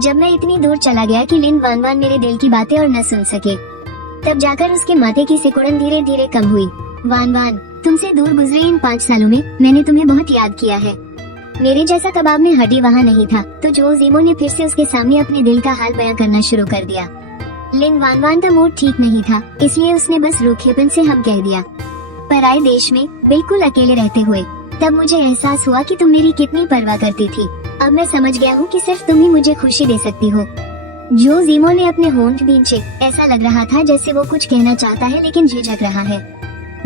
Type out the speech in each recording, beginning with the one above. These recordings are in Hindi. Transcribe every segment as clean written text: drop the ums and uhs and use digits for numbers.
जब मैं इतनी दूर चला गया कि लिन वान वान मेरे दिल की बातें और न सुन सके, तब जाकर उसके माथे की सिकुड़न धीरे धीरे कम हुई। वान वान, तुमसे दूर गुजरे इन 5 सालों में मैंने तुम्हें बहुत याद किया है। मेरे जैसा कबाब में हड्डी वहाँ नहीं था। तो जो जीमो ने फिर से उसके सामने अपने दिल का हाल बयां करना शुरू कर दिया। लिन वान वान का मूड ठीक नहीं था, इसलिए उसने बस रूखेपन से हम कह दिया, पराए देश में बिल्कुल अकेले रहते हुए तब मुझे एहसास हुआ कि तुम मेरी कितनी परवाह करती थी। अब मैं समझ गया हूँ कि सिर्फ तुम ही मुझे खुशी दे सकती हो। जो जीमो ने अपने होंठ भींचे, ऐसा लग रहा था जैसे वो कुछ कहना चाहता है लेकिन झिझक रहा है।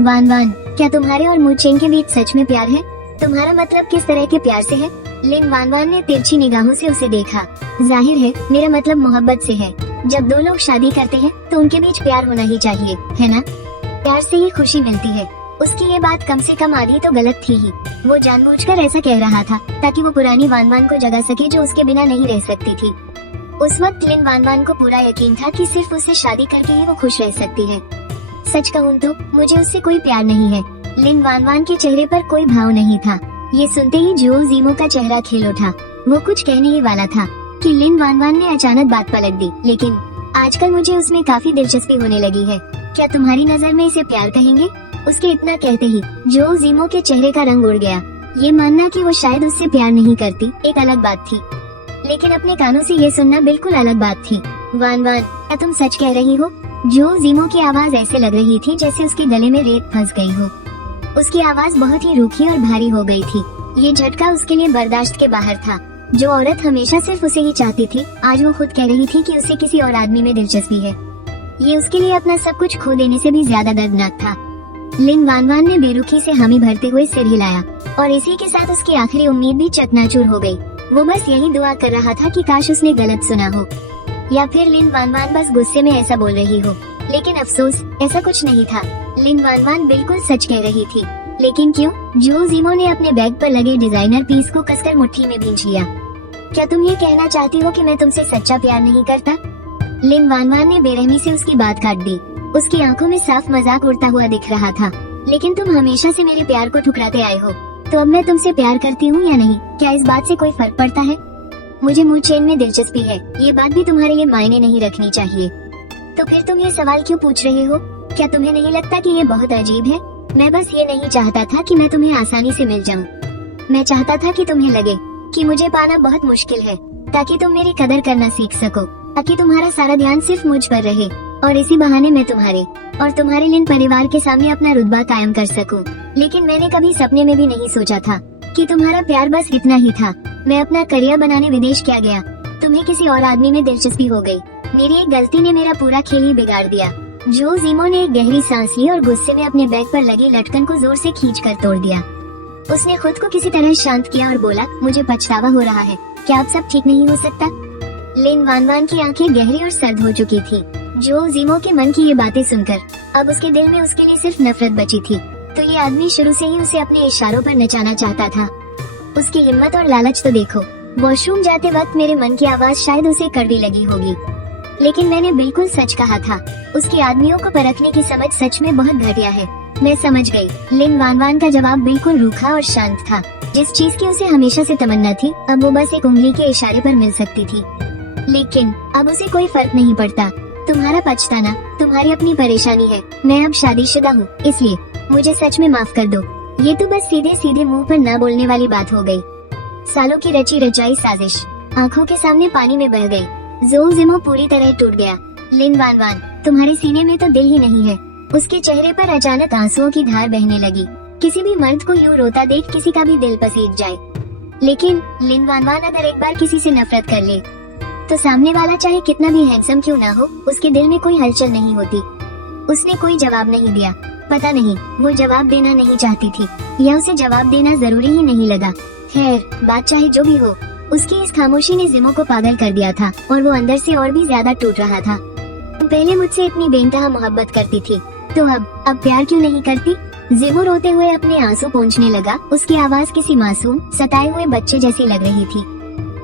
वान वान, क्या तुम्हारे और मुचेंग के बीच सच में प्यार है? तुम्हारा मतलब किस तरह के प्यार से है? लिन वान वान ने तिरछी निगाहों से उसे देखा। जाहिर है मेरा मतलब मोहब्बत से है। जब 2 लोग शादी करते हैं तो उनके बीच प्यार होना ही चाहिए, है ना? प्यार से ही खुशी मिलती है। उसकी ये बात कम से कम आधी तो गलत थी ही। वो जानबूझकर ऐसा कह रहा था ताकि वो पुरानी वान वान को जगा सके जो उसके बिना नहीं रह सकती थी। उस वक्त लिन वान वान को पूरा यकीन था कि सिर्फ उससे शादी करके ही वो खुश रह सकती है। सच कहूँ तो मुझे उससे कोई प्यार नहीं है। लिन वान वान के चेहरे पर कोई भाव नहीं था। ये सुनते ही जो जीमो का चेहरा खिल उठा। वो कुछ कहने ही वाला था कि लिन वान वान ने अचानक बात पलट दी। लेकिन आजकल मुझे उसमें काफी दिलचस्पी होने लगी है। क्या तुम्हारी नजर में इसे प्यार कहेंगे? उसके इतना कहते ही जो जीमो के चेहरे का रंग उड़ गया। ये मानना कि वो शायद उससे प्यार नहीं करती एक अलग बात थी, लेकिन अपने कानों से ये सुनना बिल्कुल अलग बात थी। वान वान, क्या तुम सच कह रही हो? जो जीमो की आवाज ऐसे लग रही थी जैसे उसके गले में रेत फंस गई हो। उसकी आवाज बहुत ही रूखी और भारी हो गई थी। ये झटका उसके लिए बर्दाश्त के बाहर था। जो औरत हमेशा सिर्फ उसे ही चाहती थी, आज वो खुद कह रही थी कि उसे किसी और आदमी में दिलचस्पी है। ये उसके लिए अपना सब कुछ खो देने से भी ज्यादा दर्दनाक था। लिन वान वान ने बेरुखी से हामी भरते हुए सिर हिलाया और इसी के साथ उसकी आखिरी उम्मीद भी चकनाचूर हो गई। वो बस यही दुआ कर रहा था कि काश उसने गलत सुना हो, या फिर लिन वान वान बस गुस्से में ऐसा बोल रही हो। लेकिन अफसोस, ऐसा कुछ नहीं था। लिन वान वान बिल्कुल सच कह रही थी। लेकिन क्यों? जो जीमो ने अपने बैग पर लगे डिजाइनर पीस को कसकर मुट्ठी में भींच लिया। क्या तुम ये कहना चाहती हो कि मैं तुमसे सच्चा प्यार नहीं करता? लिन वान वान ने बेरहमी से उसकी बात काट दी। उसकी आंखों में साफ मजाक उड़ता हुआ दिख रहा था। लेकिन तुम हमेशा से मेरे प्यार को ठुकराते आए हो, तो अब मैं तुमसे प्यार करती हूँ या नहीं, क्या इस बात से कोई फर्क पड़ता है? मुझे मुचेन में दिलचस्पी है, ये बात भी तुम्हारे लिए मायने नहीं रखनी चाहिए। तो फिर तुम ये सवाल क्यों पूछ रहे हो? क्या तुम्हें नहीं लगता कि ये बहुत अजीब है? मैं बस ये नहीं चाहता था कि मैं तुम्हें आसानी से मिल जाऊं। मैं चाहता था कि तुम्हें लगे कि मुझे पाना बहुत मुश्किल है, ताकि तुम मेरी कदर करना सीख सको, ताकि तुम्हारा सारा ध्यान सिर्फ मुझ पर रहे और इसी बहाने मैं तुम्हारे और तुम्हारे लिन परिवार के सामने अपना रुतबा कायम कर सकूं। लेकिन मैंने कभी सपने में भी नहीं सोचा था कि तुम्हारा प्यार बस इतना ही था। मैं अपना करियर बनाने विदेश क्या गया, तुम्हें किसी और आदमी में दिलचस्पी हो गई। मेरी एक गलती ने मेरा पूरा खेल ही बिगाड़ दिया। जो जीमो ने एक गहरी सांस ली और गुस्से में अपने बैग पर लगी लटकन को जोर से खींचकर तोड़ दिया। उसने खुद को किसी तरह शांत किया और बोला, मुझे पछतावा हो रहा है। क्या अब सब ठीक नहीं हो सकता? लिन वान वान की आंखें गहरी और सर्द हो चुकी थी। जो जीमो के मन की ये बातें सुनकर अब उसके दिल में उसके लिए सिर्फ नफरत बची थी। तो ये आदमी शुरू से ही उसे अपने इशारों पर नचाना चाहता था। उसकी हिम्मत और लालच तो देखो। वॉशरूम जाते वक्त मेरे मन की आवाज शायद उसे कड़वी लगी होगी, लेकिन मैंने बिल्कुल सच कहा था। उसकी आदमियों को परखने की समझ सच में बहुत घटिया है। मैं समझ गई। लिन वान वान का जवाब बिल्कुल रूखा और शांत था। जिस चीज की उसे हमेशा से तमन्ना थी, अब वो बस एक उंगली के इशारे पर मिल सकती थी। लेकिन अब उसे कोई फर्क नहीं पड़ता। तुम्हारा पछताना तुम्हारी अपनी परेशानी है। मैं अब शादीशुदा हूँ, इसलिए मुझे सच में माफ कर दो। ये तो बस सीधे सीधे मुंह पर ना बोलने वाली बात हो गई। सालों की रची रचाई साजिश आंखों के सामने पानी में बह गई। जो जीमो पूरी तरह टूट गया। लिन वान वान, तुम्हारे सीने में तो दिल ही नहीं है। उसके चेहरे पर अचानक आंसुओं की धार बहने लगी। किसी भी मर्द को यूं रोता देख किसी का भी दिल पसीज जाए। लेकिन लिन वान वान अगर एक बार किसी से नफरत कर ले, तो सामने वाला चाहे कितना भी हैंडसम क्यों ना हो, उसके दिल में कोई हलचल नहीं होती। उसने कोई जवाब नहीं दिया। पता नहीं वो जवाब देना नहीं चाहती थी या उसे जवाब देना जरूरी ही नहीं लगा। खैर, बात चाहे जो भी हो, उसकी इस खामोशी ने जिमो को पागल कर दिया था और वो अंदर से और भी ज्यादा टूट रहा था। पहले मुझसे इतनी बेइंतहा मोहब्बत करती थी, तो अब प्यार क्यों नहीं करती? जिमो रोते हुए अपने आंसू पोंछने लगा। उसकी आवाज किसी मासूम सताए हुए बच्चे जैसी लग रही थी।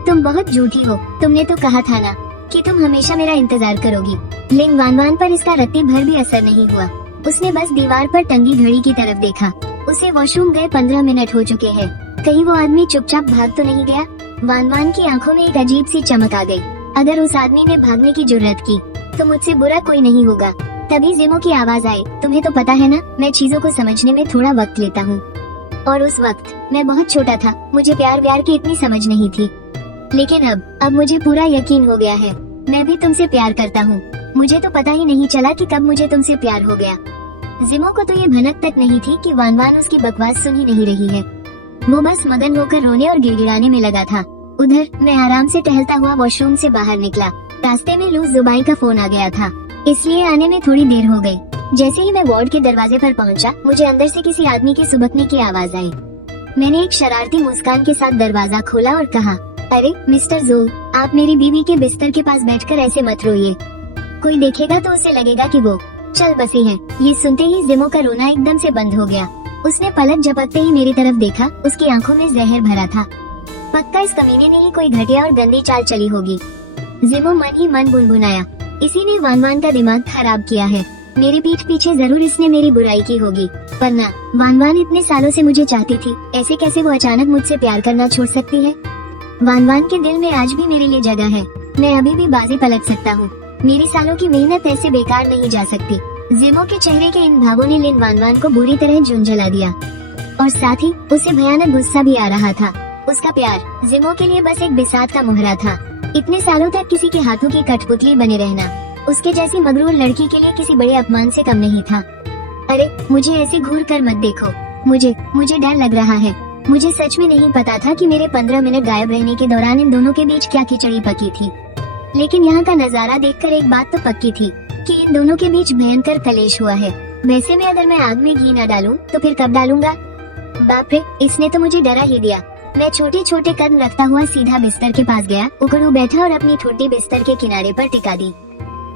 तुम बहुत झूठी हो। तुमने तो कहा था ना कि तुम हमेशा मेरा इंतजार करोगी। लिन वान वान पर इसका रत्ती भर भी असर नहीं हुआ। उसने बस दीवार पर टंगी घड़ी की तरफ देखा। उसे वॉशरूम गए 15 मिनट हो चुके हैं। कहीं वो आदमी चुपचाप भाग तो नहीं गया? वान वान की आंखों में एक अजीब सी चमक आ गई। अगर उस आदमी ने भागने की जुर्रत की तो मुझसे बुरा कोई नहीं होगा। तभी जिमो की आवाज आई, तुम्हें तो पता है ना, मैं चीजों को समझने में थोड़ा वक्त लेता हूँ। और उस वक्त मैं बहुत छोटा था, मुझे प्यार व्यार की इतनी समझ नहीं थी। लेकिन अब मुझे पूरा यकीन हो गया है, मैं भी तुमसे प्यार करता हूँ। मुझे तो पता ही नहीं चला कि कब मुझे तुमसे प्यार हो गया। जिमो को तो ये भनक तक नहीं थी कि वान वान उसकी बकवास सुन ही नहीं रही है। वो बस मगन होकर रोने और गिड़गिड़ाने में लगा था। उधर मैं आराम से टहलता हुआ वॉशरूम से बाहर निकला। रास्ते में लूज जुबाई का फोन आ गया था, इसलिए आने में थोड़ी देर हो गई। जैसे ही मैं वार्ड के दरवाजे पर पहुंचा, मुझे अंदर से किसी आदमी के सुबकने की आवाज आई। मैंने एक शरारती मुस्कान के साथ दरवाजा खोला और कहा, अरे मिस्टर जो, आप मेरी बीवी के बिस्तर के पास बैठकर ऐसे मत रोइए, कोई देखेगा तो उसे लगेगा कि वो चल बसी है। ये सुनते ही जिमो का रोना एकदम से बंद हो गया। उसने पलक झपकते ही मेरी तरफ देखा, उसकी आंखों में जहर भरा था। पक्का इस कमीने ने ही कोई घटिया और गंदी चाल चली होगी। जिमो मन ही मन बुनबुनाया, इसी ने वान वान का दिमाग खराब किया है। मेरी पीठ पीछे जरूर इसने मेरी बुराई की होगी, वरना वान वान इतने सालों से मुझे चाहती थी, ऐसे कैसे वो अचानक मुझसे प्यार करना छोड़ सकती है। वान वान के दिल में आज भी मेरे लिए जगह है, मैं अभी भी बाजी पलट सकता हूँ। मेरी सालों की मेहनत ऐसे बेकार नहीं जा सकती। जिमो के चेहरे के इन भावों ने लिन वान वान को बुरी तरह झुंझला दिया, और साथ ही उसे भयानक गुस्सा भी आ रहा था। उसका प्यार जिमो के लिए बस एक बिसात का मोहरा था। इतने सालों तक किसी के हाथों की कठपुतली बने रहना उसके जैसी मगरूर लड़की के लिए किसी बड़े अपमान से कम नहीं था। अरे मुझे ऐसे घूर कर मत देखो, मुझे डर लग रहा है। मुझे सच में नहीं पता था कि मेरे 15 मिनट गायब रहने के दौरान इन दोनों के बीच क्या खिचड़ी पकी थी। लेकिन यहाँ का नजारा देखकर एक बात तो पक्की थी कि इन दोनों के बीच भयंकर कलेश हुआ है। वैसे में अगर मैं आग में घी न डालूं तो फिर कब डालूंगा? बाप रे, इसने तो मुझे डरा ही दिया। मैं छोटे छोटे कदम रखता हुआ सीधा बिस्तर के पास गया, उकड़ू बैठा और अपनी ठुड्डी बिस्तर के किनारे पर टिका दी।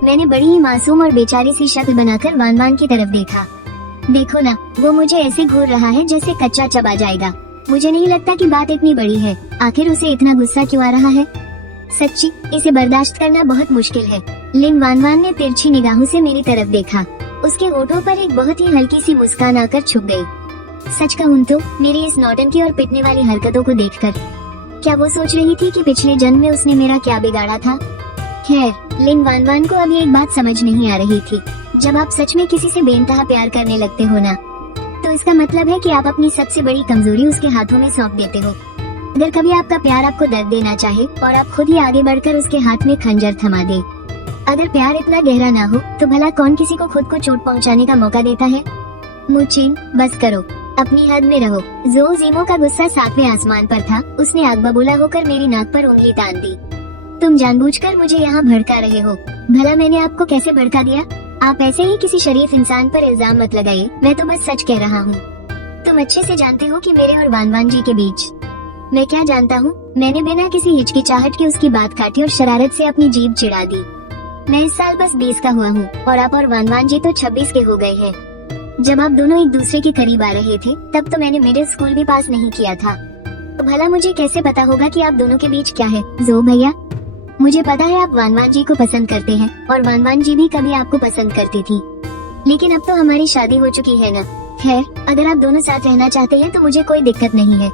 मैंने बड़ी ही मासूम और बेचारी सी शक्ल बनाकर वान वान की तरफ देखा। देखो ना, वो मुझे ऐसे घूर रहा है जैसे कच्चा चबा जाएगा। मुझे नहीं लगता कि बात इतनी बड़ी है, आखिर उसे इतना गुस्सा क्यों आ रहा है? सच्ची इसे बर्दाश्त करना बहुत मुश्किल है। लिन वान वान ने तिरछी निगाहों से मेरी तरफ देखा। उसके होठों पर एक बहुत ही हल्की सी मुस्कान आकर छुप गई। सच कहूँ तो मेरी इस नौटंकी और पिटने वाली हरकतों को देखकर क्या वो सोच रही थी कि पिछले जन्म में उसने मेरा क्या बिगाड़ा था? खैर, लिन वान वान को अभी एक बात समझ नहीं आ रही थी। जब आप सच में किसी से बेइंतहा प्यार करने लगते हो ना, तो इसका मतलब है कि आप अपनी सबसे बड़ी कमजोरी उसके हाथों में सौंप देते हो। अगर कभी आपका प्यार आपको दर्द देना चाहे और आप खुद ही आगे बढ़कर उसके हाथ में खंजर थमा दे, अगर प्यार इतना गहरा ना हो तो भला कौन किसी को खुद को चोट पहुंचाने का मौका देता है? मुचीन, बस करो, अपनी हद में रहो। जो जिमो का गुस्सा 7वें आसमान पर था, उसने आग बबूला होकर मेरी नाक पर उंगली तान दी। तुम जानबूझकर मुझे यहाँ भड़का रहे हो। भला मैंने आपको कैसे भड़का दिया? आप ऐसे ही किसी शरीफ इंसान पर इल्जाम मत लगाइए, मैं तो बस सच कह रहा हूँ। तुम अच्छे से जानते हो कि मेरे और वान वान जी के बीच। मैं क्या जानता हूँ? मैंने बिना किसी हिचकिचाहट के उसकी बात काटी और शरारत से अपनी जीभ चिढ़ा दी। मैं इस साल बस 20 का हुआ हूँ और आप और वान वान जी तो 26 के हो गए हैं। जब आप दोनों एक दूसरे के करीब आ रहे थे तब तो मैंने मिडिल स्कूल भी पास नहीं किया था। तो भला मुझे कैसे पता होगा कि आप दोनों के बीच क्या है? जो भैया, मुझे पता है आप वान वान जी को पसंद करते हैं और वान वान जी भी कभी आपको पसंद करती थी, लेकिन अब तो हमारी शादी हो चुकी है ना। खैर, अगर आप दोनों साथ रहना चाहते हैं तो मुझे कोई दिक्कत नहीं है।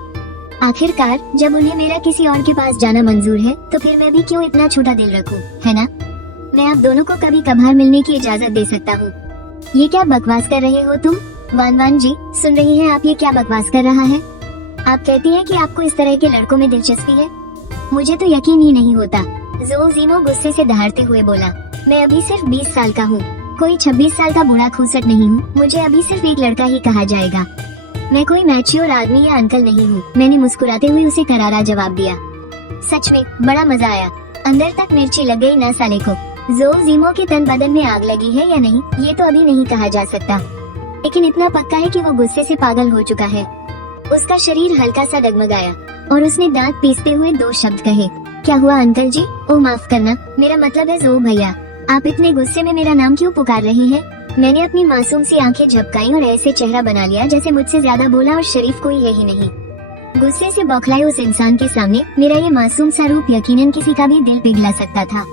आखिरकार जब उन्हें मेरा किसी और के पास जाना मंजूर है तो फिर मैं भी क्यों इतना छोटा दिल रखूं, है ना? मैं आप दोनों को कभी कभार मिलने की इजाजत दे सकता हूँ। ये क्या बकवास कर रहे हो तुम? वान वान जी, सुन रही हैं आप ये क्या बकवास कर रहा है? आप कहती हैं कि आपको इस तरह के लड़कों में दिलचस्पी है? मुझे तो यकीन ही नहीं होता। जो जिमो गुस्से से दहाड़ते हुए बोला, मैं अभी सिर्फ 20 साल का हूँ, कोई 26 साल का बूढ़ा खूसट नहीं हूँ। मुझे अभी सिर्फ एक लड़का ही कहा जाएगा। मैं कोई मैच्योर आदमी या अंकल नहीं हूँ। मैंने मुस्कुराते हुए उसे करारा जवाब दिया। सच में बड़ा मजा आया, अंदर तक मिर्ची लग गई ना साले को। जो जिमो के तन बदन में आग लगी है या नहीं, ये तो अभी नहीं कहा जा सकता, लेकिन इतना पक्का है कि वो गुस्से से पागल हो चुका है। उसका शरीर हल्का सा डगमगाया और उसने दांत पीसते हुए 2 शब्द कहे, क्या हुआ अंकल जी? ओ माफ करना, मेरा मतलब है जो भैया। आप इतने गुस्से में मेरा नाम क्यों पुकार रहे हैं? मैंने अपनी मासूम सी आंखें झपकाई और ऐसे चेहरा बना लिया जैसे मुझसे ज्यादा बोला और शरीफ कोई है ही नहीं। गुस्से से बौखलाए उस इंसान के सामने मेरा ये मासूम सा रूप यकीनन किसी का भी दिल पिघला सकता था।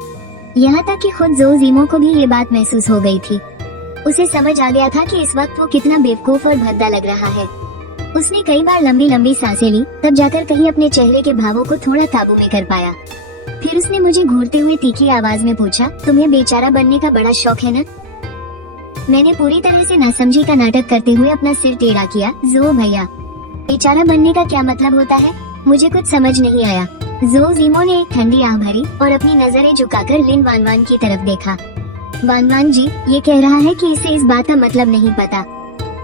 यहाँ तक कि खुद जो जिमो को भी ये बात महसूस हो गई थी। उसे समझ आ गया था कि इस वक्त वो कितना बेवकूफ और भद्दा लग रहा है। उसने कई बार लंबी लंबी सांसें ली, तब जाकर कहीं अपने चेहरे के भावों को थोड़ा काबू में कर पाया। फिर उसने मुझे घूरते हुए तीखी आवाज में पूछा, तुम्हें बेचारा बनने का बड़ा शौक है ना? मैंने पूरी तरह से नासमझी का नाटक करते हुए अपना सिर टेढ़ा किया। जो भैया, बेचारा बनने का क्या मतलब होता है? मुझे कुछ समझ नहीं आया। जो जिमो ने एक ठंडी आह भरी और अपनी नजरें झुकाकर लिन वानवान की तरफ देखा। वानवान जी, ये कह रहा है कि इसे इस बात का मतलब नहीं पता,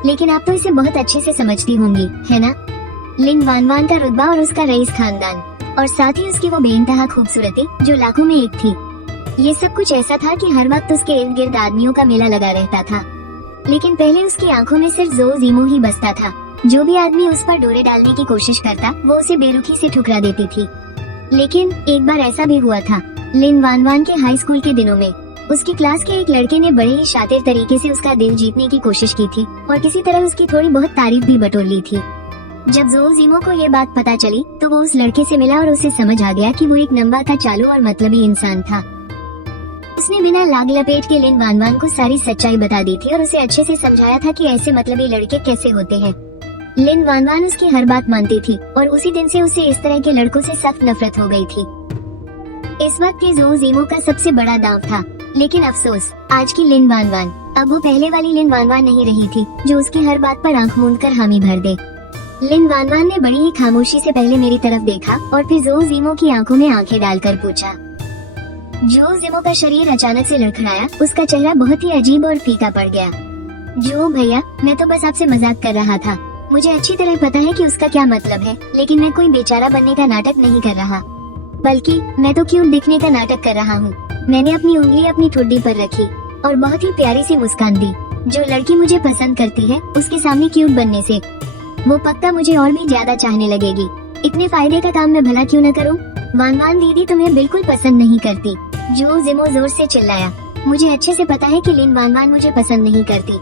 लेकिन आप तो इसे बहुत अच्छे से समझती होंगी, है ना? लिन वानवान का रुतबा और उसका रईस खानदान, और साथ ही उसकी वो बेइंतहा खूबसूरती जो लाखों में एक थी, ये सब कुछ ऐसा था कि हर वक्त उसके इर्द गिर्द आदमियों का मेला लगा रहता था। लेकिन पहले उसकी आंखों में सिर्फ जो जिमो ही बसता था। जो भी आदमी उस पर डोरे डालने की कोशिश करता, वो उसे बेरुखी से ठुकरा देती थी। लेकिन एक बार ऐसा भी हुआ था। लिन वानवान के हाई स्कूल के दिनों में उसकी क्लास के एक लड़के ने बड़े ही शातिर तरीके से उसका दिल जीतने की कोशिश की थी और किसी तरह उसकी थोड़ी बहुत तारीफ भी बटोर ली थी। जब जो जिमो को ये बात पता चली तो वो उस लड़के से मिला और उसे समझ आ गया कि वो एक नंबा का चालू और मतलबी इंसान था। उसने बिना लाग लपेट के लिन वानवान को सारी सच्चाई बता दी थी और उसे अच्छे से समझाया था कि ऐसे मतलबी लड़के कैसे होते हैं। लिन वानवान उसकी हर बात मानती थी और उसी दिन से उसे इस तरह के लड़कों से सख्त नफरत हो गई थी। इस वक्त के जो जिमो का सबसे बड़ा दांव था, लेकिन अफसोस, आज की लिन वानवान अब वो पहले वाली लिन वानवान नहीं रही थी जो उसकी हर बात पर आंख मूंद कर हामी भर दे। लिन वानवान ने बड़ी ही खामोशी से पहले मेरी तरफ देखा और फिर जो जिमो की आंखों में आंखें डालकर पूछा। जो जिमो का शरीर अचानक से लड़खड़ाया, उसका चेहरा बहुत ही अजीब और फीका पड़ गया। जो भैया, मैं तो बस आपसे मजाक कर रहा था। मुझे अच्छी तरह पता है कि उसका क्या मतलब है, लेकिन मैं कोई बेचारा बनने का नाटक नहीं कर रहा, बल्कि मैं तो क्यूट दिखने का नाटक कर रहा हूँ। मैंने अपनी उंगली अपनी ठुड्डी पर रखी और बहुत ही प्यारी सी मुस्कान दी। जो लड़की मुझे पसंद करती है, उसके सामने क्यूट बनने से वो पक्का मुझे और भी ज्यादा चाहने लगेगी। इतने फायदे का काम मैं भला क्यों न करूँ? वानवान दीदी तुम्हें बिल्कुल पसंद नहीं करती। जो जिमो जोर से चिल्लाया। मुझे अच्छे से पता है कि लिन वानवान मुझे पसंद नहीं करती,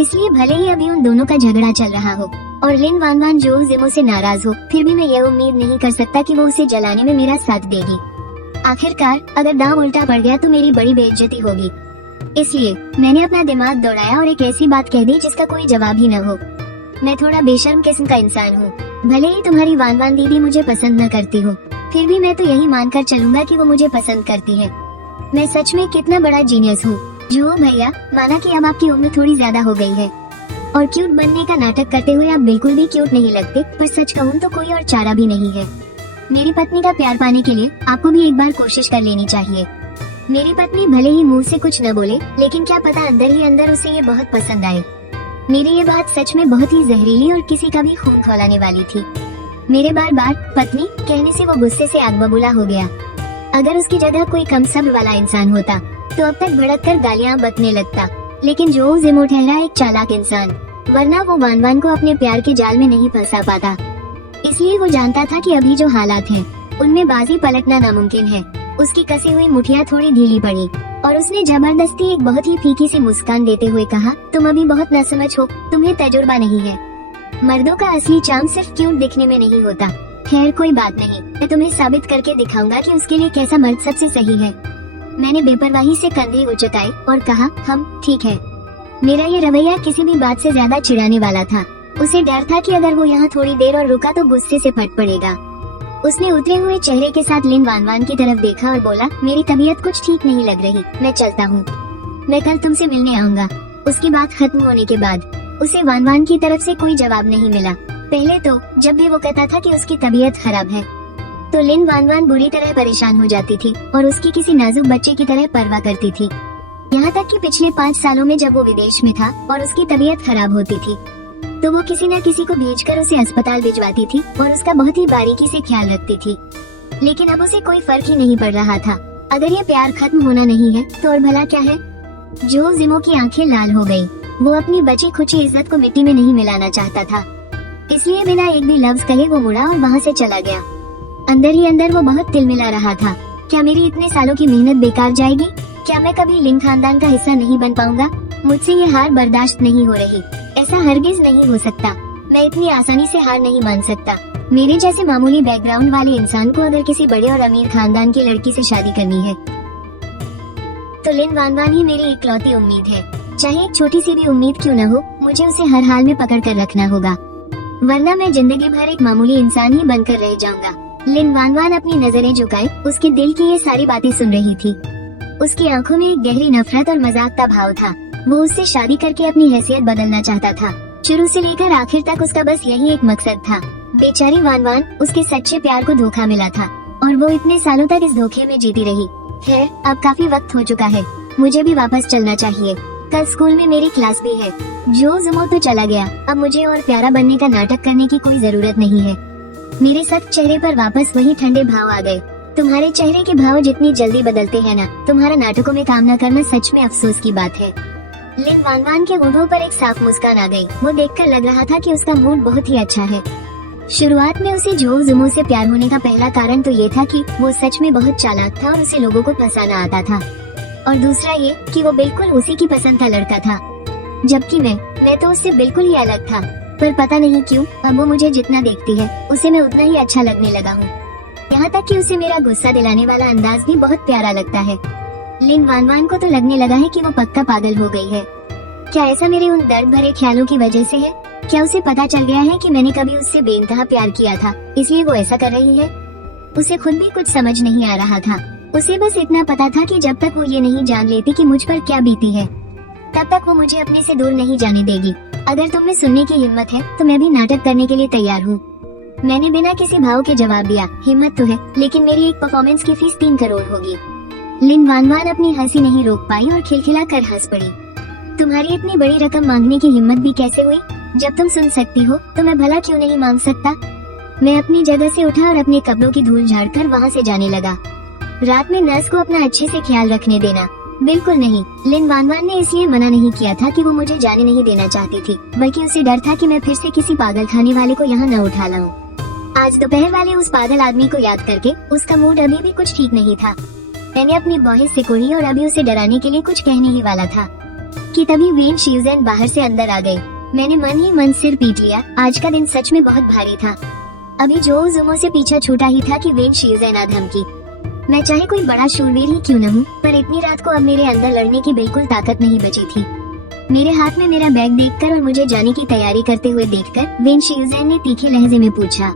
इसलिए भले ही अभी उन दोनों का झगड़ा चल रहा हो और लिन वानवान जो जिमो से नाराज हो, फिर भी मैं यह उम्मीद नहीं कर सकता कि वो उसे जलाने में मेरा साथ देगी। आखिरकार अगर दांव उल्टा पड़ गया तो मेरी बड़ी बेइज्जती होगी। इसलिए मैंने अपना दिमाग दौड़ाया और एक ऐसी बात कह दी जिसका कोई जवाब ही न हो। मैं थोड़ा बेशर्म किस्म का इंसान हूँ। भले ही तुम्हारी वानवान दीदी मुझे पसंद न करती हो, फिर भी मैं तो यही मानकर चलूंगा कि वो मुझे पसंद करती है। मैं सच में कितना बड़ा जीनियस हूँ। जो भैया, माना कि अब आपकी उम्र थोड़ी ज्यादा हो गई है और क्यूट बनने का नाटक करते हुए आप बिल्कुल भी क्यूट नहीं लगते, पर सच कहूँ तो कोई और चारा भी नहीं है। मेरी पत्नी का प्यार पाने के लिए आपको भी एक बार कोशिश कर लेनी चाहिए। मेरी पत्नी भले ही मुंह से कुछ न बोले, लेकिन क्या पता अंदर ही अंदर उसे ये बहुत पसंद आए। मेरी ये बात सच में बहुत ही जहरीली और किसी का भी खून खौलाने वाली थी। मेरे बार बार पत्नी कहने से वो गुस्से से आग बबूला हो गया। अगर उसकी जगह कोई कम सब्र वाला इंसान होता तो अब तक भड़क कर गालियां बकने लगता, लेकिन जो जिमो ठहरा एक चालाक इंसान, वरना वो वानवान को अपने प्यार के जाल में नहीं फंसा पाता। इसलिए वो जानता था कि अभी जो हालात हैं, उनमें बाजी पलटना नामुमकिन है। उसकी कसी हुई मुठियां थोड़ी ढीली पड़ी और उसने जबरदस्ती एक बहुत ही फीकी सी मुस्कान देते हुए कहा, तुम अभी बहुत नासमझ हो, तुम्हें तजुर्बा नहीं है। मर्दों का असली चार्म सिर्फ क्यूट दिखने में नहीं होता। खैर कोई बात नहीं, मैं तुम्हें साबित करके दिखाऊंगा कि उसके लिए कैसा मर्द सबसे सही है। मैंने बेपरवाही से कंधे उचकाए और कहा, हम ठीक है। मेरा ये रवैया किसी भी बात से ज्यादा चिढ़ाने वाला था। उसे डर था कि अगर वो यहाँ थोड़ी देर और रुका तो गुस्से से फट पड़ेगा। उसने उतरे हुए चेहरे के साथ लिन वानवान की तरफ देखा और बोला, मेरी तबीयत कुछ ठीक नहीं लग रही, मैं चलता हूँ। मैं कल तुमसे मिलने आऊंगा। उसकी बात खत्म होने के बाद उसे वानवान की तरफ से कोई जवाब नहीं मिला। पहले तो जब भी वो कहता था कि उसकी तबीयत खराब है, तो लिन वानवान बुरी तरह परेशान हो जाती थी और उसकी किसी नाजुक बच्चे की तरह परवाह करती थी। यहाँ तक कि पिछले 5 सालों में जब वो विदेश में था और उसकी तबीयत खराब होती थी, तो वो किसी न किसी को भेजकर उसे अस्पताल भिजवाती थी और उसका बहुत ही बारीकी से ख्याल रखती थी। लेकिन अब उसे कोई फर्क ही नहीं पड़ रहा था। अगर ये प्यार खत्म होना नहीं है तो और भला क्या है? जो जिमो की आंखें लाल हो गयी। वो अपनी बची खुची इज्जत को मिट्टी में नहीं मिलाना चाहता था, इसलिए बिना एक भी लफ्ज कहे वो मुड़ा और वहाँ से चला गया। अंदर ही अंदर वो बहुत तिलमिला रहा था। क्या मेरी इतने सालों की मेहनत बेकार जाएगी? क्या मैं कभी लिन खानदान का हिस्सा नहीं बन पाऊंगा? मुझसे ये हार बर्दाश्त नहीं हो रही। ऐसा हरगिज नहीं हो सकता। मैं इतनी आसानी से हार नहीं मान सकता। मेरे जैसे मामूली बैकग्राउंड वाले इंसान को अगर किसी बड़े और अमीर खानदान की लड़की से शादी करनी है तो लिन वानवान ही मेरी इकलौती उम्मीद है। चाहे एक छोटी सी भी उम्मीद क्यों न हो, मुझे उसे हर हाल में पकड़ कर रखना होगा, वरना मैं जिंदगी भर एक मामूली इंसान ही बनकर रह जाऊंगा। लिन वानवान अपनी नजरें झुकाए उसके दिल की ये सारी बातें सुन रही थी। उसकी आंखों में एक गहरी नफरत और मजाक का भाव था। वो उससे शादी करके अपनी हैसियत बदलना चाहता था। शुरू से लेकर आखिर तक उसका बस यही एक मकसद था। बेचारी वानवान, उसके सच्चे प्यार को धोखा मिला था और वो इतने सालों तक इस धोखे में जीती रही। खैर, अब काफी वक्त हो चुका है, मुझे भी वापस चलना चाहिए। कल स्कूल में मेरी क्लास भी है। जो जुमो तो चला गया, अब मुझे और प्यारा बनने का नाटक करने की कोई जरूरत नहीं है। मेरे सख्त चेहरे पर वापस वही ठंडे भाव आ गए। तुम्हारे चेहरे के भाव जितनी जल्दी बदलते हैं ना, तुम्हारा नाटकों में काम न करना सच में अफसोस की बात है। लिन वानवान के होठों पर एक साफ मुस्कान आ गई। वो देखकर लग रहा था कि उसका मूड बहुत ही अच्छा है। शुरुआत में उसे जो जुमो से प्यार होने का पहला कारण तो ये था कि वो सच में बहुत चालाक था और उसे लोगों को फंसाना आता था, और दूसरा ये कि वो बिल्कुल उसी की पसंद का लड़का था। जबकि मैं तो उससे बिल्कुल ही अलग था। पर पता नहीं क्यों अब वो मुझे जितना देखती है उसे मैं उतना ही अच्छा लगने लगा हूँ। यहाँ तक कि उसे मेरा गुस्सा दिलाने वाला अंदाज भी बहुत प्यारा लगता है। लिन वानवान को तो लगने लगा है कि वो पक्का पागल हो गई है। क्या ऐसा मेरे उन दर्द भरे ख्यालों की वजह से है? क्या उसे पता चल गया है कि मैंने कभी उससे बेइंतहा प्यार किया था, इसलिए वो ऐसा कर रही है? उसे खुद भी कुछ समझ नहीं आ रहा था। उसे बस इतना पता था कि जब तक वो ये नहीं जान लेती कि मुझ पर क्या बीती है, तब तक वो मुझे अपने से दूर नहीं जाने देगी। अगर तुम में सुनने की हिम्मत है तो मैं भी नाटक करने के लिए तैयार हूँ। मैंने बिना किसी भाव के जवाब दिया। हिम्मत तो है, लेकिन मेरी एक परफॉर्मेंस की फीस 3 करोड़ होगी। लिन वानवान अपनी हंसी नहीं रोक पाई और खिलखिला कर हंस पड़ी। तुम्हारी इतनी बड़ी रकम मांगने की हिम्मत भी कैसे हुई? जब तुम सुन सकती हो तो मैं भला क्यों नहीं मांग सकता? मैं अपनी जगह से उठा और अपने कपड़ों की धूल झाड़कर वहाँ से जाने लगा। रात में नर्स को अपना अच्छे से ख्याल रखने देना। बिल्कुल नहीं। लिन वानवान ने इसलिए मना नहीं किया था कि वो मुझे जाने नहीं देना चाहती थी, बल्कि उसे डर था कि मैं फिर से किसी पागल खाने वाले को यहाँ न उठा लाऊं। आज दोपहर वाले उस पागल आदमी को याद करके उसका मूड अभी भी कुछ ठीक नहीं था। मैंने अपनी बॉहें सिकोड़ी और अभी उसे डराने के लिए कुछ कहने ही वाला था कि तभी वेन शिवजेन बाहर से अंदर आ गए। मैंने मन ही मन सिर पीट लिया। आज का दिन सच में बहुत भारी था। अभी जो जुमो से पीछा छूटा ही था कि वेन शिवजेन आ धमकी। मैं चाहे कोई बड़ा शूरवीर ही क्यों न हूँ, पर इतनी रात को अब मेरे अंदर लड़ने की बिल्कुल ताकत नहीं बची थी। मेरे हाथ में मेरा बैग देखकर और मुझे जाने की तैयारी करते हुए देखकर वेन शिवजेन ने तीखे लहजे में पूछा,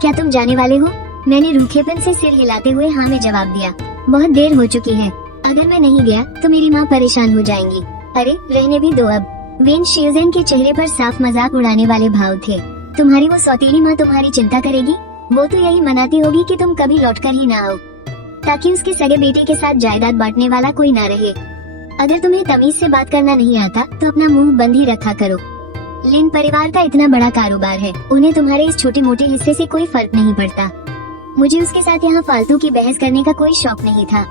क्या तुम जाने वाले हो? मैंने रूखेपन से सिर हिलाते हुए हाँ में जवाब दिया। बहुत देर हो चुकी है, अगर मैं नहीं गया तो मेरी माँ परेशान हो जाएंगी। अरे रहने भी दो अब। वेन शिवजेन के चेहरे पर साफ मजाक उड़ाने वाले भाव थे। तुम्हारी वो सौतेली माँ तुम्हारी चिंता करेगी? वो तो यही मनाती होगी कि तुम कभी लौटकर ही ना आओ, ताकि उसके सगे बेटे के साथ जायदाद बांटने वाला कोई ना रहे। अगर तुम्हें तमीज से बात करना नहीं आता तो अपना मुंह बंद ही रखा करो। लिन परिवार का इतना बड़ा कारोबार है, उन्हें तुम्हारे इस छोटे मोटे हिस्से से कोई फर्क नहीं पड़ता। मुझे उसके साथ यहाँ फालतू की बहस करने का कोई शौक नहीं था।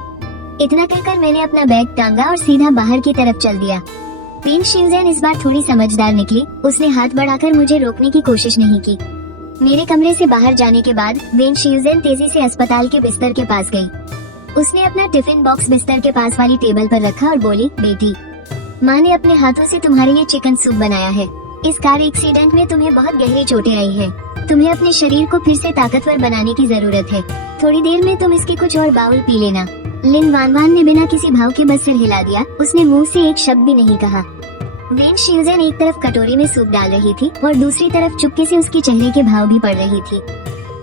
इतना कहकर मैंने अपना बैग टांगा और सीधा बाहर की तरफ चल दिया। वेन शिवजेन इस बार थोड़ी समझदार निकली। उसने हाथ बढ़ाकर मुझे रोकने की कोशिश नहीं की। मेरे कमरे से बाहर जाने के बाद वेन शिवजेन तेजी से अस्पताल के बिस्तर के पास गई। उसने अपना टिफिन बॉक्स बिस्तर के पास वाली टेबल पर रखा और बोली, बेटी, माँ ने अपने हाथों से तुम्हारे लिए चिकन सूप बनाया है। इस कार एक्सीडेंट में तुम्हें बहुत गहरी चोटें आई है। तुम्हें अपने शरीर को फिर से ताकतवर बनाने की जरूरत है। थोड़ी देर में तुम इसके कुछ और बाउल पी लेना। लिन वानवान ने बिना किसी भाव के बस सिर हिला दिया। उसने मुंह से एक शब्द भी नहीं कहा। वेन शिवजेन एक तरफ कटोरी में सूप डाल रही थी और दूसरी तरफ चुपके से उसके चेहरे के भाव भी पड़ रही थी।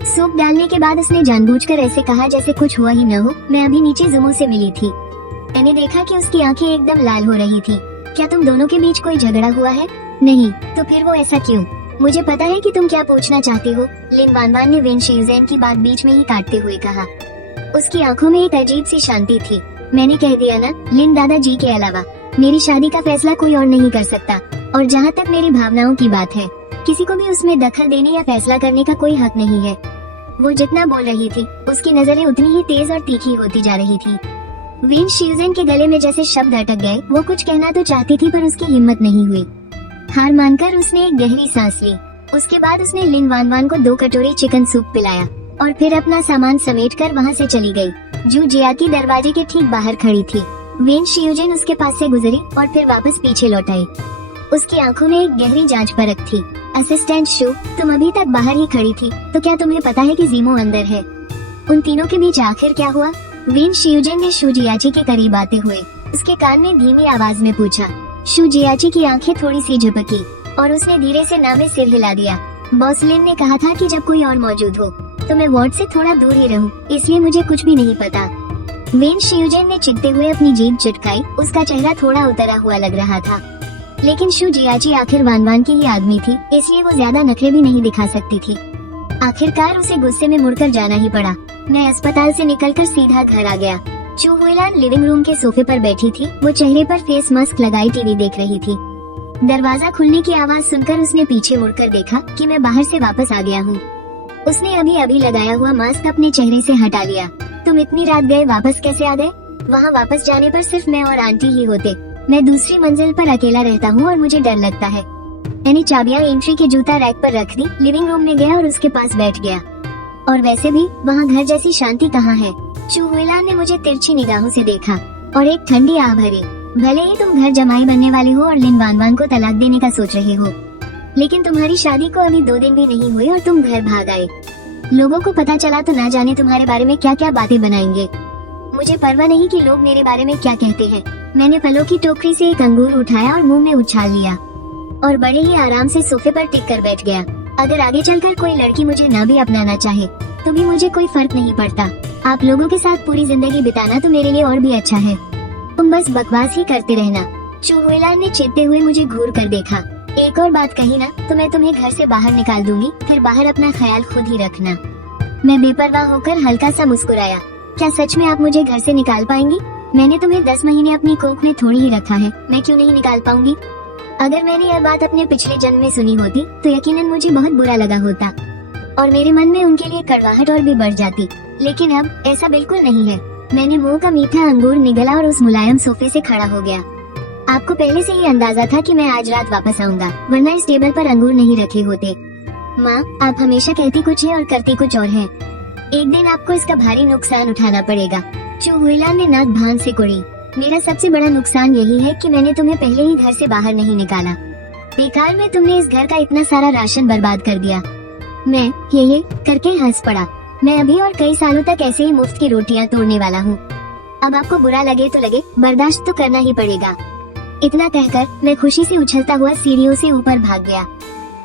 सूप डालने के बाद उसने जानबूझकर ऐसे कहा जैसे कुछ हुआ ही न हो। मैं अभी नीचे जुमो से मिली थी। मैंने देखा कि उसकी आंखें एकदम लाल हो रही थी। क्या तुम दोनों के बीच कोई झगड़ा हुआ है? नहीं। तो फिर वो ऐसा क्यों? मुझे पता है कि तुम क्या पूछना चाहती हो, लिन वानवान ने वेन शिवजेन की बात बीच में ही काटते हुए कहा। उसकी आंखों में एक अजीब सी शांति थी। मैंने कह दिया ना, लिन दादाजी के अलावा मेरी शादी का फैसला कोई और नहीं कर सकता। और जहाँ तक मेरी भावनाओं की बात है, किसी को भी उसमें दखल देने या फैसला करने का कोई हक नहीं है। वो जितना बोल रही थी, उसकी नजरें उतनी ही तेज और तीखी होती जा रही थी। वेन शिवजेन के गले में जैसे शब्द अटक गए। वो कुछ कहना तो चाहती थी पर उसकी हिम्मत नहीं हुई। हार मानकर उसने एक गहरी सांस ली। उसके बाद उसने लिन वानवान को 2 कटोरी चिकन सूप पिलाया और फिर अपना सामान समेटकर वहाँ से चली गई। जू जियाकी दरवाजे के ठीक बाहर खड़ी थी। वेन शिवजेन उसके पास से गुजरी और फिर वापस पीछे लौट आई। उसकी आंखों में एक गहरी जांच परख थी। असिस्टेंट शू, तुम अभी तक बाहर ही खड़ी थी, तो क्या तुम्हें पता है कि जीमो अंदर है? उन तीनों के बीच आखिर क्या हुआ? वेन शिवजेन ने शू जियाची के करीब आते हुए उसके कान में धीमी आवाज में पूछा। शू जियाची की आंखें थोड़ी सी झपकी और उसने धीरे से ना में सिर हिला दिया। बॉस लिन ने कहा था कि जब कोई और मौजूद हो तो मैं वार्ड से थोड़ा दूर ही रहूं, इसलिए मुझे कुछ भी नहीं पता। वेन शिवजेन ने चिढ़ते हुए अपनी जीभ चिटकाई। उसका चेहरा थोड़ा उतरा हुआ लग रहा था, लेकिन शु जियाची आखिर वानवान की ही आदमी थी, इसलिए वो ज्यादा नखरे भी नहीं दिखा सकती थी। आखिरकार उसे गुस्से में मुड़कर जाना ही पड़ा। मैं अस्पताल से निकलकर सीधा घर आ गया। चू हुईलान लिविंग रूम के सोफे पर बैठी थी। वो चेहरे पर फेस मास्क लगाई टीवी देख रही थी। दरवाजा खुलने की आवाज सुनकर उसने पीछे मुड़कर देखा कि मैं बाहर से वापस आ गया हूँ। उसने अभी अभी लगाया हुआ मास्क अपने चेहरे से हटा लिया। तुम इतनी रात गए, वापस कैसे आ गए? वहाँ वापस जाने पर सिर्फ मैं और आंटी ही होते। मैं दूसरी मंजिल पर अकेला रहता हूँ और मुझे डर लगता है। मैंने चाबियां एंट्री के जूता रैक पर रख दी, लिविंग रूम में गया और उसके पास बैठ गया। और वैसे भी वहाँ घर जैसी शांति कहाँ है। चू हुईलान ने मुझे तिरछी निगाहों से देखा और एक ठंडी आह भरी। भले ही तुम घर जमाई बनने वाले हो और लिन वानवान को तलाक देने का सोच रहे हो, लेकिन तुम्हारी शादी को अभी 2 दिन भी नहीं हुए और तुम घर भाग आए। लोगों को पता चला तो ना जाने तुम्हारे बारे में क्या क्या बातें बनाएंगे। मुझे परवाह नहीं कि लोग मेरे बारे में क्या कहते हैं। मैंने फलों की टोकरी से एक अंगूर उठाया और मुंह में उछाल लिया और बड़े ही आराम से सोफे पर टिक कर बैठ गया। अगर आगे चलकर कोई लड़की मुझे ना भी अपनाना चाहे तो भी मुझे कोई फर्क नहीं पड़ता। आप लोगों के साथ पूरी जिंदगी बिताना तो मेरे लिए और भी अच्छा है। तुम बस बकवास ही करते रहना। चू हुईलान ने चिढ़ते हुए मुझे घूर कर देखा। एक और बात कही ना तो मैं तुम्हें घर से बाहर निकाल दूंगी, फिर बाहर अपना ख्याल खुद ही रखना। मैं बेपरवाह होकर हल्का सा मुस्कुराया। क्या सच में आप मुझे घर से निकाल पाएंगी? मैंने तुम्हें 10 महीने अपनी कोख में थोड़ी ही रखा है, मैं क्यों नहीं निकाल पाऊंगी? अगर मैंने यह बात अपने पिछले जन्म में सुनी होती तो यकीनन मुझे बहुत बुरा लगा होता और मेरे मन में उनके लिए कड़वाहट और भी बढ़ जाती, लेकिन अब ऐसा बिल्कुल नहीं है। मैंने मुंह का मीठा अंगूर निगला और उस मुलायम सोफे से खड़ा हो गया। आपको पहले से ही अंदाजा था कि मैं आज रात वापस आऊंगा, वरना इस टेबल पर अंगूर नहीं रखे होते। माँ, आप हमेशा कहती कुछ है और करती कुछ और है। एक दिन आपको इसका भारी नुकसान उठाना पड़ेगा। चू हुईलान ने नाक भान से कुड़ी। मेरा सबसे बड़ा नुकसान यही है कि मैंने तुम्हें पहले ही घर से बाहर नहीं निकाला। बेकार में तुमने इस घर का इतना सारा राशन बर्बाद कर दिया। मैं ये करके हंस पड़ा। मैं अभी और कई सालों तक ऐसे ही मुफ्त की रोटियां तोड़ने वाला हूँ। अब आपको बुरा लगे तो लगे, बर्दाश्त तो करना ही पड़ेगा। इतना कहकर मैं खुशी से उछलता हुआ सीढ़ियों से ऊपर भाग गया।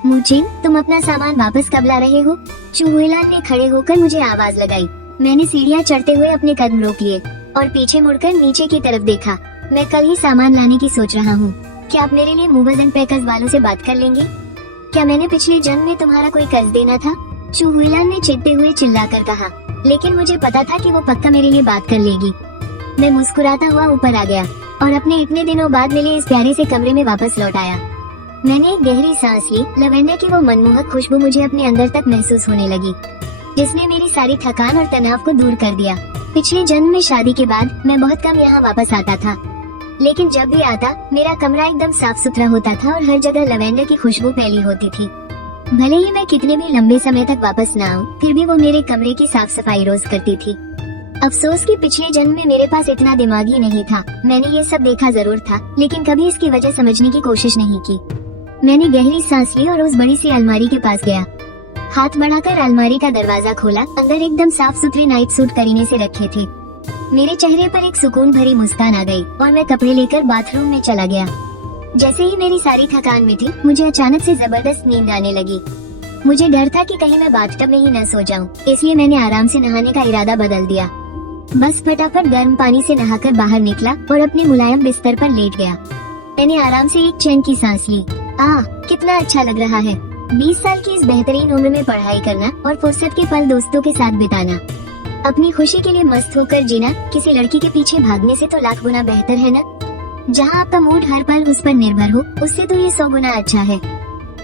मुचिन, तुम अपना सामान वापस कब ला रहे हो? चू हुईलान ने खड़े होकर मुझे आवाज लगाई। मैंने सीढ़ियाँ चढ़ते हुए अपने कदम रोक लिए और पीछे मुड़कर नीचे की तरफ देखा। मैं कल ही सामान लाने की सोच रहा हूँ। क्या आप मेरे लिए मूवर्स पैकर्स वालों से बात कर लेंगे? क्या मैंने पिछले जन्म में तुम्हारा कोई कर्ज देना था? चू हुईलान ने चिढ़ते हुए चिल्लाकर कहा, लेकिन मुझे पता था कि वो पक्का मेरे लिए बात कर लेगी। मैं मुस्कुराता हुआ ऊपर आ गया और अपने इतने दिनों बाद मिले इस प्यारे से कमरे में वापस लौट आया। मैंने एक गहरी सांस ली। लवेंडर की वो मनमोहक खुशबू मुझे अपने अंदर तक महसूस होने लगी, जिसने मेरी सारी थकान और तनाव को दूर कर दिया। पिछले जन्म में शादी के बाद मैं बहुत कम यहाँ वापस आता था, लेकिन जब भी आता मेरा कमरा एकदम साफ सुथरा होता था और हर जगह लवेंडर की खुशबू फैली होती थी। भले ही मैं कितने भी लंबे समय तक वापस न आऊं, फिर भी वो मेरे कमरे की साफ सफाई रोज करती थी। अफसोस कि पिछले जन्म में मेरे पास इतना दिमाग ही नहीं था। मैंने ये सब देखा जरूर था, लेकिन कभी इसकी वजह समझने की कोशिश नहीं की। मैंने गहरी सांस ली और उस बड़ी सी अलमारी के पास गया। हाथ बढ़ाकर अलमारी का दरवाजा खोला। अंदर एकदम साफ सुथरे नाइट सूट करीने से रखे थे। मेरे चेहरे पर एक सुकून भरी मुस्कान आ गई और मैं कपड़े लेकर बाथरूम में चला गया। जैसे ही मेरी सारी थकान मिटी, मुझे अचानक से जबरदस्त नींद आने लगी। मुझे डर था कि कहीं मैं बाथटब में ही न सो जाऊं, इसलिए मैंने आराम से नहाने का इरादा बदल दिया। बस फटाफट गर्म पानी से नहाकर बाहर निकला और अपने मुलायम बिस्तर पर लेट गया। मैंने आराम से एक चैन की सांस ली। कितना अच्छा लग रहा है। 20 साल की इस बेहतरीन उम्र में पढ़ाई करना और फुर्सत के पल दोस्तों के साथ बिताना, अपनी खुशी के लिए मस्त होकर जीना किसी लड़की के पीछे भागने से तो लाख गुना बेहतर है ना। जहाँ आपका मूड हर पल उस पर निर्भर हो, उससे तो ये 100 गुना अच्छा है।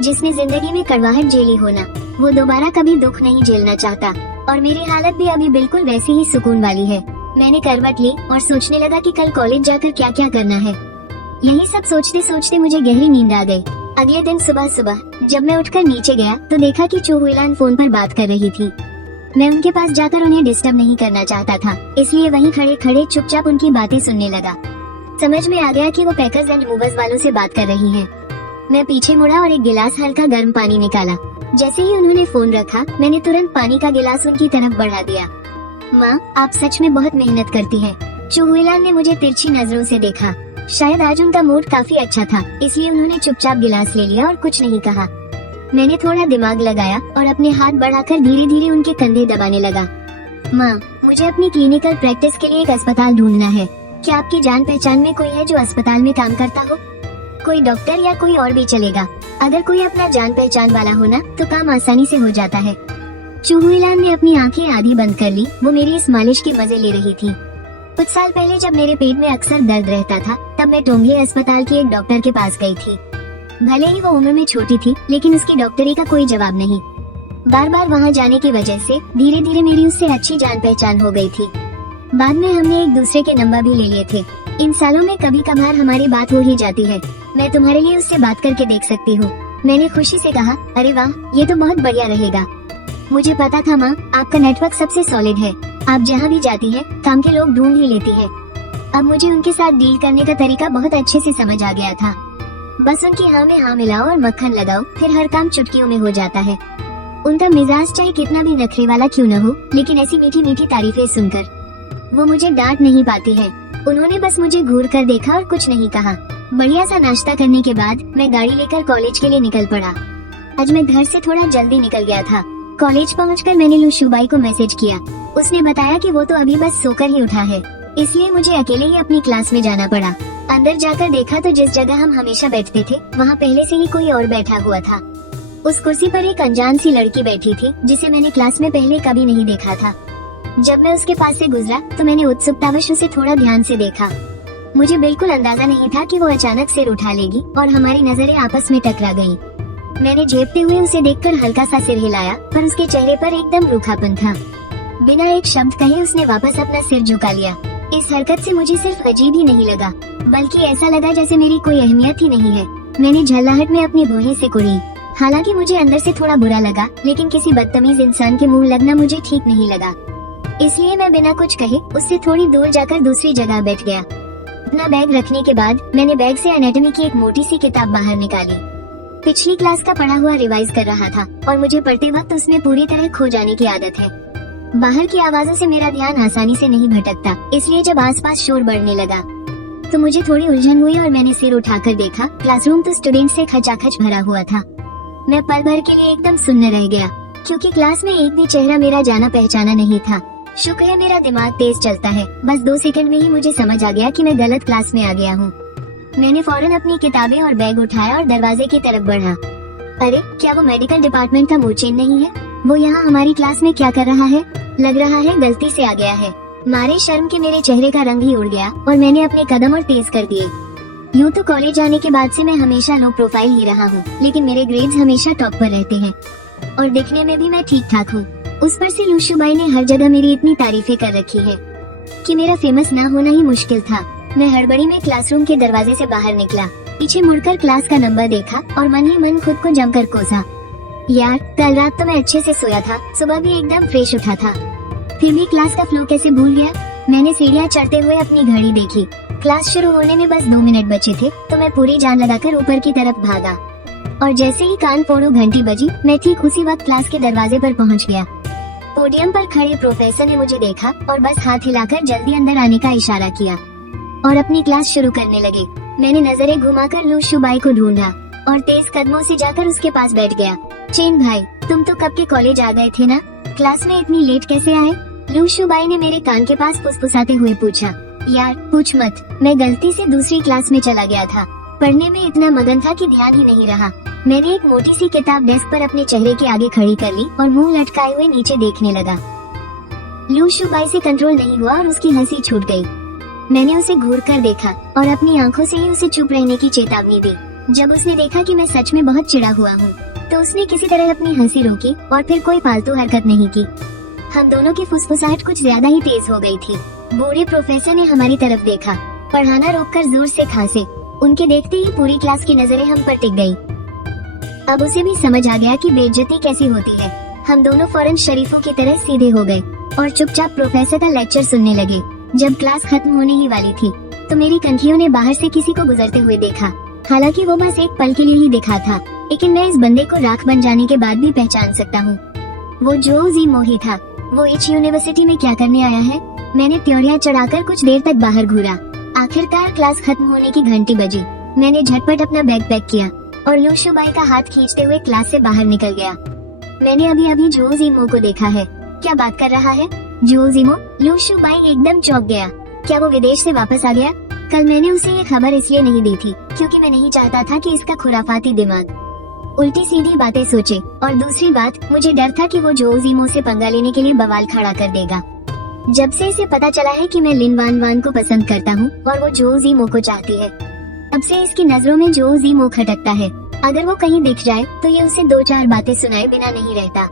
जिसने जिंदगी में कड़वाहट झेली हो ना, वो दोबारा कभी दुख नहीं झेलना चाहता। और मेरी हालत भी अभी बिल्कुल वैसी ही सुकून वाली है। मैंने करवट ली और सोचने लगा कि कल कॉलेज जाकर क्या क्या करना है। यही सब सोचते सोचते मुझे गहरी नींद आ गई। अगले दिन सुबह सुबह जब मैं उठकर नीचे गया तो देखा कि चू हुईलान फोन पर बात कर रही थी। मैं उनके पास जाकर उन्हें डिस्टर्ब नहीं करना चाहता था, इसलिए वहीं खड़े खड़े चुपचाप उनकी बातें सुनने लगा। समझ में आ गया कि वो पैकर्स एंड मूवर्स वालों से बात कर रही हैं। मैं पीछे मुड़ा और एक गिलास हल्का गर्म पानी निकाला। जैसे ही उन्होंने फोन रखा, मैंने तुरंत पानी का गिलास उनकी तरफ बढ़ा दिया। माँ, आप सच में बहुत मेहनत करती हैं। चू हुईलान ने मुझे तिरछी नजरों से देखा। शायद आज उनका मूड काफी अच्छा था, इसलिए उन्होंने चुपचाप गिलास ले लिया और कुछ नहीं कहा। मैंने थोड़ा दिमाग लगाया और अपने हाथ बढ़ाकर धीरे धीरे उनके कंधे दबाने लगा। माँ, मुझे अपनी क्लिनिकल प्रैक्टिस के लिए एक अस्पताल ढूंढना है। क्या आपकी जान पहचान में कोई है जो अस्पताल में काम करता हो? कोई डॉक्टर या कोई और भी चलेगा। अगर कोई अपना जान पहचान वाला हो ना तो काम आसानी से हो जाता है। चूहुईलान ने अपनी आंखें आधी बंद कर ली। वो मेरी इस मालिश के मजे ले रही थी। कुछ साल पहले जब मेरे पेट में अक्सर दर्द रहता था, तब मैं टोंगले अस्पताल के एक डॉक्टर के पास गई थी। भले ही वो उम्र में छोटी थी, लेकिन उसकी डॉक्टरी का कोई जवाब नहीं। बार बार वहाँ जाने की वजह से धीरे धीरे मेरी उससे अच्छी जान पहचान हो गई थी। बाद में हमने एक दूसरे के नंबर भी ले लिए थे। इन सालों में कभी कभार हमारी बात हो ही जाती है। मैं तुम्हारे लिए उससे बात करके देख सकती हूँ। मैंने खुशी से कहा, अरे वाह, ये तो बहुत बढ़िया रहेगा। मुझे पता था माँ, आपका नेटवर्क सबसे सॉलिड है। आप जहाँ भी जाती है काम के लोग ढूंढ ही लेती है। अब मुझे उनके साथ डील करने का तरीका बहुत अच्छे से समझ आ गया था। बस उनकी हाँ में हाँ मिलाओ और मक्खन लगाओ, फिर हर काम चुटकियों में हो जाता है। उनका मिजाज चाहे कितना भी नखरे वाला क्यों न हो, लेकिन ऐसी मीठी मीठी तारीफें सुनकर वो मुझे डांट नहीं पाती है। उन्होंने बस मुझे घूर कर देखा और कुछ नहीं कहा। बढ़िया सा नाश्ता करने के बाद मैं गाड़ी लेकर कॉलेज के लिए निकल पड़ा। आज मैं घर से थोड़ा जल्दी निकल गया था। कॉलेज पहुंचकर मैंने लू शुबाई को मैसेज किया। उसने बताया कि वो तो अभी बस सोकर ही उठा है, इसलिए मुझे अकेले ही अपनी क्लास में जाना पड़ा। अंदर जाकर देखा तो जिस जगह हम हमेशा बैठते थे वहाँ पहले से ही कोई और बैठा हुआ था। उस कुर्सी पर एक अनजान सी लड़की बैठी थी जिसे मैंने क्लास में पहले कभी नहीं देखा था। जब मैं उसके पास से गुजरा तो मैंने उत्सुकतावश उसे थोड़ा ध्यान से देखा। मुझे बिल्कुल अंदाजा नहीं था कि वो अचानक सिर उठा लेगी और हमारी नजरें आपस में टकरा गईं। मैंने झेपते हुए उसे देखकर हल्का सा सिर हिलाया, पर उसके चेहरे पर एकदम रूखापन था। बिना एक शब्द कहे उसने वापस अपना सिर झुका लिया। इस हरकत से मुझे सिर्फ अजीब ही नहीं लगा, बल्कि ऐसा लगा जैसे मेरी कोई अहमियत ही नहीं है। मैंने झल्लाहट में अपनी भौहें से कुड़ी। हालांकि मुझे अंदर से थोड़ा बुरा लगा, लेकिन किसी बदतमीज इंसान के मुंह लगना मुझे ठीक नहीं लगा। इसलिए मैं बिना कुछ कहे उससे थोड़ी दूर जाकर दूसरी जगह बैठ गया। अपना बैग रखने के बाद मैंने बैग से एनाटॉमी की एक मोटी सी किताब बाहर निकाली। पिछली क्लास का पढ़ा हुआ रिवाइज कर रहा था और मुझे पढ़ते वक्त उसमें पूरी तरह खो जाने की आदत है। बाहर की आवाजों से मेरा ध्यान आसानी से नहीं भटकता, इसलिए जब आसपास शोर बढ़ने लगा तो मुझे थोड़ी उलझन हुई और मैंने सिर उठाकर देखा। क्लासरूम तो स्टूडेंट से खचाखच भरा हुआ था। मैं पल भर के लिए एकदम सुन्न रह गया, क्योंकि क्लास में एक भी चेहरा मेरा जाना पहचाना नहीं था। शुक्र है मेरा दिमाग तेज चलता है। बस 2 सेकंड में ही मुझे समझ आ गया कि मैं गलत क्लास में आ गया हूँ। मैंने फौरन अपनी किताबें और बैग उठाया और दरवाजे की तरफ बढ़ा। अरे, क्या वो मेडिकल डिपार्टमेंट का मुर्चेन नहीं है? वो यहाँ हमारी क्लास में क्या कर रहा है? लग रहा है गलती से आ गया है। मारे शर्म के मेरे चेहरे का रंग ही उड़ गया और मैंने अपने कदम और तेज कर दिए। यूँ तो कॉलेज आने के बाद से मैं हमेशा लो प्रोफाइल ही रहा हूँ, लेकिन मेरे ग्रेड्स हमेशा टॉप पर रहते हैं और दिखने में भी मैं ठीक ठाक हूँ। उस पर से लू शुबाई ने हर जगह मेरी इतनी तारीफें कर रखी है कि मेरा फेमस ना होना ही मुश्किल था। मैं हड़बड़ी में क्लासरूम के दरवाजे से बाहर निकला, पीछे मुड़कर क्लास का नंबर देखा और मन ही मन खुद को जमकर कोसा। यार, कल रात तो मैं अच्छे से सोया था, सुबह भी एकदम फ्रेश उठा था, फिर भी क्लास का फ्लो कैसे भूल गया? मैंने सीढ़ियाँ चढ़ते हुए अपनी घड़ी देखी। क्लास शुरू होने में बस 2 मिनट बचे थे, तो मैं पूरी जान लगाकर ऊपर की तरफ भागा और जैसे ही कान फोड़ो घंटी बजी, मैं ठीक उसी वक्त क्लास के दरवाजे पर पहुंच गया। पोडियम पर खड़े प्रोफेसर ने मुझे देखा और बस हाथ हिलाकर जल्दी अंदर आने का इशारा किया और अपनी क्लास शुरू करने लगे। मैंने नजरें घुमाकर लू शुबाई को ढूंढा और तेज कदमों से जाकर उसके पास बैठ गया। चेन भाई, तुम तो कब के कॉलेज आ गए थे ना? क्लास में इतनी लेट कैसे आए? लू शुबाई ने मेरे कान के पास फुसफुसाते हुए पूछा। यार पूछ मत, मैं गलती से दूसरी क्लास में चला गया था। पढ़ने में इतना मगन था कि ध्यान ही नहीं रहा। मैंने एक मोटी सी किताब डेस्क पर अपने चेहरे के आगे खड़ी कर ली और मुंह लटकाए हुए नीचे देखने लगा। लू शुबाई से कंट्रोल नहीं हुआ और उसकी हंसी छूट गई। मैंने उसे घूर कर देखा और अपनी आंखों से ही उसे चुप रहने की चेतावनी दी। जब उसने देखा कि मैं सच में बहुत चिढ़ा हुआ हूँ, तो उसने किसी तरह अपनी हंसी रोकी और फिर कोई फालतू हरकत नहीं की। हम दोनों की फुसफुसाहट कुछ ज्यादा ही तेज हो गई थी। बूढ़े प्रोफेसर ने हमारी तरफ देखा, पढ़ाना रोककर जोर से खांसे। उनके देखते ही पूरी क्लास की नजरें हम पर टिक गई। अब उसे भी समझ आ गया कि बेइज्जती कैसी होती है। हम दोनों फौरन शरीफों की तरह सीधे हो गए और चुपचाप प्रोफेसर का लेक्चर सुनने लगे। जब क्लास खत्म होने ही वाली थी, तो मेरी कंखियों ने बाहर से किसी को गुजरते हुए देखा। हालांकि वो बस एक पल के लिए ही दिखा था, लेकिन मैं इस बंदे को राख बन जाने के बाद भी पहचान सकता हूँ। वो जो जी मोही था। वो इच यूनिवर्सिटी में क्या करने आया है? मैंने त्योरियां चढ़ाकर कुछ देर तक बाहर घूरा। आखिरकार क्लास खत्म होने की घंटी बजी। मैंने झटपट अपना बैग पैक किया और लू शुबाई का हाथ खींचते हुए क्लास से बाहर निकल गया। मैंने अभी अभी जो जिमो को देखा है। क्या बात कर रहा है? जो जिमो? लू शुबाई एकदम चौंक गया। क्या वो विदेश से वापस आ गया? कल मैंने उसे ये खबर इसलिए नहीं दी थी क्योंकि मैं नहीं चाहता था कि इसका खुराफाती दिमाग उल्टी सीधी बातें सोचे, और दूसरी बात, मुझे डर था कि वो जो जिमो से पंगा लेने के लिए बवाल खड़ा कर देगा। जब से इसे पता चला है कि मैं लिन वान वान को पसंद करता हूँ और वो जो जिमो को चाहती है, तब से इसकी नजरों में जो जिमो खटकता है। अगर वो कहीं दिख जाए तो ये उसे 2-4 बातें सुनाए बिना नहीं रहता।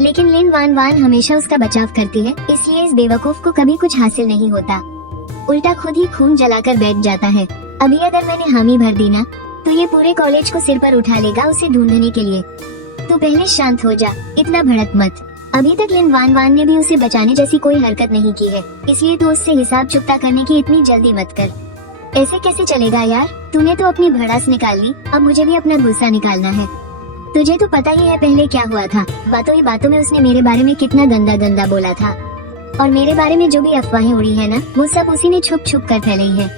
लेकिन लिन वान वान हमेशा उसका बचाव करती है, इसलिए इस बेवकूफ को कभी कुछ हासिल नहीं होता, उल्टा खुद ही खून जलाकर बैठ जाता है। अभी अगर मैंने हामी भर दी ना तो ये पूरे कॉलेज को सिर पर उठा लेगा उसे ढूंढने के लिए। तो पहले शांत हो जा, इतना भड़क मत। अभी तक लिन वान वान ने भी उसे बचाने जैसी कोई हरकत नहीं की है, इसलिए तो उससे हिसाब चुकता करने की इतनी जल्दी मत कर। ऐसे कैसे चलेगा यार? तूने तो अपनी भड़ास निकाल ली, अब मुझे भी अपना गुस्सा निकालना है। तुझे तो पता ही है पहले क्या हुआ था। बातों ही बातों में उसने मेरे बारे में कितना गंदा गंदा बोला था, और मेरे बारे में जो भी अफवाहें उड़ी है ना, वो सब उसी ने छुप छुप कर फैलाई है।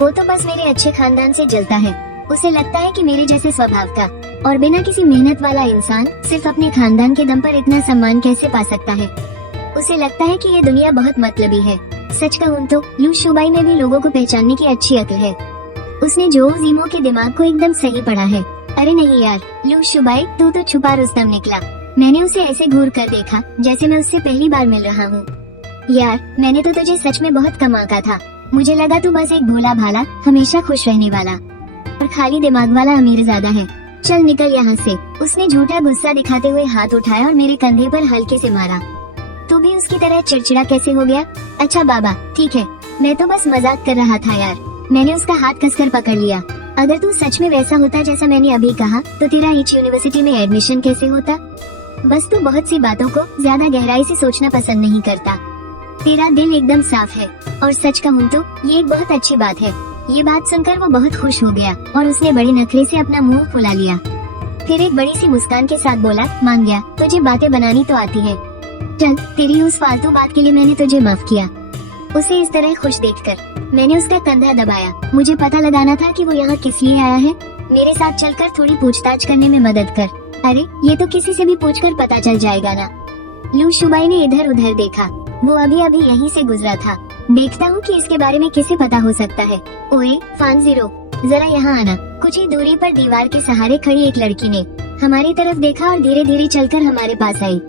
वो तो बस मेरे अच्छे खानदान से जलता है। उसे लगता है कि मेरे जैसे स्वभाव का और बिना किसी मेहनत वाला इंसान सिर्फ अपने खानदान के दम पर इतना सम्मान कैसे पा सकता है। उसे लगता है कि ये दुनिया बहुत मतलबी है। सच कहूँ तो लू शुबाई में भी लोगों को पहचानने की अच्छी अक्ल है। उसने जो जिमो के दिमाग को एकदम सही पढ़ा है। अरे नहीं यार, लू शुबाई तू तो छुपा रुस्तम निकला। मैंने उसे ऐसे घूर कर देखा जैसे मैं उससे पहली बार मिल रहा हूँ। यार, मैंने तो तुझे सच में बहुत कम आंका था। मुझे लगा तू बस एक भोला भाला, हमेशा खुश रहने वाला और खाली दिमाग वाला अमीरज़ादा है। चल निकल यहाँ से। उसने झूठा गुस्सा दिखाते हुए हाथ उठाया और मेरे कंधे पर हल्के से मारा। तू भी उसकी तरह चिड़चिड़ा कैसे हो गया? अच्छा बाबा, ठीक है, मैं तो बस मजाक कर रहा था यार। मैंने उसका हाथ कसकर पकड़ लिया। अगर तू सच में वैसा होता जैसा मैंने अभी कहा तो तेरा इच यूनिवर्सिटी में एडमिशन कैसे होता? बस तू बहुत सी बातों को ज्यादा गहराई से सोचना पसंद नहीं करता। तेरा दिल एकदम साफ है, और सच कहूँ तो ये एक बहुत अच्छी बात है। ये बात सुनकर वो बहुत खुश हो गया और उसने बड़े नखरे से अपना मुंह फुला लिया। फिर एक बड़ी सी मुस्कान के साथ बोला, मान गया, तुझे बातें बनानी तो आती है। चल, तेरी उस फालतू बात के लिए मैंने तुझे माफ किया। उसे इस तरह खुश देखकर मैंने उसका कंधा दबाया। मुझे पता लगाना था कि वो यहाँ किस लिए आया है। मेरे साथ चलकर थोड़ी पूछताछ करने में मदद कर। अरे ये तो किसी से भी पूछकर पता चल जाएगा ना। लू शुबाई ने इधर उधर देखा। वो अभी अभी यहीं से गुजरा था। देखता हूँ कि इसके बारे में किसे पता हो सकता है। ओए फान जीरो, जरा यहाँ आना। कुछ ही दूरी पर दीवार के सहारे खड़ी एक लड़की ने हमारी तरफ देखा और धीरे धीरे चलकर हमारे पास आई।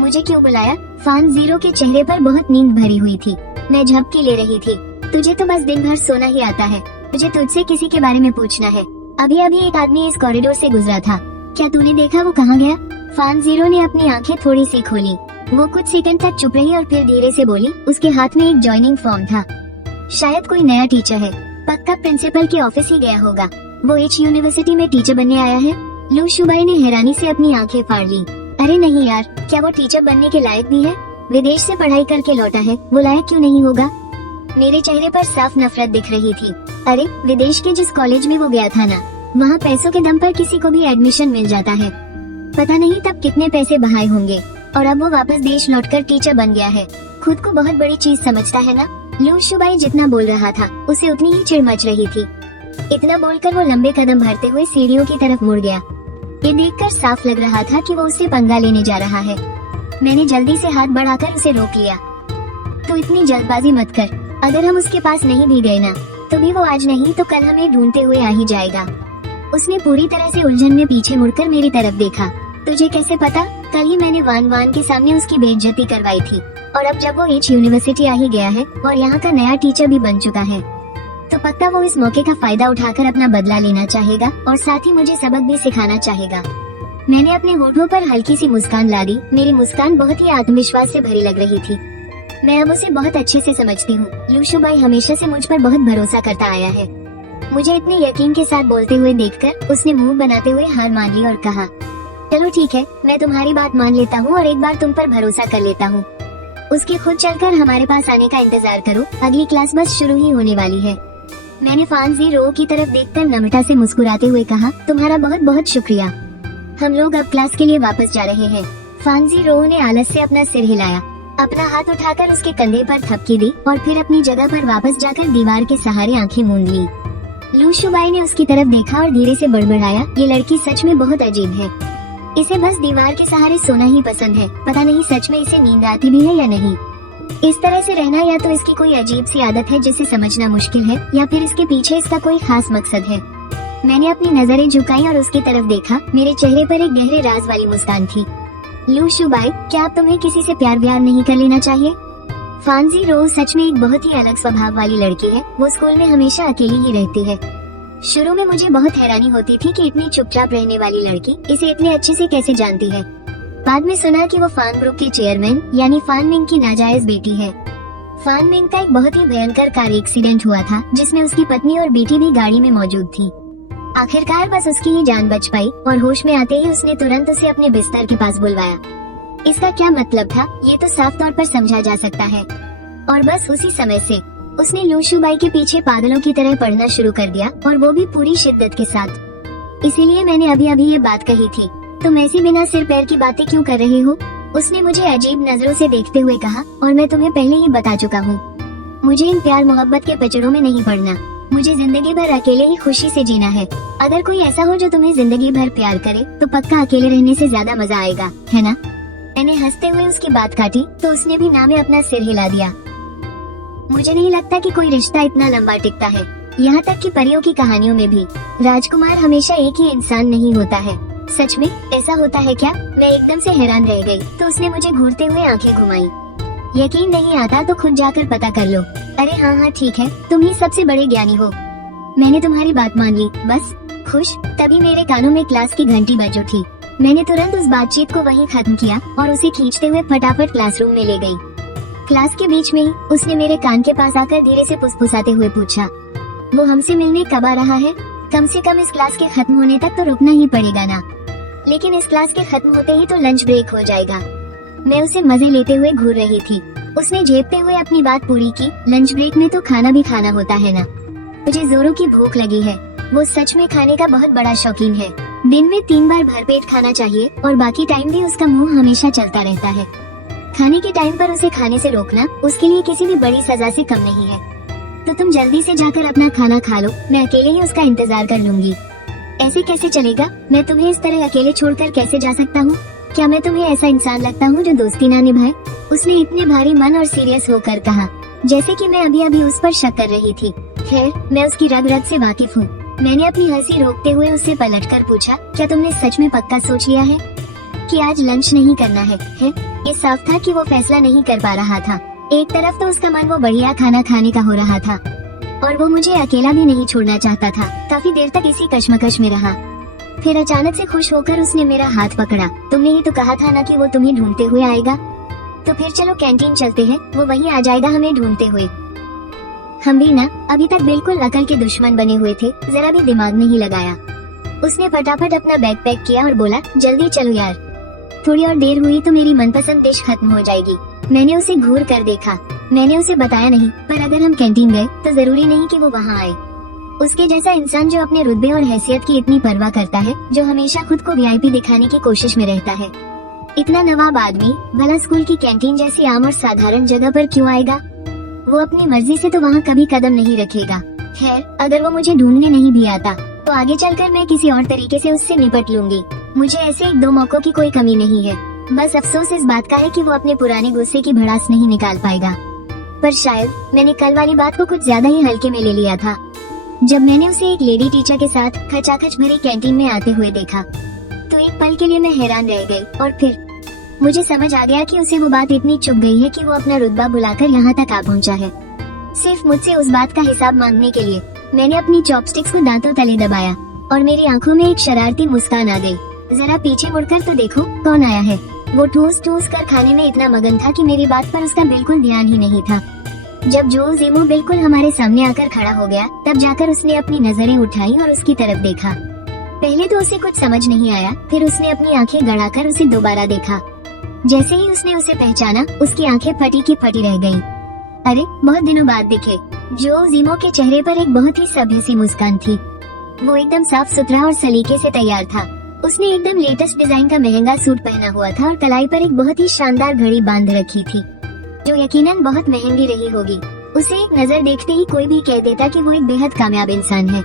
मुझे क्यों बुलाया? फान जीरो के चेहरे पर बहुत नींद भरी हुई थी। मैं झपकी ले रही थी। तुझे तो बस दिन भर सोना ही आता है। मुझे तुझसे किसी के बारे में पूछना है। अभी अभी एक आदमी इस कॉरिडोर से गुजरा था। क्या तूने देखा वो कहाँ गया? फान जीरो ने अपनी आंखें थोड़ी सी खोली। वो कुछ सेकंड तक चुप रही और फिर धीरे से बोली। उसके हाथ में एक ज्वाइनिंग फॉर्म था। शायद कोई नया टीचर है। पक्का प्रिंसिपल के ऑफिस ही गया होगा। वो एच यूनिवर्सिटी में टीचर बनने आया है। लू शुबाई ने हैरानी से अपनी आंखें फाड़ ली। अरे नहीं यार, क्या वो टीचर बनने के लायक भी है? विदेश से पढ़ाई करके लौटा है, वो लायक क्यों नहीं होगा? मेरे चेहरे पर साफ नफरत दिख रही थी। अरे विदेश के जिस कॉलेज में वो गया था ना, वहाँ पैसों के दम पर किसी को भी एडमिशन मिल जाता है। पता नहीं तब कितने पैसे बहाए होंगे, और अब वो वापस देश लौटकर टीचर बन गया है। खुद को बहुत बड़ी चीज समझता है ना। लू शुबाई जितना बोल रहा था उसे उतनी ही चिढ़ मच रही थी। इतना बोलकर वो लंबे कदम भरते हुए सीढ़ियों की तरफ मुड़ गया। ये देखकर साफ लग रहा था कि वो उससे पंगा लेने जा रहा है। मैंने जल्दी से हाथ बढ़ाकर उसे रोक लिया। तो इतनी जल्दबाजी मत कर। अगर हम उसके पास नहीं भी गए ना, तो भी वो आज नहीं तो कल हमें ढूंढते हुए आ ही जाएगा। उसने पूरी तरह से उलझन में पीछे मुड़कर मेरी तरफ देखा। तुझे कैसे पता? कल ही मैंने वान वान के सामने उसकी बेइज्जती करवाई थी, और अब जब वो एच यूनिवर्सिटी आ ही गया है और यहाँ का नया टीचर भी बन चुका है, तो पक्का वो इस मौके का फायदा उठाकर अपना बदला लेना चाहेगा और साथ ही मुझे सबक भी सिखाना चाहेगा। मैंने अपने होठों पर हल्की सी मुस्कान ला दी। मेरी मुस्कान बहुत ही आत्मविश्वास से भरी लग रही थी। मैं अब उसे बहुत अच्छे से समझती हूँ। लू शुबाई हमेशा से मुझ पर बहुत भरोसा करता आया है। मुझे इतने यकीन के साथ बोलते हुए देखकर उसने मुंह बनाते हुए हार मान ली और कहा, चलो ठीक है, मैं तुम्हारी बात मान लेता हूँ और एक बार तुम पर भरोसा कर लेता हूँ। उसके खुद चलकर हमारे पास आने का इंतजार करो, अगली क्लास बस शुरू ही होने वाली है। मैंने फानजी रो की तरफ देखकर नम्रता से मुस्कुराते हुए कहा, तुम्हारा बहुत बहुत शुक्रिया। हम लोग अब क्लास के लिए वापस जा रहे हैं। फानजी रो ने आलस से अपना सिर हिलाया, अपना हाथ उठाकर उसके कंधे पर थपकी दी और फिर अपनी जगह पर वापस जाकर दीवार के सहारे आंखें मूंद ली। लू शुबाई ने उसकी तरफ देखा और धीरे से बड़बड़ाया, ये लड़की सच में बहुत अजीब है। इसे बस दीवार के सहारे सोना ही पसंद है। पता नहीं सच में इसे नींद आती भी है या नहीं। इस तरह से रहना या तो इसकी कोई अजीब सी आदत है जिसे समझना मुश्किल है, या फिर इसके पीछे इसका कोई खास मकसद है। मैंने अपनी नजरें झुकाई और उसकी तरफ देखा। मेरे चेहरे पर एक गहरे राज वाली मुस्कान थी। लू शुबाई, क्या आप तुम्हें किसी से प्यार व्यार नहीं कर लेना चाहिए? फांजी रोज सच में एक बहुत ही अलग स्वभाव वाली लड़की है। वो स्कूल में हमेशा अकेली ही रहती है। शुरू में मुझे बहुत हैरानी होती थी कि इतनी चुपचाप रहने वाली लड़की इसे इतने अच्छे से कैसे जानती है। बाद में सुना कि वो फान ग्रुप के चेयरमैन यानी फान मिंग की नाजायज बेटी है। फान मिंग का एक बहुत ही भयंकर कार एक्सीडेंट हुआ था जिसमें उसकी पत्नी और बेटी भी गाड़ी में मौजूद थी। आखिरकार बस उसकी ही जान बच पाई और होश में आते ही उसने तुरंत उसे अपने बिस्तर के पास बुलवाया। इसका क्या मतलब था ये तो साफ तौर पर समझा जा सकता है। और बस उसी समय से उसने लू शुबाई के पीछे पागलों की तरह पढ़ना शुरू कर दिया, और वो भी पूरी शिद्दत के साथ। इसीलिए मैंने अभी अभी ये बात कही थी, तुम ऐसी बिना सिर पैर की बातें क्यों कर रहे हो? उसने मुझे अजीब नजरों से देखते हुए कहा, और मैं तुम्हें पहले ही बता चुका हूँ, मुझे इन प्यार मोहब्बत के पचड़ों में नहीं पड़ना। मुझे जिंदगी भर अकेले ही खुशी से जीना है। अगर कोई ऐसा हो जो तुम्हें जिंदगी भर प्यार करे तो पक्का अकेले रहने से ज्यादा मजा आएगा, है ना? मैंने हंसते हुए उसकी बात काटी तो उसने भी ना में अपना सिर हिला दिया। मुझे नहीं लगता कि कोई रिश्ता इतना लंबा टिकता है। यहाँ तक कि परियों की कहानियों में भी राजकुमार हमेशा एक ही इंसान नहीं होता है। सच में ऐसा होता है क्या? मैं एकदम से हैरान रह गई तो उसने मुझे घूरते हुए आंखें घुमाई। यकीन नहीं आता तो खुद जाकर पता कर लो। अरे हाँ ठीक है, तुम ही सबसे बड़े ज्ञानी हो। मैंने तुम्हारी बात मान ली, बस खुश। तभी मेरे कानों में क्लास की घंटी बज उठी। मैंने तुरंत उस बातचीत को वहीं खत्म किया और उसे खींचते हुए फटाफट क्लासरूम में ले गई। क्लास के बीच में ही उसने मेरे कान के पास आकर धीरे से फुसफुसाते हुए पूछा, वो हमसे मिलने कब आ रहा है? कम से कम इस क्लास के खत्म होने तक तो रुकना ही पड़ेगा ना। लेकिन इस क्लास के खत्म होते ही तो लंच ब्रेक हो जाएगा। मैं उसे मजे लेते हुए घूर रही थी। उसने झेपते हुए अपनी बात पूरी की, लंच ब्रेक में तो खाना भी खाना होता है ना। मुझे जोरों की भूख लगी है। वो सच में खाने का बहुत बड़ा शौकीन है। दिन में 3 बार भरपेट खाना चाहिए और बाकी टाइम भी उसका मुंह हमेशा चलता रहता है। खाने के टाइम पर उसे खाने से रोकना उसके लिए किसी भी बड़ी सजा से कम नहीं है। तो तुम जल्दी से जाकर अपना खाना खा लो, मैं अकेले ही उसका इंतजार कर लूंगी। ऐसे कैसे चलेगा? मैं तुम्हें इस तरह अकेले छोड़कर कैसे जा सकता हूँ? क्या मैं तुम्हें ऐसा इंसान लगता हूँ जो दोस्ती ना निभाए? उसने इतने भारी मन और सीरियस होकर कहा, जैसे कि मैं अभी अभी उस पर शक कर रही थी। खैर, मैं उसकी रग रग से वाकिफ हूँ। मैंने अपनी हंसी रोकते हुए उससे पलटकर पूछा, क्या तुमने सच में पक्का सोच लिया है कि आज लंच नहीं करना है? ये साफ था कि वो फैसला नहीं कर पा रहा था। एक तरफ तो उसका मन वो बढ़िया खाना खाने का हो रहा था और वो मुझे अकेला भी नहीं छोड़ना चाहता था। काफी देर तक इसी कश्मकश में रहा। फिर अचानक से खुश होकर उसने मेरा हाथ पकड़ा। तुमने ही तो कहा था ना कि वो तुम्हें ढूंढते हुए आएगा। तो फिर चलो कैंटीन चलते हैं, वो वहीं आ जाएगा हमें ढूंढते हुए। हम भी ना अभी तक बिल्कुल अकल के दुश्मन बने हुए थे, जरा भी दिमाग नहीं लगाया। उसने फटाफट अपना बैग पैक किया और बोला, जल्दी चलो यार, थोड़ी और देर हुई तो मेरी मनपसंद डिश खत्म हो जाएगी। मैंने उसे घूर कर देखा। मैंने उसे बताया नहीं, पर अगर हम कैंटीन गए तो जरूरी नहीं कि वो वहाँ आए। उसके जैसा इंसान जो अपने रुतबे और हैसियत की इतनी परवाह करता है, जो हमेशा खुद को वीआईपी दिखाने की कोशिश में रहता है, इतना नवाब आदमी भला स्कूल की कैंटीन जैसी आम और साधारण जगह पर क्यों आएगा? वो अपनी मर्जी से तो वहाँ कभी कदम नहीं रखेगा। खैर, अगर वो मुझे ढूंढने नहीं भी आता तो आगे चलकर मैं किसी और तरीके से उससे निपट लूंगी। मुझे ऐसे 1-2 मौकों की कोई कमी नहीं है। बस अफसोस इस बात का है कि वो अपने पुराने गुस्से की भड़ास नहीं निकाल पाएगा। पर शायद मैंने कल वाली बात को कुछ ज्यादा ही हल्के में ले लिया था। जब मैंने उसे एक लेडी टीचर के साथ खचाखच भरी कैंटीन में आते हुए देखा तो एक पल के लिए मैं हैरान रह गई, और फिर मुझे समझ आ गया कि उसे वो बात इतनी चुभ गई है कि वो अपना रुतबा भुलाकर यहाँ तक आ पहुँचा है, सिर्फ मुझसे उस बात का हिसाब मांगने के लिए। मैंने अपनी चॉपस्टिक्स को दांतों तले दबाया और मेरी आंखों में एक शरारती मुस्कान आ गई। जरा पीछे मुड़कर तो देखो कौन आया है। वो ठूस ठूस कर खाने में इतना मगन था कि मेरी बात पर उसका बिल्कुल ध्यान ही नहीं था। जब जो ज़िमो बिल्कुल हमारे सामने आकर खड़ा हो गया, तब जाकर उसने अपनी नजरें उठाई और उसकी तरफ देखा। पहले तो उसे कुछ समझ नहीं आया, फिर उसने अपनी आंखें गड़ाकर उसे दोबारा देखा। जैसे ही उसने उसे पहचाना, उसकी आंखें फटी की फटी रह गईं। अरे, बहुत दिनों बाद दिखे। जो ज़िमो के चेहरे पर एक बहुत ही सभ्य सी मुस्कान थी। वो एकदम साफ सुथरा और सलीके से तैयार था। उसने एकदम लेटेस्ट डिजाइन का महंगा सूट पहना हुआ था और कलाई पर एक बहुत ही शानदार घड़ी बांध रखी थी, जो यकीनन बहुत महंगी रही होगी। उसे एक नजर देखते ही कोई भी कह देता कि वो एक बेहद कामयाब इंसान है।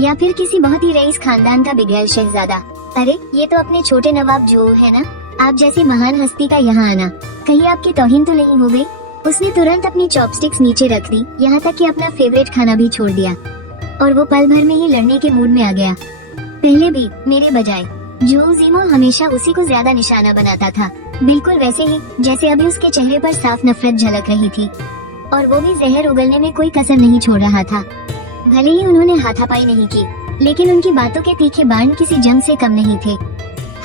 या फिर किसी बहुत ही रईस खानदान का बिगड़ैल शहजादा। अरे ये तो अपने छोटे नवाब जो है ना, आप जैसी महान हस्ती का यहाँ आना, कहीं आपकी तौहीन तो नहीं हो गई? उसने तुरंत अपनी चॉपस्टिक्स नीचे रख दी, यहाँ तक कि अपना फेवरेट खाना भी छोड़ दिया और वो पल भर में ही लड़ने के मूड में आ गया। पहले भी मेरे बजाय जो जीमो हमेशा उसी को ज्यादा निशाना बनाता था, बिल्कुल वैसे ही जैसे अभी उसके चेहरे पर साफ नफरत झलक रही थी, और वो भी जहर उगलने में कोई कसर नहीं छोड़ रहा था। भले ही उन्होंने हाथापाई नहीं की, लेकिन उनकी बातों के तीखे बाण किसी जंग से कम नहीं थे।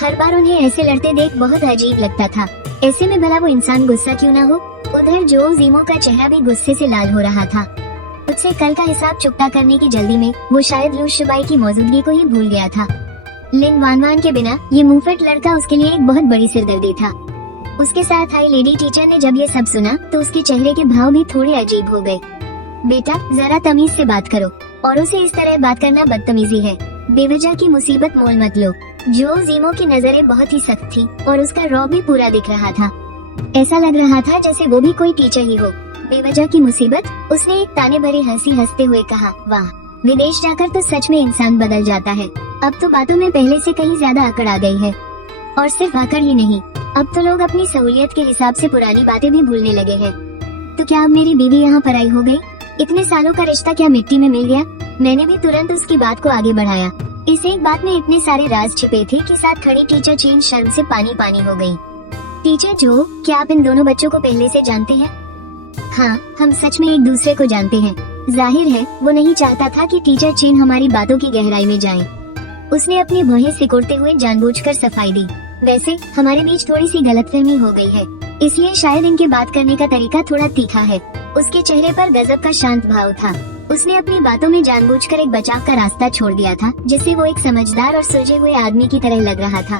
हर बार उन्हें ऐसे लड़ते देख बहुत अजीब लगता था। ऐसे में भला वो इंसान गुस्सा क्यों ना हो? उधर जो जीमो का चेहरा भी गुस्से से लाल हो रहा था। उससे कल का हिसाब चुकता करने की जल्दी में वो शायद लू शुबाई की मौजूदगी को ही भूल गया था। लिन वानवान के बिना ये मुंहफट लड़का उसके लिए एक बहुत बड़ी सिरदर्दी था। उसके साथ आई लेडी टीचर ने जब ये सब सुना तो उसके चेहरे के भाव भी थोड़े अजीब हो गए। बेटा जरा तमीज से बात करो, औरों से इस तरह बात करना बदतमीजी है। बेवजह की मुसीबत मोल मत लो। जो जीमो की नजरें बहुत ही सख्त थी और उसका रौब भी पूरा दिख रहा था। ऐसा लग रहा था जैसे वो भी कोई टीचर ही हो। बेवजह की मुसीबत, उसने एक ताने भरी हंसी हंसते हुए कहा, वाह, विदेश जाकर तो सच में इंसान बदल जाता है। अब तो बातों में पहले से कहीं ज्यादा अकड़ आ गई है। और सिर्फ अकड़ ही नहीं, अब तो लोग अपनी सहूलियत के हिसाब से पुरानी बातें भी भूलने लगे हैं। तो क्या अब मेरी बीवी यहाँ पराई हो गई? इतने सालों का रिश्ता क्या मिट्टी में मिल गया? मैंने भी तुरंत उसकी बात को आगे बढ़ाया। इस एक बात में इतने सारे राज छिपे थे कि साथ खड़ी टीचर चेन शर्म से पानी पानी हो गई। टीचर जो, क्या आप इन दोनों बच्चों को पहले से जानते हैं? हाँ, हम सच में एक दूसरे को जानते हैं। जाहिर है वो नहीं चाहता था कि टीचर चेन हमारी बातों की गहराई में जाए। उसने अपनी भौहें सिकुड़ते हुए जानबूझकर सफाई दी। वैसे हमारे बीच थोड़ी सी गलतफहमी हो गई है, इसलिए शायद इनके बात करने का तरीका थोड़ा तीखा है। उसके चेहरे पर गजब का शांत भाव था। उसने अपनी बातों में जानबूझकर एक बचाव का रास्ता छोड़ दिया था, जिससे वो एक समझदार और सुलझे हुए आदमी की तरह लग रहा था,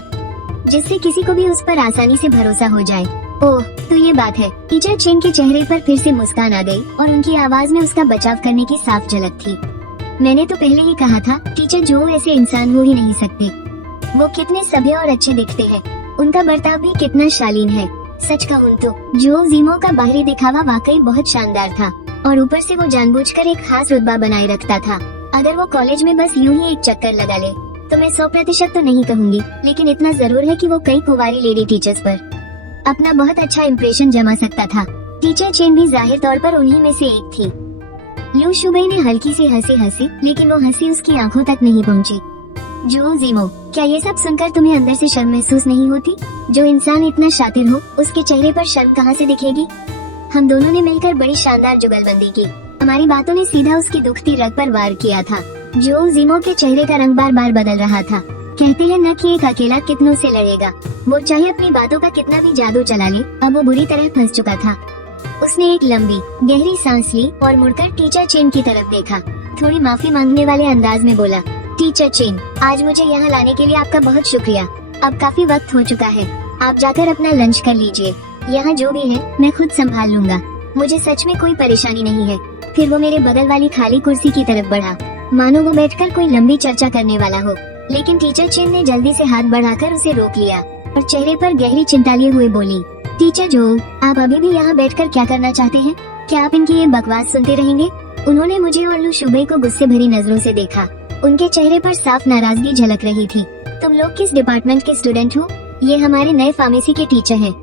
जिससे किसी को भी उस पर आसानी से भरोसा हो जाए। ओह, तो ये बात है। टीचर चेन के चेहरे पर फिर से मुस्कान आ गई और उनकी आवाज में उसका बचाव करने की साफ झलक थी। मैंने तो पहले ही कहा था, टीचर जो ऐसे इंसान हो ही नहीं सकते। वो कितने सभ्य और अच्छे दिखते हैं, उनका बर्ताव भी कितना शालीन है। सच कहूँ तो जो जीमो का बाहरी दिखावा वाकई बहुत शानदार था, और ऊपर से वो जानबूझकर एक खास रुतबा बनाए रखता था। अगर वो कॉलेज में बस यूं ही एक चक्कर लगा ले तो मैं 100% तो नहीं कहूँगी, लेकिन इतना जरूर है कि वो कई कुंवारी लेडी टीचर्स पर अपना बहुत अच्छा इम्प्रेशन जमा सकता था। टीचर चेन भी जाहिर तौर पर उन्हीं में से एक थी। लू शुबई ने हल्की सी हंसी, लेकिन वो हंसी उसकी आंखों तक नहीं पहुंची। जो जीमो, क्या ये सब सुनकर तुम्हें अंदर से शर्म महसूस नहीं होती? जो इंसान इतना शातिर हो, उसके चेहरे पर शर्म कहाँ से दिखेगी? हम दोनों ने मिलकर बड़ी शानदार जुगलबंदी की। हमारी बातों ने सीधा उसकी दुखती रग पर वार किया था। जो जीमो के चेहरे का रंग बार बार बदल रहा था। कहते हैं न कि एक अकेला कितनों से लड़ेगा। वो चाहे अपनी बातों का कितना भी जादू चला ले, अब वो बुरी तरह फंस चुका था। उसने एक लंबी गहरी सांस ली और मुड़कर टीचर चेन की तरफ देखा। थोड़ी माफी मांगने वाले अंदाज में बोला, टीचर चेन, आज मुझे यहाँ लाने के लिए आपका बहुत शुक्रिया। अब काफी वक्त हो चुका है, आप जाकर अपना लंच कर लीजिए। यहाँ जो भी है मैं खुद संभाल लूंगा। मुझे सच में कोई परेशानी नहीं है। फिर वो मेरे बगल वाली खाली कुर्सी की तरफ बढ़ा, मानो वो बैठकर कोई लंबी चर्चा करने वाला हो। लेकिन टीचर चेन ने जल्दी से हाथ बढ़ाकर उसे रोक लिया और चेहरे पर गहरी चिंता लिए हुए बोली, टीचर जो, आप अभी भी यहाँ बैठकर क्या करना चाहते हैं? क्या आप इनकी ये बकवास सुनते रहेंगे? उन्होंने मुझे और लू शुबई को गुस्से भरी नजरों से देखा। उनके चेहरे पर साफ नाराजगी झलक रही थी। तुम लोग किस डिपार्टमेंट के स्टूडेंट हो? ये हमारे नए फार्मेसी के टीचर हैं।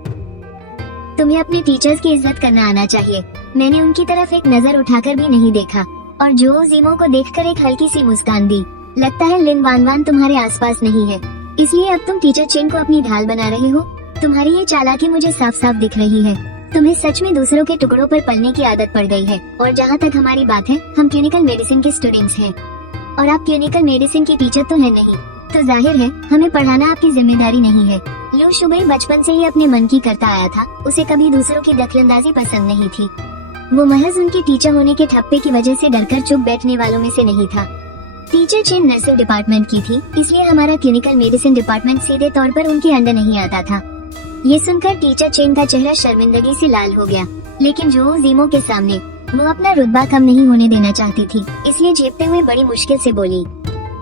तुम्हें अपने टीचर्स की इज्जत करना आना चाहिए। मैंने उनकी तरफ एक नजर उठाकर भी नहीं देखा और जो जीमो को देखकर एक हल्की सी मुस्कान दी। लगता है लिन वानवान तुम्हारे आसपास नहीं है, इसलिए अब तुम टीचर चेन को अपनी ढाल बना रहे हो। तुम्हारी ये चालाकी मुझे साफ साफ दिख रही है। तुम्हें सच में दूसरों के टुकड़ों पर पलने की आदत पड़ गई है। और जहाँ तक हमारी बात है, हम क्लिनिकल मेडिसिन के स्टूडेंट्स हैं और आप क्लिनिकल मेडिसिन की टीचर तो है नहीं, तो जाहिर है हमें पढ़ाना आपकी जिम्मेदारी नहीं है। लू शुबई बचपन से ही अपने मन की करता आया था। उसे कभी दूसरों की दखलंदाजी पसंद नहीं थी। वो महज उनके टीचर होने के ठप्पे की वजह से डरकर चुप बैठने वालों में से नहीं था। टीचर चेन नर्सिंग डिपार्टमेंट की थी, इसलिए हमारा क्लिनिकल मेडिसिन डिपार्टमेंट सीधे तौर पर उनके अंडर नहीं आता था। ये सुनकर टीचर चेन का चेहरा शर्मिंदगी से लाल हो गया, लेकिन जो जीमो के सामने वो अपना रुतबा कम नहीं होने देना चाहती थी, इसलिए झेपते हुए बड़ी मुश्किल से बोली,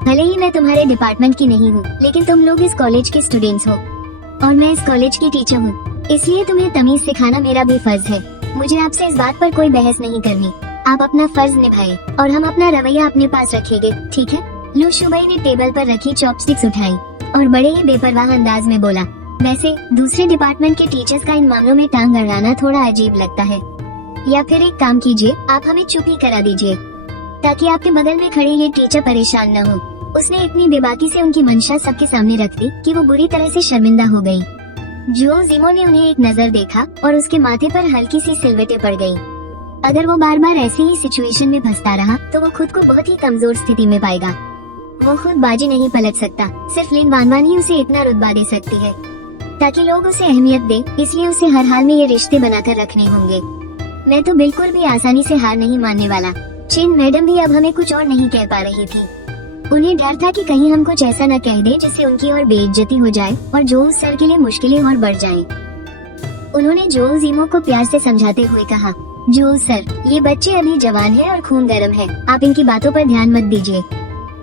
भले ही मैं तुम्हारे डिपार्टमेंट की नहीं हूँ, लेकिन तुम लोग इस कॉलेज के स्टूडेंट्स हो और मैं इस कॉलेज की टीचर हूँ, इसलिए तुम्हें तमीज सिखाना मेरा भी फर्ज है। मुझे आपसे इस बात पर कोई बहस नहीं करनी। आप अपना फर्ज निभाए और हम अपना रवैया अपने पास रखेंगे, ठीक है? लू शुबई ने टेबल पर रखी चॉपस्टिक्स उठाई और बड़े ही बेपरवाह अंदाज में बोला, वैसे दूसरे डिपार्टमेंट के टीचर्स का इन मामलों में टांग अड़ाना थोड़ा अजीब लगता है। या फिर एक काम कीजिए, आप हमें चुप ही करा दीजिए ताकि आपके बगल में खड़े ये टीचर परेशान न हो। उसने इतनी बेबाकी से उनकी मंशा सबके सामने रख दी कि वो बुरी तरह से शर्मिंदा हो गई। जो ज़िमो ने उन्हें एक नजर देखा और उसके माथे पर हल्की सी सिलवटें पड़ गईं। अगर वो बार बार ऐसे ही सिचुएशन में फंसता रहा तो वो खुद को बहुत ही कमजोर स्थिति में पाएगा। वो खुद बाजी नहीं पलट सकता, सिर्फ लिन वानवान ही उसे इतना रुतबा दे सकती है ताकि लोग उसे अहमियत दे, इसलिए उसे हर हाल में ये रिश्ते बनाकर रखने होंगे। मैं तो बिल्कुल भी आसानी से हार नहीं मानने वाला। चेन मैडम भी अब हमें कुछ और नहीं कह पा रही थी। उन्हें डर था कि कहीं हम कुछ ऐसा न कह दें जिससे उनकी और बेइज्जती हो जाए और जो सर के लिए मुश्किलें और बढ़ जाएं। उन्होंने जो ज़िमो को प्यार से समझाते हुए कहा, जो सर, ये बच्चे अभी जवान हैं और खून गर्म है, आप इनकी बातों पर ध्यान मत दीजिए।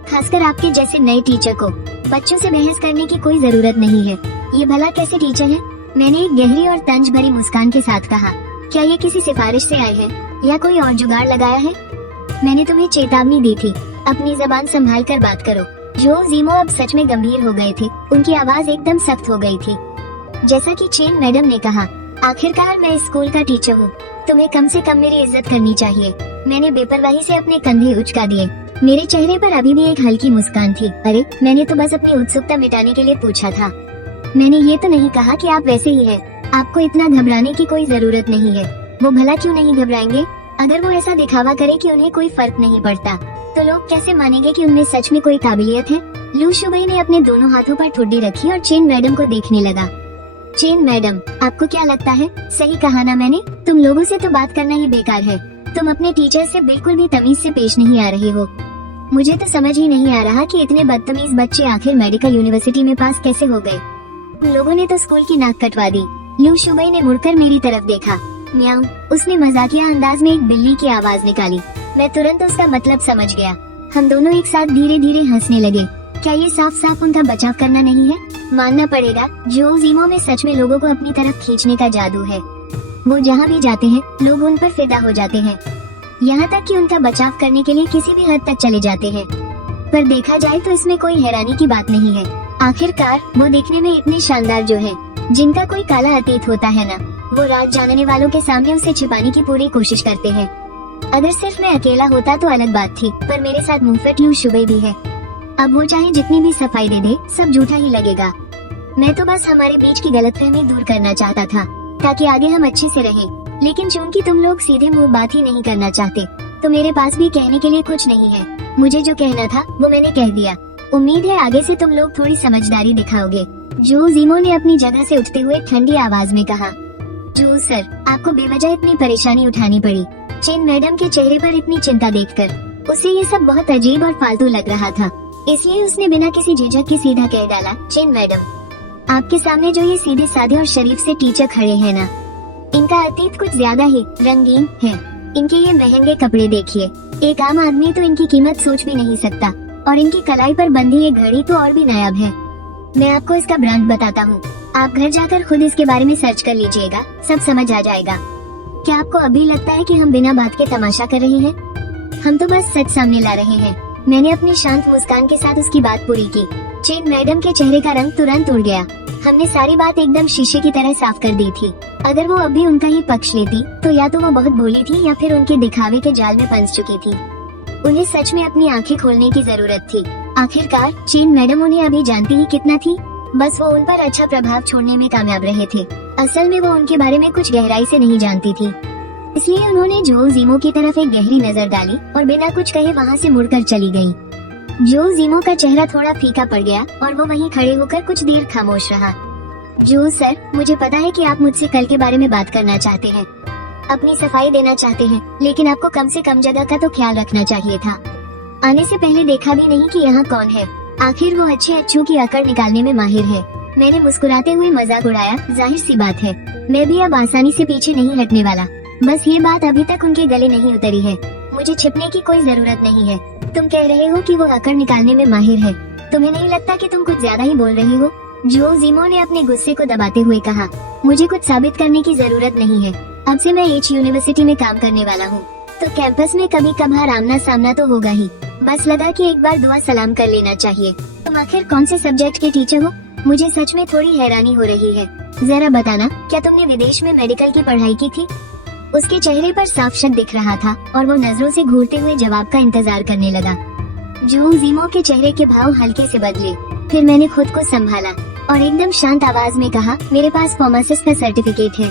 खासकर आपके जैसे नए टीचर को बच्चों से बहस करने की कोई जरूरत नहीं है। ये भला कैसे टीचर है? मैंने एक गहरी और तंज भरी मुस्कान के साथ कहा, क्या ये किसी सिफारिश से आए हैं या कोई और जुगाड़ लगाया है? मैंने तुम्हें चेतावनी दी थी, अपनी जबान संभाल कर बात करो। जो ज़िमो अब सच में गंभीर हो गए थे, उनकी आवाज एकदम सख्त हो गई थी। जैसा कि चेन मैडम ने कहा, आखिरकार मैं स्कूल का टीचर हूँ, तुम्हें कम से कम मेरी इज्जत करनी चाहिए। मैंने बेपरवाही से अपने कंधे उचका दिए। मेरे चेहरे पर अभी भी एक हल्की मुस्कान थी। अरे, मैंने तो बस अपनी उत्सुकता मिटाने के लिए पूछा था। मैंने ये तो नहीं कहा कि आप वैसे ही हैं। आपको इतना घबराने की कोई जरूरत नहीं है। वो भला क्यों नहीं घबराएंगे? अगर वो ऐसा दिखावा करे कि उन्हें कोई फर्क नहीं पड़ता, तो लोग कैसे मानेंगे कि उनमें सच में कोई काबिलियत है? लू शुबई ने अपने दोनों हाथों पर ठुड्डी रखी और चेन मैडम को देखने लगा। चेन मैडम, आपको क्या लगता है, सही कहा ना मैंने? तुम लोगों से तो बात करना ही बेकार है। तुम अपने टीचर से बिल्कुल भी तमीज से पेश नहीं आ रहे हो। मुझे तो समझ ही नहीं आ रहा कि इतने बदतमीज बच्चे आखिर मेडिकल यूनिवर्सिटी में पास कैसे हो गए। लोगों ने तो स्कूल की नाक कटवा दी। लू शुबई ने मुड़कर मेरी तरफ देखा। म्याऊं, उसने मजाकिया अंदाज में एक बिल्ली की आवाज निकाली। मैं तुरंत उसका मतलब समझ गया। हम दोनों एक साथ धीरे धीरे हंसने लगे। क्या ये साफ साफ उनका बचाव करना नहीं है? मानना पड़ेगा, जो ज़िमो में सच में लोगों को अपनी तरफ खींचने का जादू है। वो जहाँ भी जाते हैं, लोग उन पर फिदा हो जाते हैं, यहाँ तक कि उनका बचाव करने के लिए किसी भी हद तक चले जाते हैं। पर देखा जाए तो इसमें कोई हैरानी की बात नहीं है। आखिरकार वो देखने में इतने शानदार जो है, जिनका कोई काला अतीत होता है ना, वो राज जानने वालों के सामने उसे छिपाने की पूरी कोशिश करते हैं। अगर सिर्फ मैं अकेला होता तो अलग बात थी, पर मेरे साथ मुंहफट लू शुबई भी है। अब वो चाहे जितनी भी सफाई दे दे, सब झूठा ही लगेगा। मैं तो बस हमारे बीच की गलतफहमी दूर करना चाहता था ताकि आगे हम अच्छे से रहें। लेकिन चूंकि तुम लोग सीधे मुंह बात ही नहीं करना चाहते, तो मेरे पास भी कहने के लिए कुछ नहीं है। मुझे जो कहना था वो मैंने कह दिया। उम्मीद है आगे से तुम लोग थोड़ी समझदारी दिखाओगे। जो ज़िमो ने अपनी जगह से उठते हुए ठंडी आवाज में कहा। जो सर, आपको बेवजह इतनी परेशानी उठानी पड़ी। चेन मैडम के चेहरे पर इतनी चिंता देखकर उसे ये सब बहुत अजीब और फालतू लग रहा था, इसलिए उसने बिना किसी झिझक के सीधा कह डाला, चेन मैडम, आपके सामने जो ये सीधे साधे और शरीफ से टीचर खड़े हैं ना, इनका अतीत कुछ ज्यादा ही रंगीन है। इनके ये महंगे कपड़े देखिए, एक आम आदमी तो इनकी कीमत सोच भी नहीं सकता, और इनकी कलाई पर बंधी ये घड़ी तो और भी नायाब है। मैं आपको इसका ब्रांड बताता हूँ, आप घर जाकर खुद इसके बारे में सर्च कर लीजिएगा, सब समझ आ जाएगा। क्या आपको अभी लगता है कि हम बिना बात के तमाशा कर रहे हैं? हम तो बस सच सामने ला रहे हैं। मैंने अपनी शांत मुस्कान के साथ उसकी बात पूरी की। चेन मैडम के चेहरे का रंग तुरंत उड़ गया। हमने सारी बात एकदम शीशे की तरह साफ कर दी थी। अगर वो अभी उनका ही पक्ष लेती, तो या तो वो बहुत भोली थी या फिर उनके दिखावे के जाल में फंस चुकी थी। उन्हें सच में अपनी आंखें खोलने की जरूरत थी। आखिरकार चेन मैडम उन्हें अभी जानती ही कितना थी। बस वो उन पर अच्छा प्रभाव छोड़ने में कामयाब रहे थे। असल में वो उनके बारे में कुछ गहराई से नहीं जानती थी, इसलिए उन्होंने जो ज़िमो की तरफ एक गहरी नजर डाली और बिना कुछ कहे वहाँ से मुड़कर चली गयी। जो ज़िमो का चेहरा थोड़ा फीका पड़ गया और वो वहीं खड़े होकर कुछ देर खामोश रहा। जो सर, मुझे पता है कि आप मुझसे कल के बारे में बात करना चाहते हैं, अपनी सफाई देना चाहते हैं, लेकिन आपको कम से कम जगह का तो ख्याल रखना चाहिए था। आने से पहले देखा भी नहीं कि यहाँ कौन है। आखिर वो अच्छे अच्छों की अकड़ निकालने में माहिर है। मैंने मुस्कुराते हुए मजाक उड़ाया। जाहिर सी बात है, मैं भी अब आसानी से पीछे नहीं हटने वाला। बस ये बात अभी तक उनके गले नहीं उतरी है। मुझे छिपने की कोई जरूरत नहीं है। तुम कह रहे हो कि वो अकड़ निकालने में माहिर है, तुम्हें नहीं लगता कि तुम कुछ ज्यादा ही बोल रहे हो? जो ज़िमो ने अपने गुस्से को दबाते हुए कहा। मुझे कुछ साबित करने की जरूरत नहीं है। अब से मैं एच यूनिवर्सिटी में काम करने वाला हूँ, तो कैंपस में कभी कभार आमना सामना तो होगा ही। बस लगा कि एक बार दुआ सलाम कर लेना चाहिए। तुम आखिर कौन से सब्जेक्ट के टीचर हो? मुझे सच में थोड़ी हैरानी हो रही है। जरा बताना, क्या तुमने विदेश में मेडिकल की पढ़ाई की थी? उसके चेहरे पर साफ शक दिख रहा था और वो नजरों से घूरते हुए जवाब का इंतजार करने लगा। जो जीमो के चेहरे के भाव हल्के से बदले। फिर मैंने खुद को संभाला और एकदम शांत आवाज में कहा, मेरे पास फार्मासिस्ट का सर्टिफिकेट है,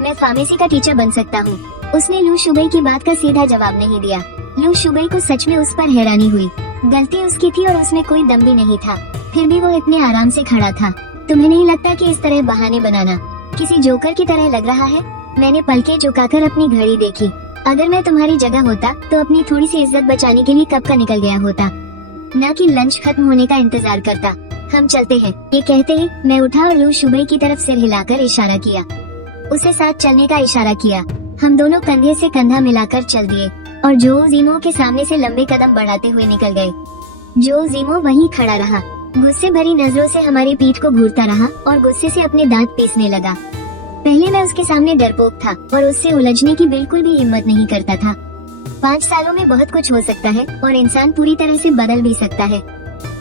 मैं फार्मेसी का टीचर बन सकता हूँ। उसने लू शुबई की बात का सीधा जवाब नहीं दिया। लू शुबई को सच में उस पर हैरानी हुई। गलती उसकी थी और उसमें कोई दम भी नहीं था, फिर भी वो इतने आराम से खड़ा था। तुम्हें नहीं लगता कि इस तरह बहाने बनाना किसी जोकर की तरह लग रहा है? मैंने पलकें झुकाकर अपनी घड़ी देखी। अगर मैं तुम्हारी जगह होता तो अपनी थोड़ी सी इज्जत बचाने के लिए कब का निकल गया होता, न कि लंच खत्म होने का इंतजार करता। हम चलते हैं। ये कहते ही मैं उठा और लू शुबई की तरफ सिर हिलाकर इशारा किया, उसे साथ चलने का इशारा किया। हम दोनों कंधे से कंधा मिलाकर चल दिए और जो जीमो के सामने से लंबे कदम बढ़ाते हुए निकल गए। जो जीमो वहीं खड़ा रहा, गुस्से भरी नजरों से हमारी पीठ को घूरता रहा और गुस्से से अपने दांत पीसने लगा। पहले मैं उसके सामने डरपोक था और उससे उलझने की बिल्कुल भी हिम्मत नहीं करता था। 5 सालों में बहुत कुछ हो सकता है और इंसान पूरी तरह से बदल भी सकता है।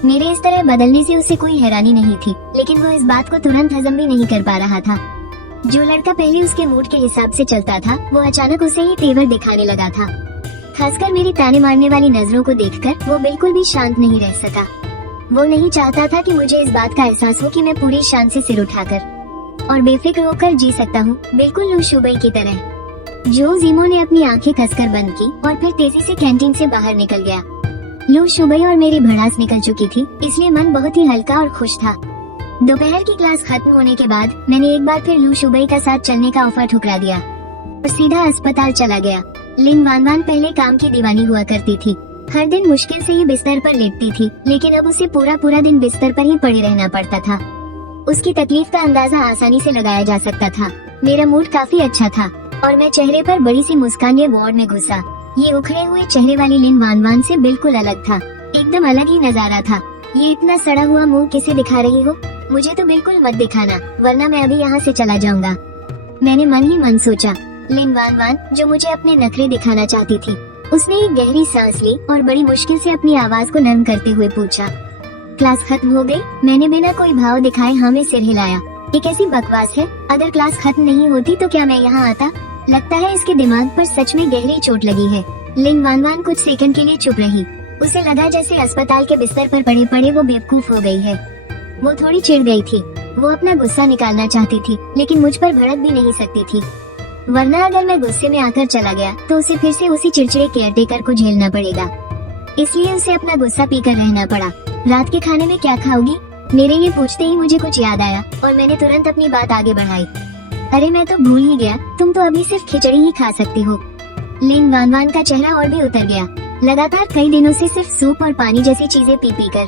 मेरे इस तरह बदलने से उसे कोई हैरानी नहीं थी, लेकिन वो इस बात को तुरंत हजम भी नहीं कर पा रहा था। जो लड़का पहले उसके मूड के हिसाब से चलता था, वो अचानक उसे ही तेवर दिखाने लगा था। खासकर मेरी ताने मारने वाली नजरों को देखकर वो बिल्कुल भी शांत नहीं रह सका। वो नहीं चाहता था कि मुझे इस बात का एहसास हो कि मैं पूरी शान से सिर उठाकर और बेफिक्र होकर जी सकता हूँ, बिल्कुल लू शुबई की तरह। जो जीमो ने अपनी आंखें कसकर बंद की और फिर तेजी से कैंटीन से बाहर निकल गया। लू शुबई और मेरी भड़ास निकल चुकी थी, इसलिए मन बहुत ही हल्का और खुश था। दोपहर की क्लास खत्म होने के बाद मैंने एक बार फिर लू शुबई का साथ चलने का ऑफर ठुकरा दिया और सीधा अस्पताल चला गया। लिन वान वान पहले काम की दीवानी हुआ करती थी। हर दिन मुश्किल से ही बिस्तर पर लेटती थी, लेकिन अब उसे पूरा दिन बिस्तर पर ही पड़े रहना पड़ता था। उसकी तकलीफ का अंदाजा आसानी से लगाया जा सकता था। मेरा मूड काफी अच्छा था और मैं चेहरे पर बड़ी सी मुस्कान लिए वार्ड में घुसा। ये उखड़े हुए चेहरे वाली लिन वान वान से बिल्कुल अलग था, एकदम अलग ही नजारा था। ये इतना सड़ा हुआ मुंह किसे दिखा रही हो? मुझे तो बिल्कुल मत दिखाना, वरना मैं अभी यहाँ से चला जाऊंगा, मैंने मन ही मन सोचा। लिन वान वान, जो मुझे अपने नखरे दिखाना चाहती थी, उसने एक गहरी सांस ली और बड़ी मुश्किल से अपनी आवाज को नरम करते हुए पूछा, क्लास खत्म हो गई? मैंने बिना कोई भाव दिखाए हाँ में सिर हिलाया। ये कैसी बकवास है? अगर क्लास खत्म नहीं होती तो क्या मैं यहाँ आता? लगता है इसके दिमाग पर सच में गहरी चोट लगी है। लिन वान वान कुछ सेकंड के लिए चुप रही। उसे लगा जैसे अस्पताल के बिस्तर पर पड़े पड़े वो बेवकूफ हो गई है। वो थोड़ी चिढ़ गई थी। वो अपना गुस्सा निकालना चाहती थी, लेकिन मुझ पर भड़क भी नहीं सकती थी, वरना अगर मैं गुस्से में आकर चला गया तो उसे फिर से उसी चिड़चिड़े केयरटेकर को झेलना पड़ेगा। इसलिए उसे अपना गुस्सा पीकर रहना पड़ा। रात के खाने में क्या खाओगी? मेरे ये पूछते ही मुझे कुछ याद आया और मैंने तुरंत अपनी बात आगे बढ़ाई। अरे मैं तो भूल ही गया, तुम तो अभी सिर्फ खिचड़ी ही खा सकती हो। लिन वान वान का चेहरा और भी उतर गया। लगातार कई दिनों से सिर्फ सूप और पानी जैसी चीजें पी पी कर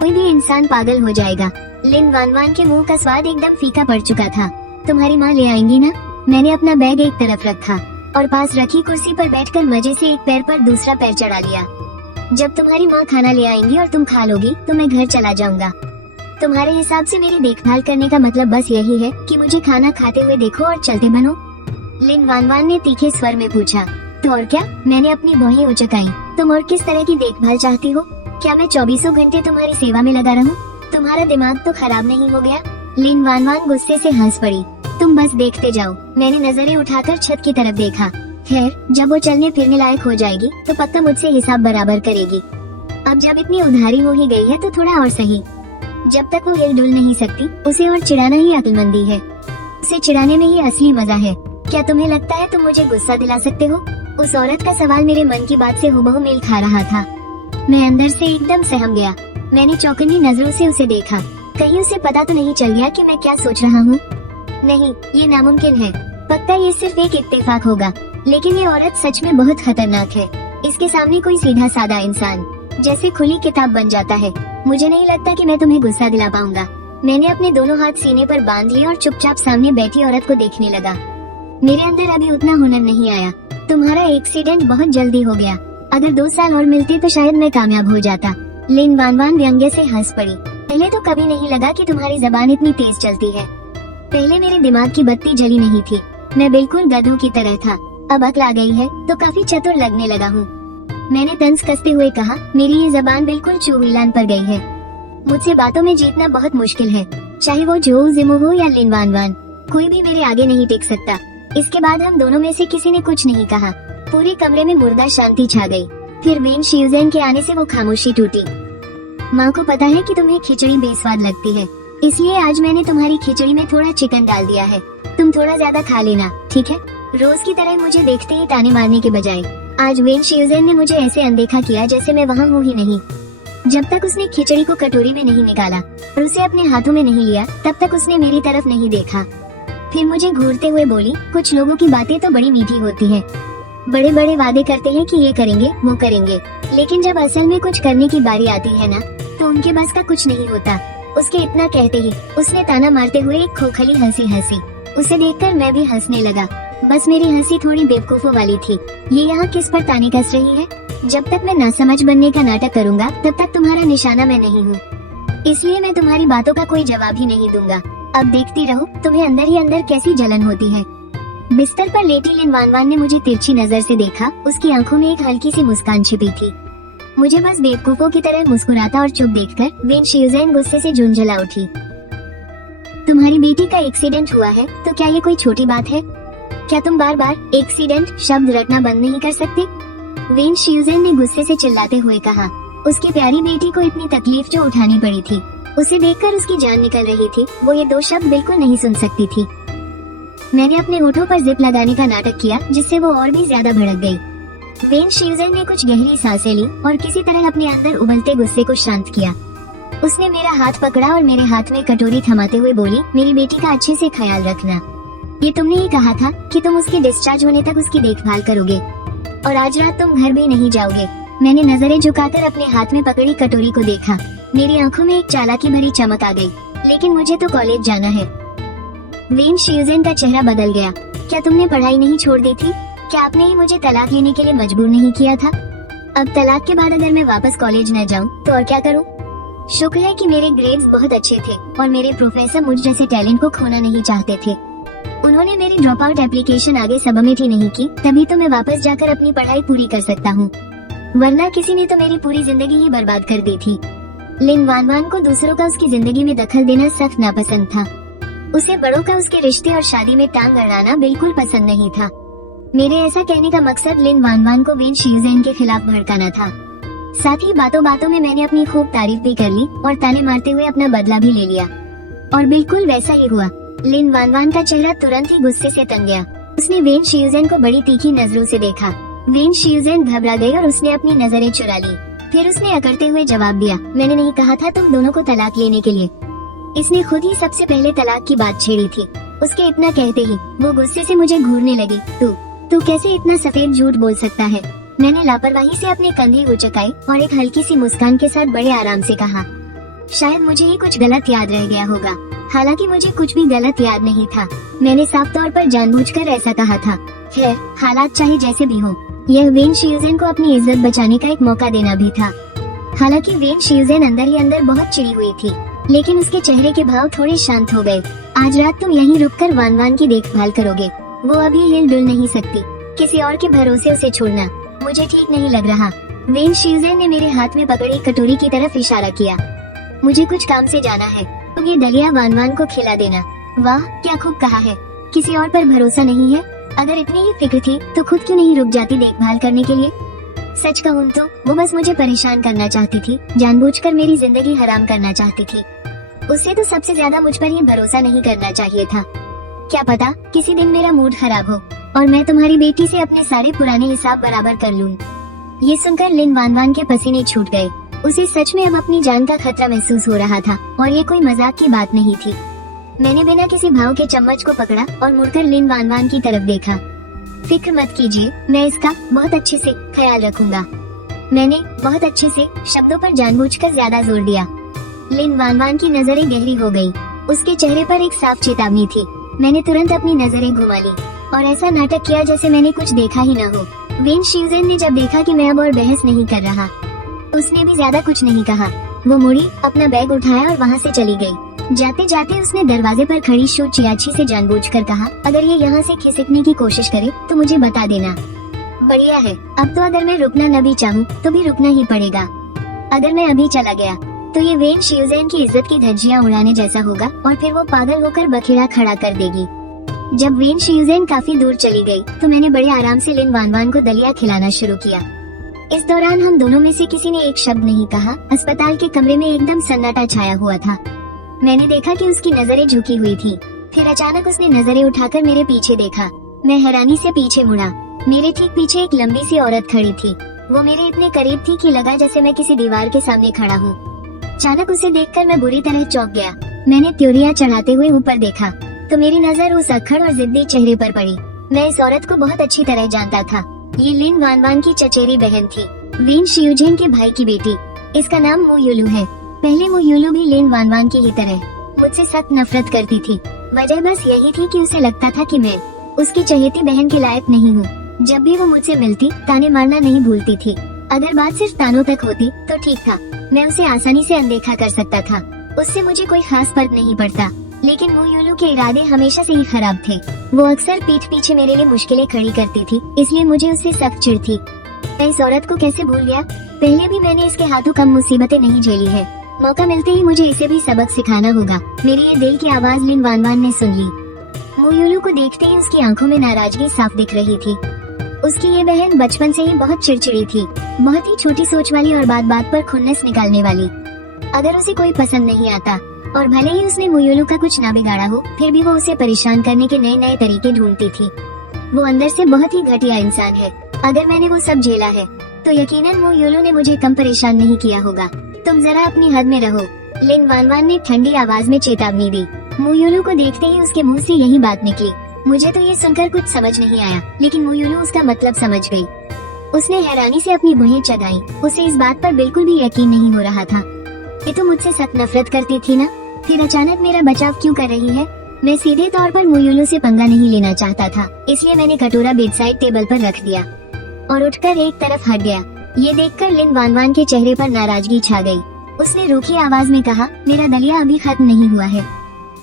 कोई भी इंसान पागल हो जाएगा। लिन वान वान के मुंह का स्वाद एकदम फीका पड़ चुका था। तुम्हारी माँ ले आएंगी ना? मैंने अपना बैग एक तरफ रखा और पास रखी कुर्सी पर बैठकर मजे से एक पैर पर दूसरा पैर चढ़ा लिया। जब तुम्हारी माँ खाना ले आएंगी और तुम खा लोगी तो मैं घर चला जाऊंगा। तुम्हारे हिसाब से मेरी देखभाल करने का मतलब बस यही है कि मुझे खाना खाते हुए देखो और चलते बनो? लिन वान वान ने तीखे स्वर में पूछा। तो और क्या? मैंने अपनी भौहें उचकाई। तुम और किस तरह की देखभाल चाहती हो? क्या मैं 24 घंटे तुम्हारी सेवा में लगा रहूं? तुम्हारा दिमाग तो खराब नहीं हो गया? लिन वान वान गुस्से से हंस पड़ी। तुम बस देखते जाओ। मैंने नजरें उठाकर छत की तरफ देखा। खैर, जब वो चलने फिरने लायक हो जाएगी तो पक्का मुझसे हिसाब बराबर करेगी। अब जब इतनी उधारी हो ही गई है तो थोड़ा और सही। जब तक वो हिल डुल नहीं सकती, उसे और चिढ़ाना ही अक्लमंदी है। उसे चिढ़ाने में ही असली मजा है। क्या तुम्हें लगता है तुम मुझे गुस्सा दिला सकते हो? उस औरत का सवाल मेरे मन की बात से हुबहू मेल खा रहा था। मैं अंदर से एकदम सहम गया। मैंने चौकन्नी नजरों से उसे देखा। कहीं उसे पता तो नहीं चल गया कि मैं क्या सोच रहा हूँ? नहीं, ये नामुमकिन है। पक्का ये सिर्फ एक इत्तेफाक होगा। लेकिन ये औरत सच में बहुत खतरनाक है। इसके सामने कोई सीधा सादा इंसान जैसे खुली किताब बन जाता है। मुझे नहीं लगता कि मैं तुम्हें गुस्सा दिला पाऊंगा। मैंने अपने दोनों हाथ सीने पर बांध लिए और चुपचाप सामने बैठी औरत को देखने लगा। मेरे अंदर अभी उतना हुनर नहीं आया। तुम्हारा एक्सीडेंट बहुत जल्दी हो गया। अगर 2 साल और मिलते तो शायद मैं कामयाब हो जाता। लिन वान वान व्यंग्य से हंस पड़ी। पहले तो कभी नहीं लगा कि तुम्हारी जबान इतनी तेज चलती है। पहले मेरे दिमाग की बत्ती जली नहीं थी। मैं बिल्कुल गधों की तरह था। अब अक्ल आ गई है तो काफी चतुर लगने लगा हूँ। मैंने तंज कसते हुए कहा, मेरी ये जबान बिल्कुल चूहिलान पर गई है। मुझसे बातों में जीतना बहुत मुश्किल है, चाहे वो जो जिमो हो या लिन वान वान, कोई भी मेरे आगे नहीं टिक सकता। इसके बाद हम दोनों में से किसी ने कुछ नहीं कहा। पूरे कमरे में मुर्दा शांति छा गई। फिर वेन शियुजेन के आने से वो खामोशी टूटी। माँ को पता है कि तुम्हें खिचड़ी बेस्वाद लगती है, इसलिए आज मैंने तुम्हारी खिचड़ी में थोड़ा चिकन डाल दिया है। तुम थोड़ा ज्यादा खा लेना, ठीक है? रोज की तरह मुझे देखते ही ताने मारने के बजाय आज वेन शियुजेन ने मुझे ऐसे अनदेखा किया जैसे मैं वहाँ हूँ ही नहीं। जब तक उसने खिचड़ी को कटोरी में नहीं निकाला और उसे अपने हाथों में नहीं लिया, तब तक उसने मेरी तरफ नहीं देखा। फिर मुझे घूरते हुए बोली, कुछ लोगों की बातें तो बड़ी मीठी होती हैं। बड़े बड़े वादे करते हैं कि ये करेंगे वो करेंगे, लेकिन जब असल में कुछ करने की बारी आती है ना, तो उनके बस का कुछ नहीं होता। उसके इतना कहते ही उसने ताना मारते हुए एक खोखली हंसी हंसी। उसे देखकर मैं भी हंसने लगा। बस मेरी हंसी थोड़ी बेवकूफों वाली थी। ये यहाँ किस पर ताने कस रही है? जब तक मैं नासमझ बनने का नाटक करूँगा, तब तक तुम्हारा निशाना मैं नहीं हूँ, इसलिए मैं तुम्हारी बातों का कोई जवाब ही नहीं दूंगा। अब देखती रहो तुम्हें अंदर ही अंदर कैसी जलन होती है। बिस्तर पर लेटी लिन वान वान ने मुझे तिरछी नजर से देखा। उसकी आंखों में एक हल्की सी मुस्कान छिपी थी। मुझे बस बेवकूफों की तरह मुस्कुराता और चुप देखकर वेन शियुजेन गुस्से से झुंझला उठी। तुम्हारी बेटी का एक्सीडेंट हुआ है तो क्या ये कोई छोटी बात है? क्या तुम बार बार एक्सीडेंट शब्द रटना बंद नहीं कर सकते? वेन शियुजेन ने गुस्से से चिल्लाते हुए कहा। उसकी प्यारी बेटी को इतनी तकलीफ जो उठानी पड़ी थी, उसे देखकर उसकी जान निकल रही थी। वो ये दो शब्द बिल्कुल नहीं सुन सकती थी। मैंने अपने होठों पर जिप लगाने का नाटक किया, जिससे वो और भी ज्यादा भड़क गई। वेन शियुजेन ने कुछ गहरी सांसें ली और किसी तरह अपने अंदर उबलते गुस्से को शांत किया। उसने मेरा हाथ पकड़ा और मेरे हाथ में कटोरी थमाते हुए बोली, मेरी बेटी का अच्छे से ख्याल रखना। ये तुमने ही कहा था कि तुम उसके डिस्चार्ज होने तक उसकी देखभाल करोगे, और आज रात तुम घर भी नहीं जाओगे। मैंने नजरें झुकाकर अपने हाथ में पकड़ी कटोरी को देखा। मेरी आंखों में एक चालाकी भरी चमक आ गई। लेकिन मुझे तो कॉलेज जाना है। वेन शियुजेन का चेहरा बदल गया। क्या तुमने पढ़ाई नहीं छोड़ दी थी? क्या आपने ही मुझे तलाक लेने के लिए मजबूर नहीं किया था? अब तलाक के बाद अगर मैं वापस कॉलेज न जाऊं तो और क्या करूं? शुक्र है कि मेरे ग्रेड्स बहुत अच्छे थे और मेरे प्रोफेसर मुझ जैसे टैलेंट को खोना नहीं चाहते थे। उन्होंने मेरी ड्रॉप आउट एप्लीकेशन आगे सबमिट ही नहीं की, तभी तो मैं वापस जाकर अपनी पढ़ाई पूरी कर सकता हूँ, वरना किसी ने तो मेरी पूरी जिंदगी ही बर्बाद कर दी थी। लिन वान वान को दूसरों का उसकी जिंदगी में दखल देना सख्त नापसंद था। उसे बड़ों का उसके रिश्ते और शादी में टांग अड़ाना बिल्कुल पसंद नहीं था। मेरे ऐसा कहने का मकसद लिन वान वान को वेन शियुजेन के खिलाफ भड़काना था। साथ ही बातों बातों में मैंने अपनी खूब तारीफ भी कर ली और ताने मारते हुए अपना बदला भी ले लिया। और बिल्कुल वैसा ही हुआ। लिन वान वान का चेहरा तुरंत ही गुस्से से तंग गया। उसने वेन शियुजेन को बड़ी तीखी नजरों से देखा। वेन शियुजेन घबरा गई और उसने अपनी नजरें चुरा ली। फिर उसने अकड़ते हुए जवाब दिया, मैंने नहीं कहा था तुम दोनों को तलाक लेने के लिए। इसने खुद ही सबसे पहले तलाक की बात छेड़ी थी। उसके इतना कहते ही वो गुस्से से मुझे घूरने लगी। तू कैसे इतना सफेद झूठ बोल सकता है? मैंने लापरवाही से अपने कंधे उचकाए और एक हल्की सी मुस्कान के साथ बड़े आराम से कहा, शायद मुझे ही कुछ गलत याद रह गया होगा। हालांकि मुझे कुछ भी गलत याद नहीं था। मैंने साफ तौर पर जानबूझकर ऐसा कहा था। खैर, हालात चाहे जैसे भी हो, यह वेन शियुजेन को अपनी इज्जत बचाने का एक मौका देना भी था। हालांकि वेन शियुजेन अंदर ही अंदर बहुत चिड़ी हुई थी, लेकिन उसके चेहरे के भाव थोड़े शांत हो गए। आज रात तुम यहीं रुककर वान वान की देखभाल करोगे। वो अभी हिल डुल नहीं सकती। किसी और के भरोसे उसे छोड़ना मुझे ठीक नहीं लग रहा। वेन शियुजेन ने मेरे हाथ में पकड़ी कटोरी की तरफ इशारा किया। मुझे कुछ काम से जाना है, तुम ये दलिया वान वान को खिला देना। वाह, क्या खूब कहा है। किसी और पर भरोसा नहीं है? अगर इतनी ही फिक्र थी तो खुद क्यों नहीं रुक जाती देखभाल करने के लिए? सच कहूँ तो वो बस मुझे परेशान करना चाहती थी, जानबूझकर मेरी जिंदगी हराम करना चाहती थी। उसे तो सबसे ज्यादा मुझ पर ही भरोसा नहीं करना चाहिए था। क्या पता किसी दिन मेरा मूड खराब हो और मैं तुम्हारी बेटी से अपने सारे पुराने हिसाब बराबर कर लूं। ये सुनकर लिन वान वान के पसीने छूट गए। उसे सच में अब अपनी जान का खतरा महसूस हो रहा था और ये कोई मजाक की बात नहीं थी। मैंने बिना किसी भाव के चम्मच को पकड़ा और मुड़कर लिन वान वान की तरफ देखा। फिक्र मत कीजिए, मैं इसका बहुत अच्छे से ख्याल रखूंगा। मैंने बहुत अच्छे से शब्दों पर जानबूझकर ज्यादा जोर दिया। लिन वान वान की नजरें गहरी हो गई। उसके चेहरे पर एक साफ चेतावनी थी। मैंने तुरंत अपनी नजरें घुमा ली और ऐसा नाटक किया जैसे मैंने कुछ देखा ही न हो। वेन शियुजेन ने जब देखा कि मैं अब और बहस नहीं कर रहा, उसने भी ज्यादा कुछ नहीं कहा। वो मुड़ी, अपना बैग उठाया और वहाँ से चली गई। जाते जाते उसने दरवाजे पर खड़ी शो चियाची से जानबूझकर कहा, अगर ये यहाँ से खिसकने की कोशिश करे तो मुझे बता देना। बढ़िया है। अब तो अगर मैं रुकना न भी चाहूँ तो भी रुकना ही पड़ेगा। अगर मैं अभी चला गया तो ये वेन शियुजेन की इज्जत की धज्जियां उड़ाने जैसा होगा और फिर वो पागल होकर बखेड़ा खड़ा कर देगी। जब वेन शियुजेन काफी दूर चली गई तो मैंने बड़े आराम से लिन वानवान को दलिया खिलाना शुरू किया। इस दौरान हम दोनों में से किसी ने एक शब्द नहीं कहा। अस्पताल के कमरे में एकदम सन्नाटा छाया हुआ था। मैंने देखा कि उसकी नजरें झुकी हुई थी। फिर अचानक उसने नजरें उठाकर मेरे पीछे देखा। मैं हैरानी से पीछे मुड़ा। मेरे ठीक पीछे एक लंबी सी औरत खड़ी थी। वो मेरे इतने करीब थी कि लगा जैसे मैं किसी दीवार के सामने खड़ा हूँ। अचानक उसे देखकर मैं बुरी तरह चौंक गया। मैंने त्योरियां चढ़ाते हुए ऊपर देखा तो मेरी नजर उस अक्खड़ और जिद्दी चेहरे पर पड़ी। मैं इस औरत को बहुत अच्छी तरह जानता था। ये लिन वानवान की चचेरी बहन थी, वेन शियुजेन के भाई की बेटी। इसका नाम मु युलू है। पहले मु युलू भी लिन वानवान की ही तरह मुझसे सख्त नफरत करती थी। वजह बस यही थी कि उसे लगता था कि मैं उसकी चहेती बहन के लायक नहीं हूँ। जब भी वो मुझसे मिलती ताने मारना नहीं भूलती थी। अगर बात सिर्फ तानों तक होती तो ठीक था, मैं उसे आसानी से अनदेखा कर सकता था। उससे मुझे कोई खास फर्क नहीं पड़ता। लेकिन मु युलू के इरादे हमेशा से ही खराब थे। वो अक्सर पीठ पीछे मेरे लिए मुश्किलें खड़ी करती थी, इसलिए मुझे उससे सख्त चिढ़ थी। मैं इस औरत को कैसे भूल गया? पहले भी मैंने इसके हाथों कम मुसीबतें नहीं झेली है। मौका मिलते ही मुझे इसे भी सबक सिखाना होगा। मेरी ये दिल की आवाज लिन वानवान ने सुन ली। मु युलू को देखते ही उसकी आंखों में नाराजगी साफ दिख रही थी। उसकी ये बहन बचपन से ही बहुत चिड़चिड़ी थी, बहुत ही छोटी सोच वाली और बात बात पर खुन्नस निकालने वाली। अगर उसे कोई पसंद नहीं आता और भले ही उसने मु युलू का कुछ ना बिगाड़ा हो, फिर भी वो उसे परेशान करने के नए नए तरीके ढूंढती थी। वो अंदर से बहुत ही घटिया इंसान है। अगर मैंने वो सब झेला है तो यकीनन मु युलू ने मुझे कम परेशान नहीं किया होगा। तुम जरा अपनी हद में रहो, लिन वानवान ने ठंडी आवाज में चेतावनी दी। मु युलू को देखते ही उसके मुंह से यही बात निकली। मुझे तो ये सुनकर कुछ समझ नहीं आया, लेकिन मु युलू उसका मतलब समझ गई। उसने हैरानी से अपनी भुहें चढ़ाई। उसे इस बात पर बिल्कुल भी यकीन नहीं हो रहा था। ये तो मुझसे सख्त नफरत करती थी ना, फिर अचानक मेरा बचाव क्यों कर रही है? मैं सीधे तौर पर मु युलू से पंगा नहीं लेना चाहता था, इसलिए मैंने कटोरा बेडसाइड टेबल पर रख दिया और उठकर एक तरफ हट गया। ये देखकर लिन वानवान के चेहरे पर नाराजगी छा गई। उसने रूखी आवाज में कहा, मेरा दलिया अभी खत्म नहीं हुआ है।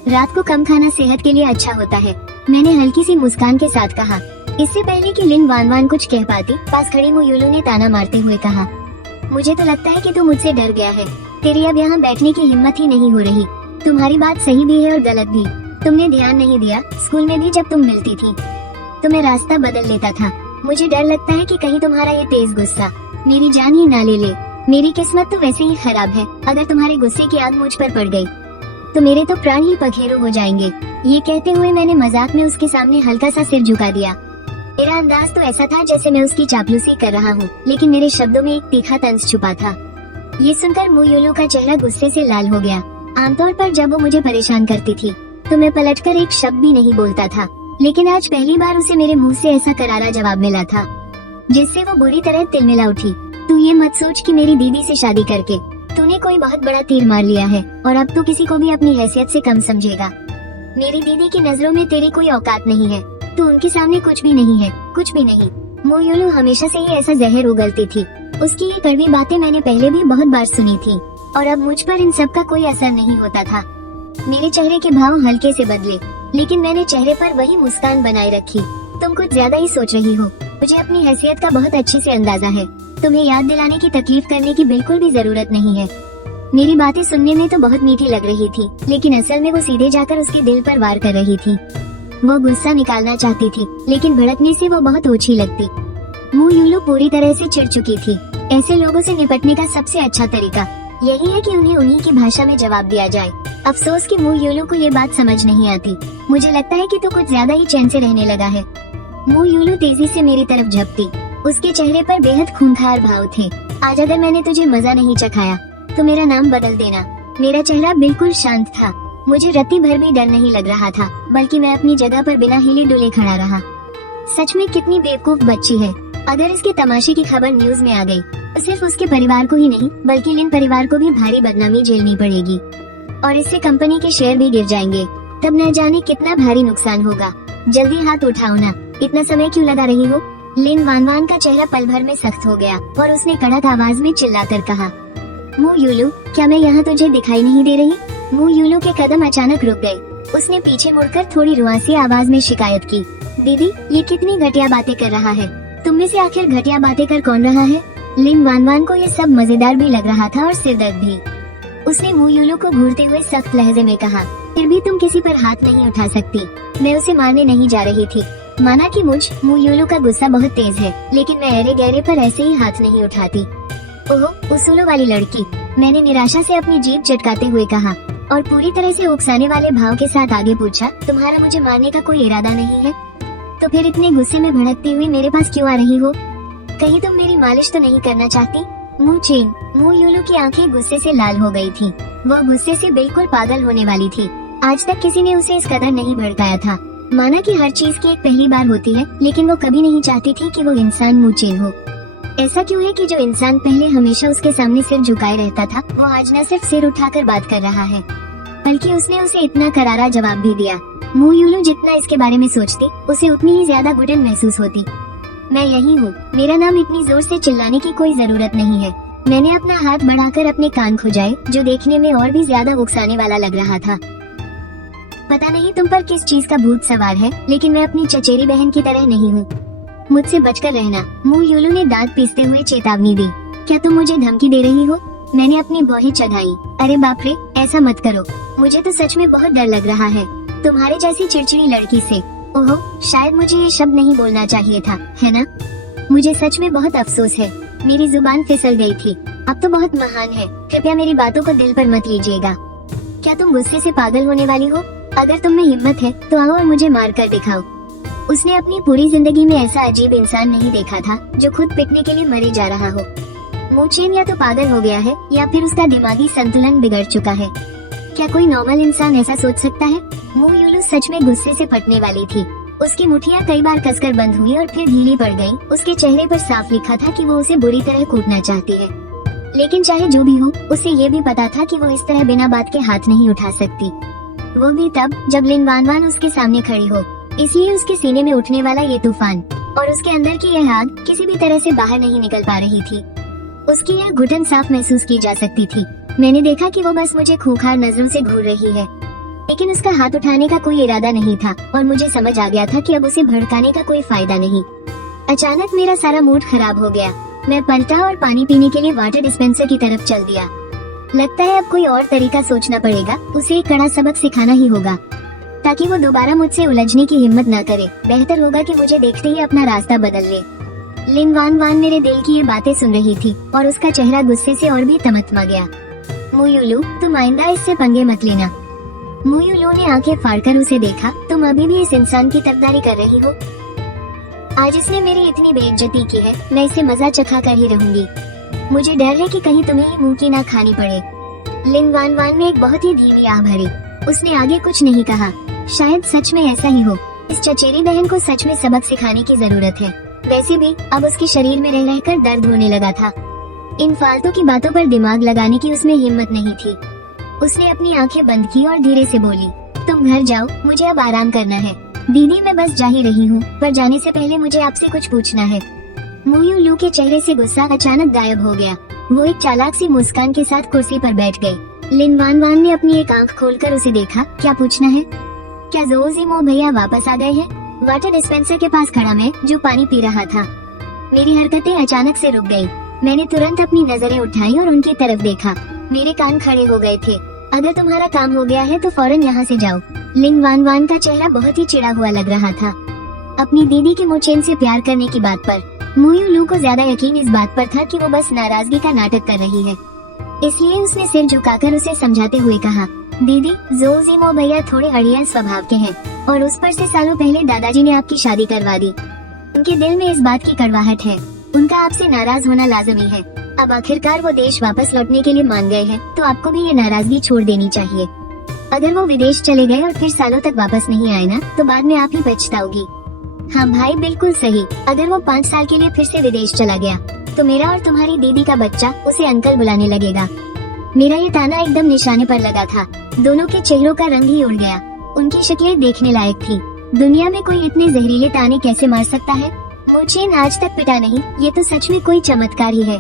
रात को कम खाना सेहत के लिए अच्छा होता है, मैंने हल्की सी मुस्कान के साथ कहा। इससे पहले कि लिन वानवान कुछ कह पाती, पास खड़ी मु युलू ने ताना मारते हुए कहा, मुझे तो लगता है कि तू मुझसे डर गया है। तेरी अब यहाँ बैठने की हिम्मत ही नहीं हो रही। तुम्हारी बात सही भी है और गलत भी। तुमने ध्यान नहीं दिया, स्कूल में भी जब तुम मिलती थी तो मैं रास्ता बदल लेता था। मुझे डर लगता है कि कहीं तुम्हारा ये तेज गुस्सा मेरी जान ही ना ले ले। मेरी किस्मत तो वैसे ही खराब है। अगर तुम्हारे गुस्से की आग मुझ पर पड़ गई तो मेरे तो प्राण ही पखेरु हो जाएंगे। ये कहते हुए मैंने मजाक में उसके सामने हल्का सा सिर झुका दिया। मेरा अंदाज तो ऐसा था जैसे मैं उसकी चापलूसी कर रहा हूँ, लेकिन मेरे शब्दों में एक तीखा तंज छुपा था। ये सुनकर मु युलू का चेहरा गुस्से से लाल हो गया। आमतौर पर जब वो मुझे परेशान करती थी तो मैं पलटकर एक शब्द भी नहीं बोलता था, लेकिन आज पहली बार उसे मेरे मुंह से ऐसा करारा जवाब मिला था जिससे वो बुरी तरह तिलमिला उठी। तू ये मत सोच कि मेरी दीदी से शादी करके तूने कोई बहुत बड़ा तीर मार लिया है और अब तू किसी को भी अपनी हैसियत से कम समझेगा। मेरी दीदी की नजरों में तेरी कोई औकात नहीं है। तू उनके सामने कुछ भी नहीं है, कुछ भी नहीं। मु युलू हमेशा से ही ऐसा जहर उगलती थी। उसकी ये कड़वी बातें मैंने पहले भी बहुत बार सुनी थी और अब मुझ पर इन सब का कोई असर नहीं होता था। मेरे चेहरे के भाव हल्के से बदले, लेकिन मैंने चेहरे पर वही मुस्कान बनाए रखी। तुम कुछ ज्यादा ही सोच रही हो। मुझे अपनी हैसियत का बहुत अच्छे से अंदाजा है। तुम्हें याद दिलाने की तकलीफ करने की बिल्कुल भी जरूरत नहीं है। मेरी बातें सुनने में तो बहुत मीठी लग रही थी, लेकिन असल में वो सीधे जाकर उसके दिल पर वार कर रही थी। वो गुस्सा निकालना चाहती थी, लेकिन भड़कने से वो बहुत ओछी लगती। मु युलू पूरी तरह से चिढ़ चुकी थी। ऐसे लोगों से निपटने का सबसे अच्छा तरीका यही है कि उन्हें उन्हीं की भाषा में जवाब दिया जाए। अफसोस कि मु युलू को ये बात समझ नहीं आती। मुझे लगता है कि तू कुछ ज्यादा ही चैन से रहने लगा है। मु युलू तेजी से मेरी तरफ झपटी। उसके चेहरे पर बेहद खूंखार भाव थे। आज अगर मैंने तुझे मजा नहीं चखाया तो मेरा नाम बदल देना। मेरा चेहरा बिल्कुल शांत था। मुझे रत्ती भर भी डर नहीं लग रहा था, बल्कि मैं अपनी जगह पर बिना हिले डुले खड़ा रहा। सच में कितनी बेवकूफ बच्ची है। अगर इसके तमाशे की खबर न्यूज में आ गई तो सिर्फ उसके परिवार को ही नहीं बल्कि लिन परिवार को भी भारी बदनामी झेलनी पड़ेगी और इससे कंपनी के शेयर भी गिर जाएंगे। तब न जाने कितना भारी नुकसान होगा। जल्दी हाथ उठाओ ना, इतना समय क्यों लगा रही हो? लिन वानवान का चेहरा पल भर में सख्त हो गया और उसने कड़क आवाज में चिल्लाकर कहा, मु युलू, क्या मैं यहाँ तुझे दिखाई नहीं दे रही? मु युलू के कदम अचानक रुक गए। उसने पीछे मुड़कर थोड़ी रुआसी आवाज में शिकायत की, दीदी ये कितनी घटिया बातें कर रहा है। तुम में से आखिर घटिया बातें कर कौन रहा है? लिन वान वान को ये सब मजेदार भी लग रहा था और सिरदर्द भी। उसने मू यूलू को घूरते हुए सख्त लहजे में कहा, फिर भी तुम किसी पर हाथ नहीं उठा सकती। मैं उसे मारने नहीं जा रही थी। माना कि मुझ मू यूलू का गुस्सा बहुत तेज है, लेकिन मैं अरे गहरे पर ऐसे ही हाथ नहीं उठाती। ओह उसूलों वाली लड़की, मैंने निराशा से अपनी जीभ चटकाते हुए कहा और पूरी तरह से उकसाने वाले भाव के साथ आगे पूछा, तुम्हारा मुझे मारने का कोई इरादा नहीं है? तो फिर इतने गुस्से में भड़कती हुई मेरे पास क्यों आ रही हो? कहीं तुम मेरी मालिश तो नहीं करना चाहती? मू चेन, मू यूलू की आंखें गुस्से से लाल हो गई थी। वो गुस्से से बिल्कुल पागल होने वाली थी। आज तक किसी ने उसे इस कदर नहीं भड़काया था। माना कि हर चीज की एक पहली बार होती है, लेकिन वो कभी नहीं चाहती थी कि वो इंसान मू चेन हो। ऐसा क्यों है कि जो इंसान पहले हमेशा उसके सामने सिर झुकाए रहता था, वो आज न सिर्फ सिर उठाकर बात कर रहा है, बल्कि उसने उसे इतना करारा जवाब भी दिया। मू यूलू जितना इसके बारे में सोचती, उसे उतनी ही ज्यादा घुटन महसूस होती। मैं यही हूँ, मेरा नाम इतनी जोर से चिल्लाने की कोई जरूरत नहीं है। मैंने अपना हाथ बढ़ाकर अपने कान खुजाए, जो देखने में और भी ज्यादा उकसाने वाला लग रहा था। पता नहीं तुम पर किस चीज का भूत सवार है, लेकिन मैं अपनी चचेरी बहन की तरह नहीं हूँ। मुझसे बचकर रहना। मू यूलू ने दांत पीसते हुए चेतावनी दी। क्या तुम मुझे धमकी दे रही हो? मैंने अपनी भौहें चढ़ाई। अरे बाप रे, ऐसा मत करो। मुझे तो सच में बहुत डर लग रहा है, तुम्हारे जैसी चिड़चिड़ी लड़की से। ओहो, शायद मुझे ये शब्द नहीं बोलना चाहिए था, है ना? मुझे सच में बहुत अफसोस है, मेरी जुबान फिसल गई थी। अब तो बहुत महान है, कृपया मेरी बातों को दिल पर मत लीजिएगा। क्या तुम गुस्से से पागल होने वाली हो? अगर तुम में हिम्मत है तो आओ और मुझे मार कर दिखाओ। उसने अपनी पूरी जिंदगी में ऐसा अजीब इंसान नहीं देखा था जो खुद पिटने के लिए मरे जा रहा हो। मू चेन या तो पागल हो गया है या फिर उसका दिमागी संतुलन बिगड़ चुका है। क्या कोई नॉर्मल इंसान ऐसा सोच सकता है? मू यूलू सच में गुस्से से फटने वाली थी। उसकी मुठ्ठियां कई बार कसकर बंद हुई और फिर ढीली पड़ गईं। उसके चेहरे पर साफ लिखा था कि वो उसे बुरी तरह कूटना चाहती है, लेकिन चाहे जो भी हो, उसे ये भी पता था कि वो इस तरह बिना बात के हाथ नहीं उठा सकती, वो भी तब जब लिन वान वान उसके सामने खड़ी हो। इसलिए उसके सीने में उठने वाला ये तूफान और उसके अंदर की यह आग किसी भी तरह से बाहर नहीं निकल पा रही थी। उसकी यह घुटन साफ महसूस की जा सकती थी। मैंने देखा कि वो बस मुझे खूंखार नजरों से घूर रही है, लेकिन उसका हाथ उठाने का कोई इरादा नहीं था और मुझे समझ आ गया था कि अब उसे भड़काने का कोई फायदा नहीं। अचानक मेरा सारा मूड खराब हो गया। मैं पलटा और पानी पीने के लिए वाटर डिस्पेंसर की तरफ चल दिया। लगता है अब कोई और तरीका सोचना पड़ेगा। उसे एक कड़ा सबक सिखाना ही होगा ताकि वो दोबारा मुझसे उलझने की हिम्मत न करे। बेहतर होगा कि मुझे देखते ही अपना रास्ता बदल ले। लिन वान वान मेरे दिल की ये बातें सुन रही थी और उसका चेहरा गुस्से से और भी तमतमा गया। मू यूलू, तुम आइंदा इससे पंगे मत लेना। मू यूलू ने आंखें फाड़कर उसे देखा। तुम अभी भी इस इंसान की तरफदारी कर रही हो? आज इसने मेरी इतनी बेइज्जती की है, मैं इसे मजा चखा कर ही रहूंगी। मुझे डर है कि कहीं तुम्हें ही मुंह की ना खानी पड़े। लिन वान वान ने एक बहुत ही धीमी आह भरी। उसने आगे कुछ नहीं कहा। शायद सच में ऐसा ही हो। इस चचेरी बहन को सच में सबक सिखाने की जरूरत है। वैसे भी अब उसके शरीर में रह रहकर दर्द होने लगा था। इन फालतू की बातों पर दिमाग लगाने की उसमें हिम्मत नहीं थी। उसने अपनी आंखें बंद की और धीरे से बोली, तुम घर जाओ, मुझे अब आराम करना है। दीदी, मैं बस जा ही रही हूँ, पर जाने से पहले मुझे आपसे कुछ पूछना है। मू यूलू के चेहरे से गुस्सा अचानक गायब हो गया। वो एक चालाक सी मुस्कान के साथ कुर्सी पर बैठ गई। लिन वान वान ने अपनी एक आंख खोलकर उसे देखा। क्या पूछना है? क्या जोजीमो भैया वापस आ गए हैं? वाटर डिस्पेंसर के पास खड़ा मैं, जो पानी पी रहा था। मेरी हरकतें अचानक से रुक गई। मैंने तुरंत अपनी नजरें उठाई और उनकी तरफ देखा। मेरे कान खड़े हो गए थे। अगर तुम्हारा काम हो गया है तो फौरन यहाँ से जाओ। लिन वान वान का चेहरा बहुत ही चिढ़ा हुआ लग रहा था अपनी दीदी के मू चेन से प्यार करने की बात पर। मू यूलू को ज्यादा यकीन इस बात पर था कि वो बस नाराजगी का नाटक कर रही है, इसलिए उसने सिर झुकाकर उसे समझाते हुए कहा, दीदी, जोजीमो भैया थोड़े अड़ियल स्वभाव के हैं और उस पर से सालों पहले दादाजी ने आपकी शादी करवा दी। उनके दिल में इस बात की कड़वाहट है। उनका आपसे नाराज होना लाजमी है। अब आखिरकार वो देश वापस लौटने के लिए मान गए हैं, तो आपको भी ये नाराजगी छोड़ देनी चाहिए। अगर वो विदेश चले गए और फिर सालों तक वापस नहीं आए ना, तो बाद में आप ही पछताओगी। हाँ भाई, बिल्कुल सही। अगर वो 5 साल के लिए फिर से विदेश चला गया तो मेरा और तुम्हारी दीदी का बच्चा उसे अंकल बुलाने लगेगा। मेरा ये ताना एकदम निशाने पर लगा था। दोनों के चेहरों का रंग ही उड़ गया। उनकी शक्लें देखने लायक थी। दुनिया में कोई इतने जहरीले ताने कैसे मार सकता है? मू चेन आज तक पिटा नहीं, ये तो सच में कोई चमत्कार ही है।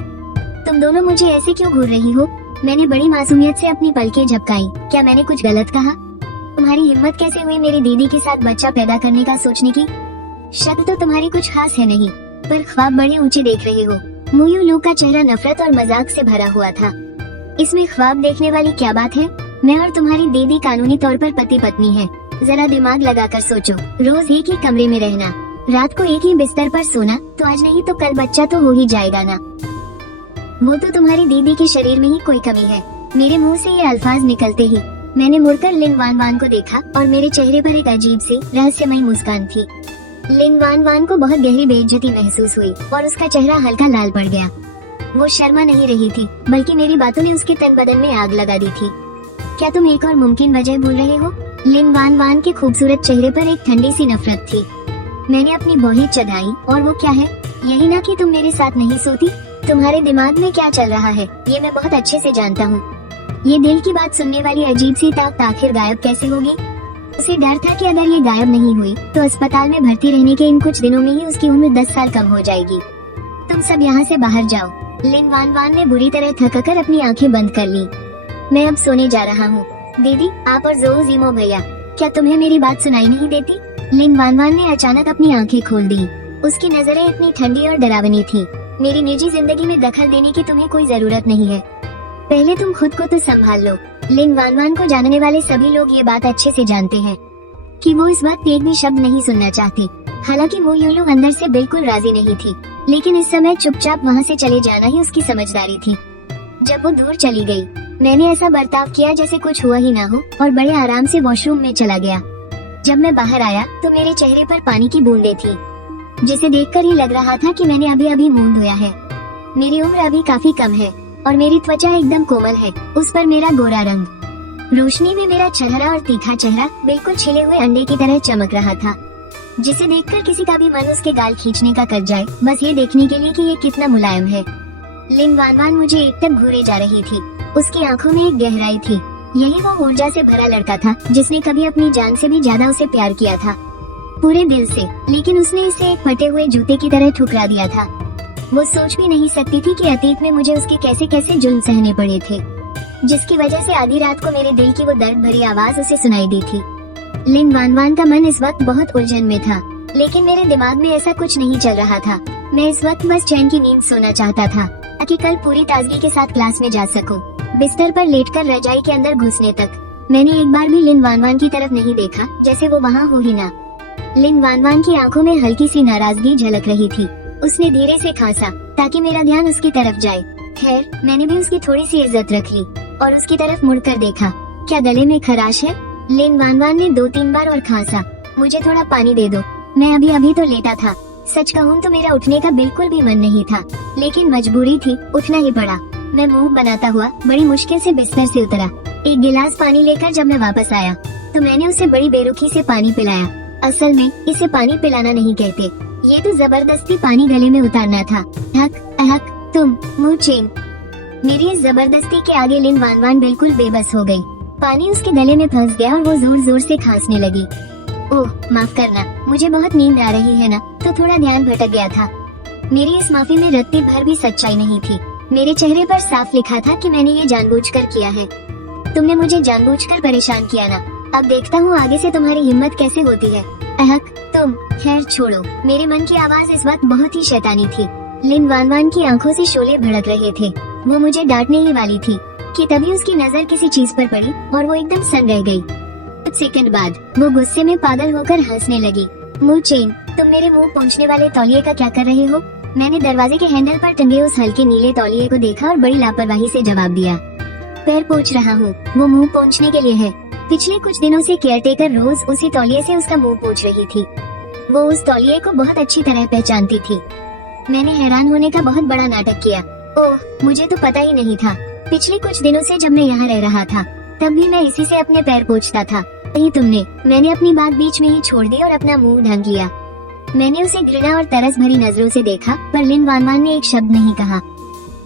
तुम दोनों मुझे ऐसे क्यों घूर रही हो? मैंने बड़ी मासूमियत से अपनी पलकें झपकाई। क्या मैंने कुछ गलत कहा? तुम्हारी हिम्मत कैसे हुई मेरी दीदी के साथ बच्चा पैदा करने का सोचने की? शक्ल तो तुम्हारी कुछ खास है नहीं। पर ख्वाब बड़े ऊंचे देख रहे हो। मू यूलू का चेहरा नफरत और मजाक से भरा हुआ था। इसमें ख्वाब देखने वाली क्या बात है? मैं और तुम्हारी दीदी कानूनी तौर पर पति पत्नी है। जरा दिमाग लगाकर सोचो। रोज एक ही कमरे में रहना, रात को एक ही बिस्तर पर सोना, तो आज नहीं तो कल बच्चा तो हो ही जाएगा ना। वो तो तुम्हारी दीदी के शरीर में ही कोई कमी है। मेरे मुंह से ये अल्फाज निकलते ही मैंने मुड़कर लिन वान वान को देखा और मेरे चेहरे पर एक अजीब सी रहस्यमयी मुस्कान थी। लिन वान वान को बहुत गहरी बेइज्जती महसूस हुई और उसका चेहरा हल्का लाल पड़ गया। वो शर्मा नहीं रही थी, बल्कि मेरी बातों ने उसके तन बदन में आग लगा दी थी। क्या तुम एक और मुमकिन वजह भूल रहे हो? लिन वान वान के खूबसूरत चेहरे पर एक ठंडी सी नफरत थी। मैंने अपनी भौहें चढ़ाई। और वो क्या है? यही ना कि तुम मेरे साथ नहीं सोती। तुम्हारे दिमाग में क्या चल रहा है ये मैं बहुत अच्छे से जानता हूँ। ये दिल की बात सुनने वाली अजीब सी ताकत आखिर गायब कैसे होगी? उसे डर था कि अगर ये गायब नहीं हुई तो अस्पताल में भर्ती रहने के इन कुछ दिनों में ही उसकी उम्र 10 साल कम हो जाएगी। तुम सब यहाँ से बाहर जाओ। लिन वान वान ने बुरी तरह थककर अपनी आंखें बंद कर ली। मैं अब सोने जा रहा हूँ। दीदी, आप और जो जीमो भैया, क्या तुम्हें मेरी बात सुनाई नहीं देती? लिन वान वान ने अचानक अपनी आंखें खोल दी। उसकी नजरें इतनी ठंडी और डरावनी थी। मेरी निजी जिंदगी में दखल देने की तुम्हें कोई जरूरत नहीं है। पहले तुम खुद को तो संभाल लो। लिन वान वान को जानने वाले सभी लोग ये बात अच्छे से जानते हैं कि वो इस वक्त एक भी शब्द नहीं सुनना चाहती। हालांकि वो यूलू अंदर से बिल्कुल राजी नहीं थी, लेकिन इस समय चुपचाप वहाँ से चले जाना ही उसकी समझदारी थी। जब वो दूर चली गई, मैंने ऐसा बर्ताव किया जैसे कुछ हुआ ही ना हो और बड़े आराम से वॉशरूम में चला गया। जब मैं बाहर आया तो मेरे चेहरे पर पानी की बूंदें थी, जिसे देखकर ही लग रहा था कि मैंने अभी अभी मुंह धोया है। मेरी उम्र अभी काफी कम है और मेरी त्वचा एकदम कोमल है, उस पर मेरा गोरा रंग। रोशनी में मेरा चेहरा और तीखा चेहरा बिल्कुल छिले हुए अंडे की तरह चमक रहा था, जिसे देखकर किसी का भी मन उसके गाल खींचने का कर जाए, बस ये देखने के लिए कि ये कितना मुलायम है। लिन वान वान मुझे एकटक घूरे जा रही थी। उसकी आंखों में एक गहराई थी। यही वो ऊर्जा से भरा लड़का था जिसने कभी अपनी जान से भी ज्यादा उसे प्यार किया था, पूरे दिल से। लेकिन उसने इसे एक फटे हुए जूते की तरह ठुकरा दिया था। वो सोच भी नहीं सकती थी कि अतीत में मुझे उसके कैसे कैसे जुल्म सहने पड़े थे, जिसकी वजह से आधी रात को मेरे दिल की वो दर्द भरी आवाज उसे सुनाई दी थी। लिन वान वान का मन इस वक्त बहुत उलझन में था, लेकिन मेरे दिमाग में ऐसा कुछ नहीं चल रहा था। मैं इस वक्त बस चैन की नींद सोना चाहता था, ताकि कल पूरी ताजगी के साथ क्लास में जा सकूं। बिस्तर पर लेटकर रजाई के अंदर घुसने तक मैंने एक बार भी लिन वान वान की तरफ नहीं देखा, जैसे वो वहाँ हो ही ना। लिन वान वान की आंखों में हल्की सी नाराजगी झलक रही थी। उसने धीरे से खांसा ताकि मेरा ध्यान उसकी तरफ जाए। खैर, मैंने भी उसकी थोड़ी सी इज्जत रख ली और उसकी तरफ मुड़कर देखा। क्या गले में खराश है? लिन वान वान ने 2-3 बार और खांसा। मुझे थोड़ा पानी दे दो। मैं अभी अभी तो लेटा था। सच कहूँ तो मेरा उठने का बिल्कुल भी मन नहीं था, लेकिन मजबूरी थी, उठना ही पड़ा। मैं मुंह बनाता हुआ बड़ी मुश्किल से बिस्तर से उतरा। एक गिलास पानी लेकर जब मैं वापस आया तो मैंने उसे बड़ी बेरुखी से पानी पिलाया। असल में इसे पानी पिलाना नहीं कहते, ये तो जबरदस्ती पानी गले में उतारना था। हक अहक तुम मुँह चेन। मेरी इस जबरदस्ती के आगे लिन वान वान बिल्कुल बेबस हो गई। पानी उसके गले में फंस गया और वो जोर जोर से खांसने लगी। ओह, माफ करना, मुझे बहुत नींद आ रही है ना, तो थोड़ा ध्यान भटक गया था। मेरी इस माफी में रत्ती भर भी सच्चाई नहीं थी। मेरे चेहरे पर साफ लिखा था कि मैंने ये जानबूझकर किया है। तुमने मुझे जानबूझकर परेशान किया ना। अब देखता हूँ आगे से तुम्हारी हिम्मत कैसे होती है। अहक तुम। खैर छोड़ो, मेरे मन की आवाज इस वक्त बहुत ही शैतानी थी। लिन वान वान की आंखों से शोले भड़क रहे थे। वो मुझे डांटने ही वाली थी कि तभी उसकी नजर किसी चीज पर पड़ी और वो एकदम सन रह गई। कुछ सेकंड बाद वो गुस्से में पागल होकर हंसने लगी। मुँह चेन, तुम मेरे मुंह पोंछने वाले तौलिए का क्या कर रहे हो? मैंने दरवाजे के हैंडल पर टंगे उस हल्के नीले तौलिए को देखा और बड़ी लापरवाही से जवाब दिया। पैर पोंछ रहा हूँ। वो मुंह पोंछने के लिए है। पिछले कुछ दिनों से केयरटेकर रोज उसी तौलिए से उसका मुंह पोंछ रही थी। वो उस तौलिए को बहुत अच्छी तरह पहचानती थी। मैंने हैरान होने का बहुत बड़ा नाटक किया। ओह, मुझे तो पता ही नहीं था। पिछले कुछ दिनों से जब मैं यहाँ रह रहा था तब भी मैं इसी से अपने पैर पोंछता था। वही तुमने। मैंने अपनी बात बीच में ही छोड़ दी और अपना मुंह ढंग लिया। मैंने उसे घृणा और तरस भरी नजरों से देखा, पर लिन वान वान ने एक शब्द नहीं कहा।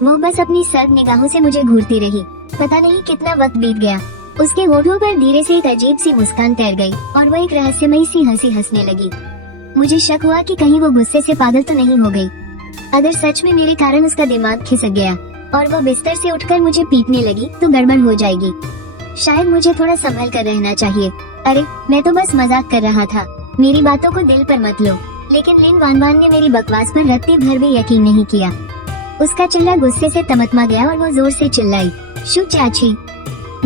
वो बस अपनी सर्द निगाहों से मुझे घूरती रही। पता नहीं कितना वक्त बीत गया। उसके होठों पर धीरे से एक अजीब सी मुस्कान तैर गई और वो एक रहस्यमयी सी हंसी हंसने लगी। मुझे शक हुआ कि कहीं वो गुस्से से पागल तो नहीं हो गई। अगर सच में मेरे कारण उसका दिमाग खिसक गया और वो बिस्तर से उठकर मुझे पीटने लगी तो गड़बड़ हो जाएगी। शायद मुझे थोड़ा संभल कर रहना चाहिए। अरे, मैं तो बस मजाक कर रहा था। मेरी बातों को दिल पर मत लो। लेकिन लिन वानवान ने मेरी बकवास पर रत्ती भर भी यकीन नहीं किया। उसका चेहरा गुस्से से तमतमा गया और वो जोर से चिल्लाई, शू चाची।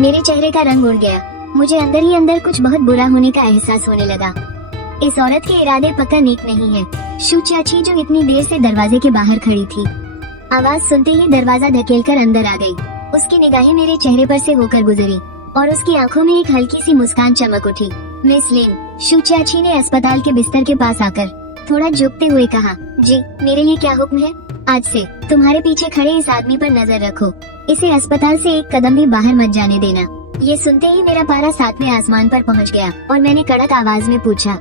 मेरे चेहरे का रंग उड़ गया। मुझे अंदर ही अंदर कुछ बहुत बुरा होने का एहसास होने लगा। इस औरत के इरादे पक्का नेक नहीं है। शू चाची जो इतनी देर से दरवाजे के बाहर खड़ी थी, आवाज सुनते ही दरवाजा धकेलकर अंदर आ गई। उसकी निगाहें मेरे चेहरे पर से होकर गुजरी और उसकी आंखों में एक हल्की सी मुस्कान चमक उठी। मिस लिन, शू चाची ने अस्पताल के बिस्तर के पास आकर थोड़ा झुकते हुए कहा, जी मेरे लिए क्या हुक्म है? आज से तुम्हारे पीछे खड़े इस आदमी पर नजर रखो। इसे अस्पताल से एक कदम भी बाहर मत जाने देना। ये सुनते ही मेरा पारा 7वें आसमान पर पहुंच गया और मैंने कड़क आवाज में पूछा,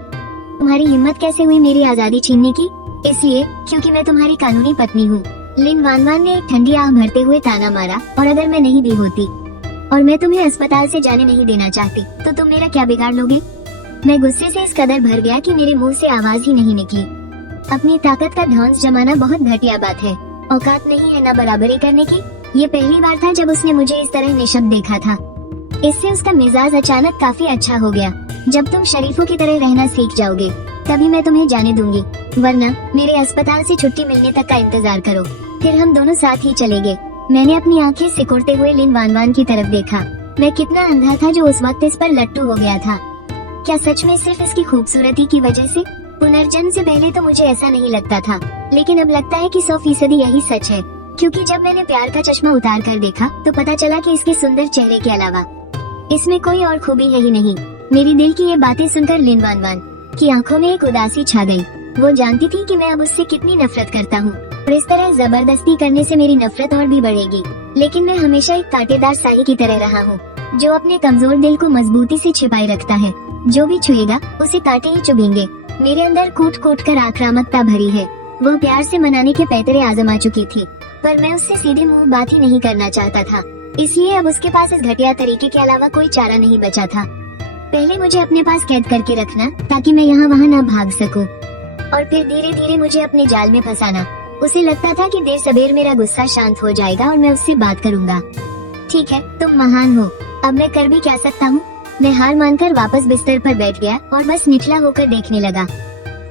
तुम्हारी हिम्मत कैसे हुई मेरी आजादी छीनने की? इसलिए क्योंकि मैं तुम्हारी कानूनी पत्नी हूँ। लिन वानवान ने एक ठंडी आह भरते हुए ताना मारा, और अगर मैं नहीं भी होती और मैं तुम्हें अस्पताल से जाने नहीं देना चाहती तो तुम मेरा क्या बिगाड़ लोगे? मैं गुस्से से इस कदर भर गया कि मेरे मुंह से आवाज ही नहीं निकली। अपनी ताकत का ढौंस जमाना बहुत घटिया बात है। औकात नहीं है ना बराबरी करने की। ये पहली बार था जब उसने मुझे इस तरह निशब्द देखा था। इससे उसका मिजाज अचानक काफी अच्छा हो गया। जब तुम शरीफों की तरह रहना सीख जाओगे तभी मैं तुम्हें जाने दूंगी, वरना मेरे अस्पताल से छुट्टी मिलने तक का इंतजार करो, फिर हम दोनों साथ ही चलेंगे। मैंने अपनी आंखें सिकुड़ते हुए लिन वानवान की तरफ देखा। मैं कितना अंधा था जो उस वक्त इस पर लट्टू हो गया था। क्या सच में सिर्फ इसकी खूबसूरती की वजह से? पुनर्जन्म से पहले तो मुझे ऐसा नहीं लगता था, लेकिन अब लगता है कि 100% यही सच है, क्योंकि जब मैंने प्यार का चश्मा उतार कर देखा तो पता चला कि इसके सुंदर चेहरे के अलावा इसमें कोई और खूबी है ही नहीं। मेरी दिल की ये बातें सुनकर लिन वानवान की आंखों में एक उदासी छा गई। वो जानती थी कि मैं अब उससे कितनी नफरत करता हूँ और इस तरह जबरदस्ती करने से मेरी नफरत और भी बढ़ेगी। लेकिन मैं हमेशा एक कांटेदार साही की तरह रहा हूँ, जो अपने कमजोर दिल को मजबूती से छिपाए रखता है। जो भी छुएगा उसे कांटे ही चुभेंगे। मेरे अंदर कूट कूट कर आक्रामकता भरी है। वो प्यार से मनाने के पैतरे आजमा चुकी थी, पर मैं उससे सीधे मुंह बात ही नहीं करना चाहता था। इसलिए अब उसके पास इस घटिया तरीके के अलावा कोई चारा नहीं बचा था। पहले मुझे अपने पास कैद करके रखना ताकि मैं यहाँ वहाँ न भाग सकूं, और फिर धीरे धीरे मुझे अपने जाल में फंसाना। उसे लगता था कि देर सबेर मेरा गुस्सा शांत हो जाएगा और मैं उससे बात करूंगा। ठीक है, तुम महान हो, अब मैं कर भी क्या सकता हूँ? मैं हार मानकर वापस बिस्तर पर बैठ गया और बस निचला होकर देखने लगा।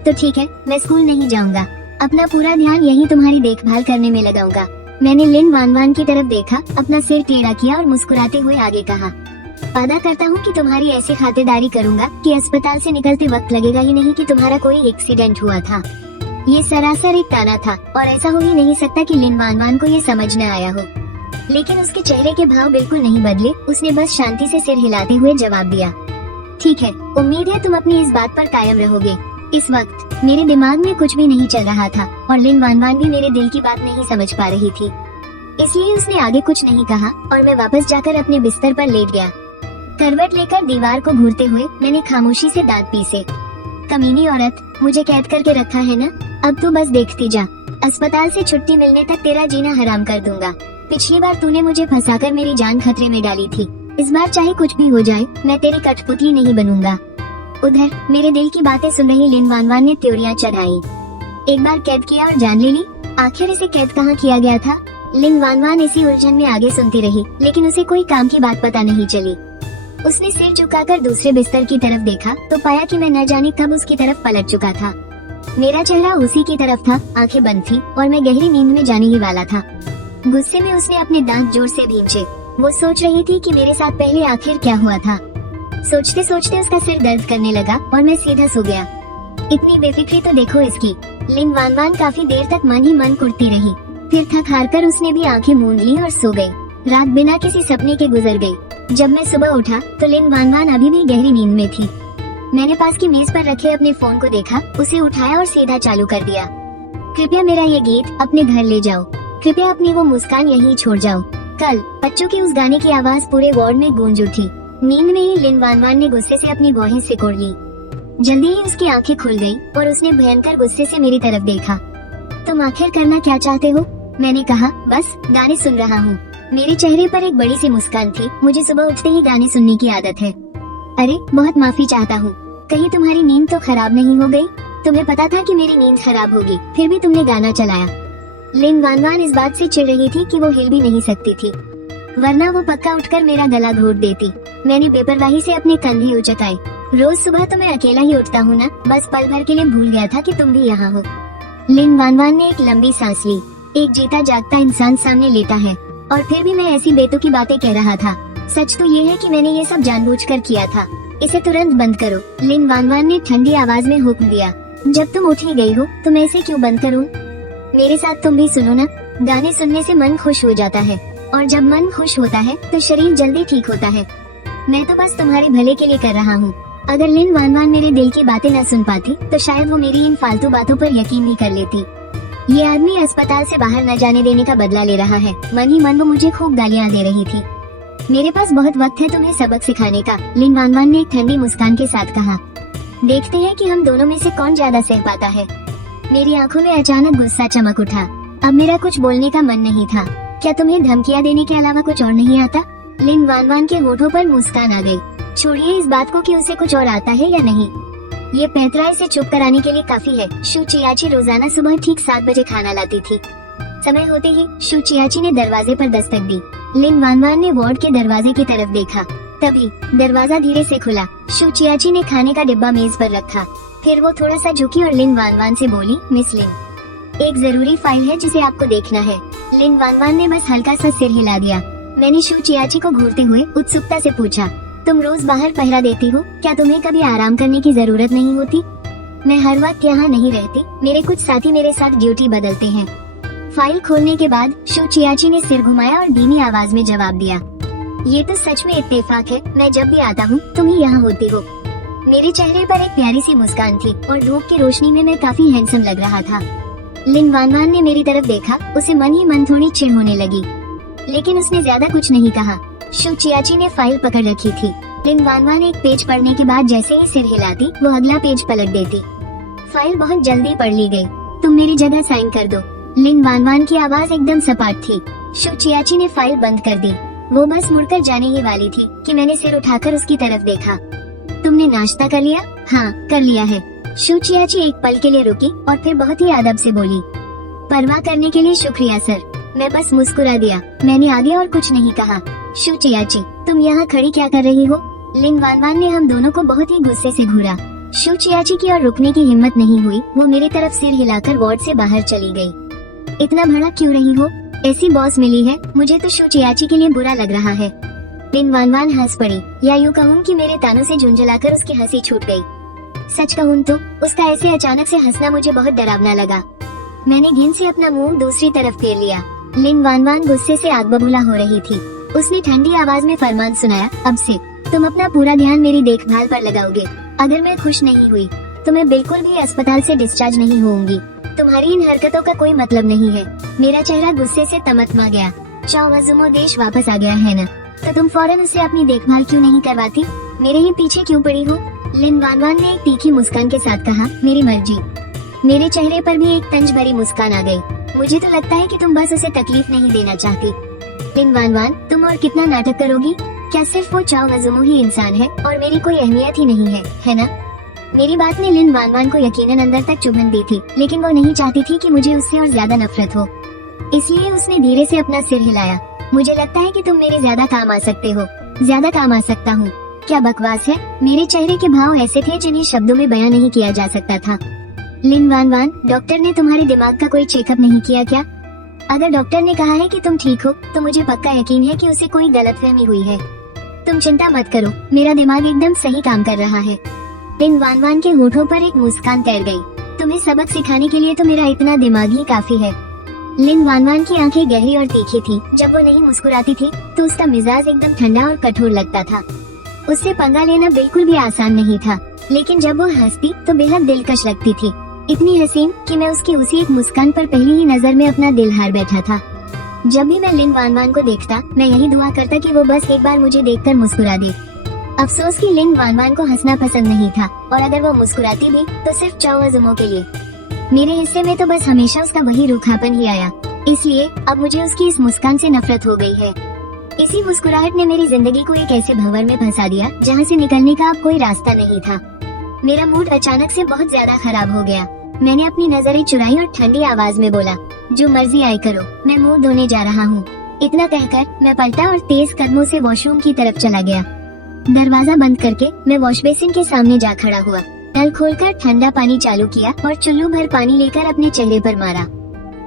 तो ठीक है, मैं स्कूल नहीं जाऊंगा। अपना पूरा ध्यान यही तुम्हारी देखभाल करने में लगाऊंगा। मैंने लिन वानवान की तरफ देखा, अपना सिर टेढ़ा किया और मुस्कुराते हुए आगे कहा, वादा करता हूँ कि तुम्हारी ऐसी खातिरदारी करूंगा कि अस्पताल से निकलते वक्त लगेगा ही नहीं कि तुम्हारा कोई एक्सीडेंट हुआ था। ये सरासर एक ताना था और ऐसा हो ही नहीं सकता कि लिन वानवान को ये समझ न आया हो। लेकिन उसके चेहरे के भाव बिल्कुल नहीं बदले। उसने बस शांति से सिर हिलाते हुए जवाब दिया, ठीक है, उम्मीद है तुम अपनी इस बात पर कायम रहोगे। इस वक्त मेरे दिमाग में कुछ भी नहीं चल रहा था और लिन वानवान भी मेरे दिल की बात नहीं समझ पा रही थी, इसलिए उसने आगे कुछ नहीं कहा और मैं वापस जाकर अपने बिस्तर पर लेट गया। करवट लेकर दीवार को घूरते हुए मैंने खामोशी से दांत पीसे। कमीनी औरत, मुझे कैद करके रखा है ना? अब तू बस देखती जा। अस्पताल से छुट्टी मिलने तक तेरा जीना हराम कर दूंगा। पिछली बार तूने मुझे फंसाकर मेरी जान खतरे में डाली थी। इस बार चाहे कुछ भी हो जाए, मैं तेरी कठपुतली नहीं बनूंगा। उधर मेरे दिल की बातें सुन रही लिन वानवान ने त्योरियां चढ़ाई। एक बार कैद किया और जान ले ली। आखिर इसे कैद कहाँ किया गया था? लिन वानवान इसी उलझन में आगे सुनती रही, लेकिन उसे कोई काम की बात पता नहीं चली। उसने सिर झुकाकर दूसरे बिस्तर की तरफ देखा तो पाया कि मैं न जाने कब उसकी तरफ पलट चुका था। मेरा चेहरा उसी की तरफ था, आंखें बंद थी और मैं गहरी नींद में जाने ही वाला था। गुस्से में उसने अपने दांत जोर से भींचे। वो सोच रही थी कि मेरे साथ पहले आखिर क्या हुआ था। सोचते सोचते उसका सिर दर्द करने लगा और मैं सीधा सो गया। इतनी बेफिक्री तो देखो इसकी। लिन वानवान काफी देर तक मन ही मन कुटती रही, फिर थक हार कर उसने भी आंखें मूंद ली और सो गई। रात बिना किसी सपने के गुजर गई। जब मैं सुबह उठा तो लिन वानवान अभी भी गहरी नींद में थी। मैंने पास की मेज पर रखे अपने फोन को देखा, उसे उठाया और सीधा चालू कर दिया। कृपया मेरा ये गीत अपने घर ले जाओ, कृपया अपनी वो मुस्कान यहीं छोड़ जाओ। कल बच्चों की उस गाने की आवाज पूरे वार्ड में गूंज उठी। नींद में ही लिन वानवान ने गुस्से से अपनी भौहें सिकोड़ ली। जल्दी ही उसकी आंखें खुल गई और उसने भयंकर गुस्से से मेरी तरफ देखा। तुम आखिर करना क्या चाहते हो? मैंने कहा, बस गाने सुन रहा हूँ। मेरे चेहरे पर एक बड़ी सी मुस्कान थी। मुझे सुबह उठते ही गाने सुनने की आदत है। अरे बहुत माफी चाहता हूँ, कहीं तुम्हारी नींद तो खराब नहीं हो गई? तुम्हें पता था कि मेरी नींद खराब होगी, फिर भी तुमने गाना चलाया। लिन वानवान इस बात से चिढ़ रही थी कि वो हिल भी नहीं सकती थी, वरना वो पक्का उठकर मेरा गला घोट देती। मैंने बेपरवाही से अपने कंधे उचकाए रोज सुबह तो मैं अकेला ही उठता हूँ ना, बस पल भर के लिए भूल गया था कि तुम भी यहाँ हो। लिन वान ने एक लंबी सांस ली। एक जीता जागता इंसान सामने लेटा है और फिर भी मैं ऐसी बेतुकी बातें कह रहा था। सच तो ये है कि मैंने ये सब जानबूझकर किया था। इसे तुरंत बंद करो, लिन वान ने ठंडी आवाज में हुक्म दिया। जब तुम उठ ही गई हो तो मैं इसे क्यों बंद करूं? मेरे साथ तुम भी सुनो ना। गाने सुनने से मन खुश हो जाता है और जब मन खुश होता है तो शरीर जल्दी ठीक होता है। मैं तो बस तुम्हारे भले के लिए कर रहा हूँ। अगर लिन वान मेरे दिल की बातें न सुन पाती तो शायद वो मेरी इन फालतू बातों पर यकीन नहीं कर लेती। ये आदमी अस्पताल से बाहर न जाने देने का बदला ले रहा है। मन ही मन वो मुझे खूब गालियाँ दे रही थी। मेरे पास बहुत वक्त है तुम्हें सबक सिखाने का, लिन वान ने एक ठंडी मुस्कान के साथ कहा। देखते हैं कि हम दोनों में से कौन ज्यादा सह पाता है। मेरी आंखों में अचानक गुस्सा चमक उठा। अब मेरा कुछ बोलने का मन नहीं था। क्या तुम्हें धमकियां देने के अलावा कुछ और नहीं आता? लिन वान के होठों पर मुस्कान आ गई। छोड़िए इस बात को कि उसे कुछ और आता है या नहीं। ये पैतरा इसे चुप कराने के लिए काफी है। शू चियाची रोजाना सुबह ठीक 7 बजे खाना लाती थी। समय होते ही शू चियाची ने दरवाजे पर दस्तक दी। लिन वान ने वार्ड के दरवाजे की तरफ देखा। तभी दरवाजा धीरे से खुला। शू चियाची ने खाने का डिब्बा मेज पर रखा। फिर वो थोड़ा सा झुकी और लिन वान से बोली, मिस लिन, एक जरूरी फाइल है जिसे आपको देखना है। लिन वान ने बस हल्का सा सिर हिला दिया। मैंने शू चियाची को घूरते हुए उत्सुकता से पूछा, तुम रोज बाहर पहरा देती हो, क्या तुम्हें कभी आराम करने की जरूरत नहीं होती? मैं हर वक्त यहाँ नहीं रहती, मेरे कुछ साथी मेरे साथ ड्यूटी बदलते हैं। फाइल खोलने के बाद शू चियाची ने सिर घुमाया और धीमी आवाज में जवाब दिया, ये तो सच में इत्तेफाक है, मैं जब भी आता हूँ तुम ही यहाँ होती हो। मेरे चेहरे पर एक प्यारी सी मुस्कान थी और धूप की रोशनी में मैं काफी हैंडसम लग रहा था। लिन वान ने मेरी तरफ देखा। उसे मन ही मन थोड़ी चिढ़ होने लगी, लेकिन उसने ज्यादा कुछ नहीं कहा। शू चियाची ने फाइल पकड़ रखी थी। लिन वान एक पेज पढ़ने के बाद जैसे ही सिर हिलाती वो अगला पेज पलट देती। फाइल बहुत जल्दी पढ़ ली गई। तुम मेरी जगह साइन कर दो। लिन वान की आवाज एकदम सपाट थी। शू चियाची ने फाइल बंद कर दी। वो बस मुड़कर जाने ही वाली थी कि मैंने सिर उठाकर उसकी तरफ देखा। तुमने नाश्ता कर लिया? हाँ, कर लिया है। शू चियाची एक पल के लिए रुकी और फिर बहुत ही अदब से बोली, परवाह करने के लिए शुक्रिया सर। मैं बस मुस्कुरा दिया। मैंने आगे और कुछ नहीं कहा। शू चियाची, तुम यहाँ खड़ी क्या कर रही हो? लिन वान ने हम दोनों को बहुत ही गुस्से से घूरा। शू चियाची की और रुकने की हिम्मत नहीं हुई। वो मेरी तरफ सिर हिलाकर वार्ड से बाहर चली गई। इतना भड़क क्यों रही हो? ऐसी बॉस मिली है, मुझे तो शू चियाची के लिए बुरा लग रहा है। लिन वान हंस पड़ी, या यूँ कहूँ कि मेरे तानों से झुंझलाकर उसकी हंसी छूट गई। सच कहूँ तो उसका ऐसे अचानक से हंसना मुझे बहुत डरावना लगा। मैंने घिन से अपना मुंह दूसरी तरफ फेर लिया। लिन वान गुस्से से आग बबूला हो रही थी। उसने ठंडी आवाज में फरमान सुनाया, अब से तुम अपना पूरा ध्यान मेरी देखभाल पर लगाओगे। अगर मैं खुश नहीं हुई तो मैं बिल्कुल भी अस्पताल से डिस्चार्ज नहीं होऊंगी। तुम्हारी इन हरकतों का कोई मतलब नहीं है। मेरा चेहरा गुस्से से तमतमा गया। चाओ अजुमो देश वापस आ गया है ना, तो तुम फौरन उसे अपनी देखभाल क्यों नहीं करवाती? मेरे ही पीछे क्यों पड़ी हो? लिन वान ने एक तीखी मुस्कान के साथ कहा, मेरी मर्जी। मेरे चेहरे पर भी एक तंज भरी मुस्कान आ गई। मुझे तो लगता है कि तुम बस उसे तकलीफ नहीं देना चाहती। लिन वान, तुम और कितना नाटक करोगी? क्या सिर्फ वो चाओ अजुमो ही इंसान है और मेरी कोई अहमियत ही नहीं है ना? मेरी बात ने लिन वान को यकीनन अंदर तक चुभन दी थी, लेकिन वो नहीं चाहती थी कि मुझे उससे और ज्यादा नफरत हो। इसलिए उसने धीरे से अपना सिर हिलाया। मुझे लगता है कि तुम मेरे ज्यादा काम आ सकते हो। ज्यादा काम आ सकता हूँ? क्या बकवास है। मेरे चेहरे के भाव ऐसे थे जिन्हें शब्दों में बयां नहीं किया जा सकता था। लिन वान, डॉक्टर ने तुम्हारे दिमाग का कोई चेकअप नहीं किया क्या? अगर डॉक्टर ने कहा है कि तुम ठीक हो तो मुझे पक्का यकीन है कि उसे कोई गलतफहमी हुई है। तुम चिंता मत करो, मेरा दिमाग एकदम सही काम कर रहा है। लिन वान के होठों पर एक मुस्कान तैर गई। तुम्हें सबक सिखाने के लिए तो मेरा इतना दिमाग ही काफी है। लिन वान की आंखें गहरी और तीखी थी। जब वो नहीं मुस्कुराती थी तो उसका मिजाज एकदम ठंडा और कठोर लगता था। उससे पंगा लेना बिल्कुल भी आसान नहीं था, लेकिन जब वो हंसती तो बेहद दिलकश लगती थी। इतनी हसीन कि मैं उसकी उसी एक मुस्कान पर पहली ही नजर में अपना दिल हार बैठा था। जब भी मैं लिन वान को देखता मैं यही दुआ करता कि वो बस एक बार मुझे देखकर मुस्कुरा दे। अफसोस कि लिन वान को हंसना पसंद नहीं था, और अगर वो मुस्कुराती भी तो सिर्फ चाओ अजुमो के लिए। मेरे हिस्से में तो बस हमेशा उसका वही रूखापन ही आया, इसलिए अब मुझे उसकी इस मुस्कान से नफरत हो गई है। इसी मुस्कुराहट ने मेरी जिंदगी को एक ऐसे भंवर में फंसा दिया जहाँ से निकलने का अब कोई रास्ता नहीं था। मेरा मूड अचानक से बहुत ज्यादा खराब हो गया। मैंने अपनी नजरें चुराई और ठंडी आवाज में बोला, जो मर्जी आए करो, मैं मुंह धोने जा रहा हूँ। इतना कहकर मैं पलटा और तेज कदमों से वॉशरूम की तरफ चला गया। दरवाजा बंद करके मैं वॉश बेसिन के सामने जा खड़ा हुआ। नल खोलकर ठंडा पानी चालू किया और चुल्लू भर पानी लेकर अपने चेहरे पर मारा।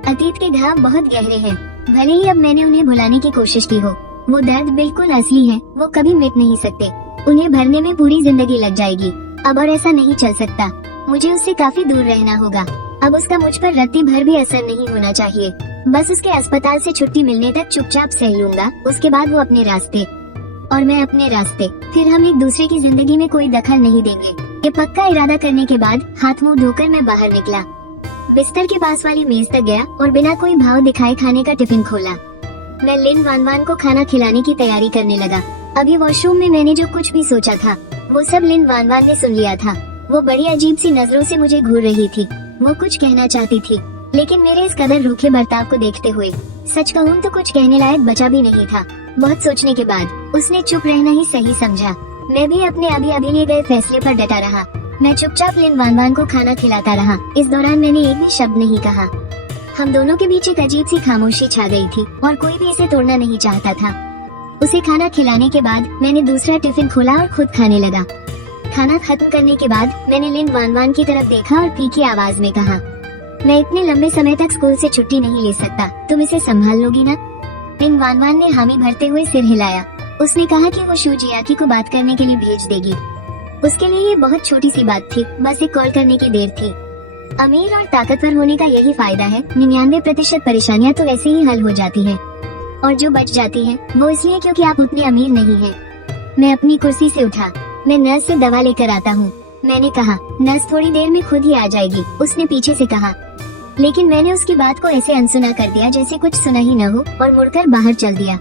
अतीत के घाव बहुत गहरे हैं, भले ही अब मैंने उन्हें भुलाने की कोशिश की हो, वो दर्द बिल्कुल असली है, वो कभी मिट नहीं सकते। उन्हें भरने में पूरी जिंदगी लग जाएगी। अब और ऐसा नहीं चल सकता, मुझे उससे काफी दूर रहना होगा। अब उसका मुझ पर रत्ती भर भी असर नहीं होना चाहिए। बस उसके अस्पताल से छुट्टी मिलने तक चुपचाप सह लूंगा, उसके बाद वो अपने रास्ते और मैं अपने रास्ते। फिर हम एक दूसरे की जिंदगी में कोई दखल नहीं देंगे। ये पक्का इरादा करने के बाद हाथ मुंह धोकर मैं बाहर निकला, बिस्तर के पास वाली मेज तक गया और बिना कोई भाव दिखाए खाने का टिफिन खोला। मैं लिन वान वान को खाना खिलाने की तैयारी करने लगा। अभी वॉशरूम में मैंने जो कुछ भी सोचा था वो सब लिन वान वान ने सुन लिया था। वो बड़ी अजीब सी नजरों से मुझे घूर रही थी। वो कुछ कहना चाहती थी, लेकिन मेरे इस कदर रूखे बर्ताव को देखते हुए सच कहूँ तो कुछ कहने लायक बचा भी नहीं था। बहुत सोचने के बाद उसने चुप रहना ही सही समझा। मैं भी अपने अभी लिए गए फैसले पर डटा रहा। मैं चुपचाप लिन वान वान को खाना खिलाता रहा। इस दौरान मैंने एक भी शब्द नहीं कहा। हम दोनों के बीच एक अजीब सी खामोशी छा गई थी और कोई भी इसे तोड़ना नहीं चाहता था। उसे खाना खिलाने के बाद मैंने दूसरा टिफिन खोला और खुद खाने लगा। खाना खत्म करने के बाद मैंने लिन वान वान की तरफ देखा और फीकी आवाज में कहा, मैं इतने लंबे समय तक स्कूल से छुट्टी नहीं ले सकता, तुम इसे संभाल लोगी ना? लिन वान वान ने हामी भरते हुए सिर हिलाया। उसने कहा कि वो शू जियाकी को बात करने के लिए भेज देगी। उसके लिए ये बहुत छोटी सी बात थी, बस एक कॉल करने की देर थी। अमीर और ताकतवर होने का यही फायदा है, 99% परेशानियां तो वैसे ही हल हो जाती हैं, और जो बच जाती हैं वो इसलिए क्योंकि आप उतने अमीर नहीं हैं। मैं अपनी कुर्सी से उठा। मैं नर्स से दवा लेकर आता हूँ, मैंने कहा। नर्स थोड़ी देर में खुद ही आ जाएगी, उसने पीछे से कहा। लेकिन मैंने उसकी बात को ऐसे अनसुना कर दिया जैसे कुछ सुना ही न हो और मुड़कर बाहर चल दिया।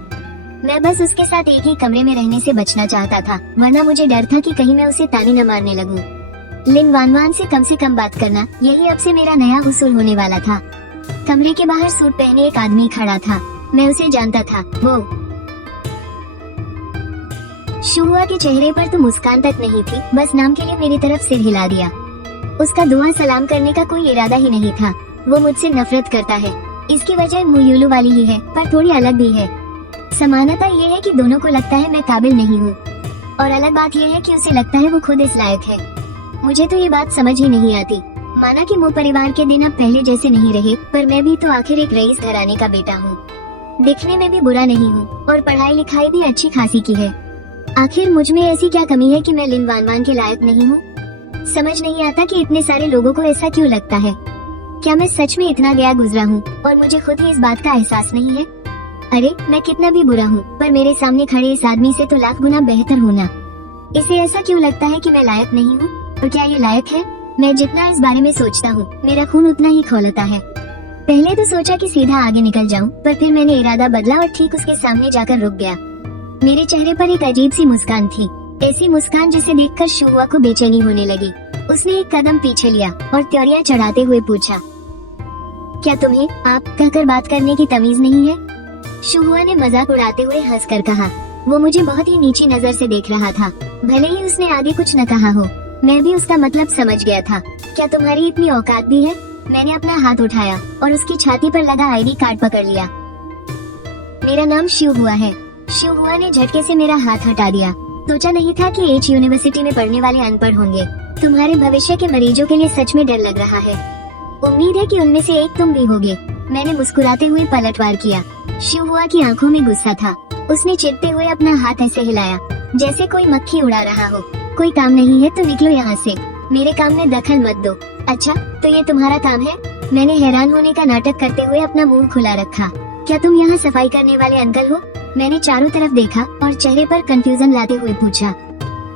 मैं बस उसके साथ एक ही कमरे में रहने से बचना चाहता था, वरना मुझे डर था कि कहीं मैं उसे ताने न मारने लगूं। लिन वान वान से कम बात करना, यही अब से मेरा नया उसूल होने वाला था। कमरे के बाहर सूट पहने एक आदमी खड़ा था। मैं उसे जानता था। वो शुहुआ के चेहरे पर तो मुस्कान तक नहीं थी, बस नाम के लिए मेरी तरफ सिर हिला दिया। उसका दुआ सलाम करने का कोई इरादा ही नहीं था। वो मुझसे नफरत करता है, इसकी वजह मुयुलू वाली ही है, पर थोड़ी अलग भी है। समानता ये है कि दोनों को लगता है मैं काबिल नहीं हूँ, और अलग बात ये है कि उसे लगता है वो खुद इस लायक है। मुझे तो ये बात समझ ही नहीं आती। माना कि वो परिवार के दिन अब पहले जैसे नहीं रहे, पर मैं भी तो आखिर एक रईस घराने का बेटा हूँ। दिखने में भी बुरा नहीं हूँ और पढ़ाई लिखाई भी अच्छी खासी की है। आखिर मुझ में ऐसी क्या कमी है कि मैं लिन वान वान के लायक नहीं हूँ? समझ नहीं आता कि इतने सारे लोगों को ऐसा क्यों लगता है। क्या मैं सच में इतना गया गुजरा हूँ और मुझे खुद ही इस बात का एहसास नहीं है? अरे मैं कितना भी बुरा हूँ, पर मेरे सामने खड़े इस आदमी से तो लाख गुना बेहतर हूँ ना। इसे ऐसा क्यों लगता है कि मैं लायक नहीं हूँ? और क्या ये लायक है? मैं जितना इस बारे में सोचता हूँ मेरा खून उतना ही खौलता है। पहले तो सोचा कि सीधा आगे निकल जाऊं, पर फिर मैंने इरादा बदला और ठीक उसके सामने जाकर रुक गया। मेरे चेहरे पर एक अजीब सी मुस्कान थी, ऐसी मुस्कान जिसे देखकर शुहुआ को बेचैनी होने लगी। उसने एक कदम पीछे लिया और त्योरियां चढ़ाते हुए पूछा, क्या तुम्हें आप कहकर बात करने की तमीज नहीं है? शुहुआ ने मजाक उड़ाते हुए हंसकर कहा। वो मुझे बहुत ही नीची नजर से देख रहा था। भले ही उसने आगे कुछ न कहा हो, मैं भी उसका मतलब समझ गया था। क्या तुम्हारी इतनी औकात भी है? मैंने अपना हाथ उठाया और उसकी छाती पर लगा आईडी कार्ड पकड़ लिया। मेरा नाम शुहुआ है। शुहुआ ने झटके से मेरा हाथ हटा दिया। सोचा नहीं था कि एच यूनिवर्सिटी में पढ़ने वाले अनपढ़ होंगे। तुम्हारे भविष्य के मरीजों के लिए सच में डर लग रहा है। उम्मीद है कि उनमें से एक तुम भी होगे। मैंने मुस्कुराते हुए पलटवार किया। शुहुआ की आंखों में गुस्सा था। उसने चिढ़ते हुए अपना हाथ ऐसे हिलाया जैसे कोई मक्खी उड़ा रहा हो। कोई काम नहीं है तो निकलो यहाँ से, मेरे काम में दखल मत दो। अच्छा, तो ये तुम्हारा काम है? मैंने हैरान होने का नाटक करते हुए अपना मुंह खुला रखा। क्या तुम यहाँ सफाई करने वाले अंकल हो? मैंने चारों तरफ देखा और चेहरे पर कंफ्यूजन लाते हुए पूछा,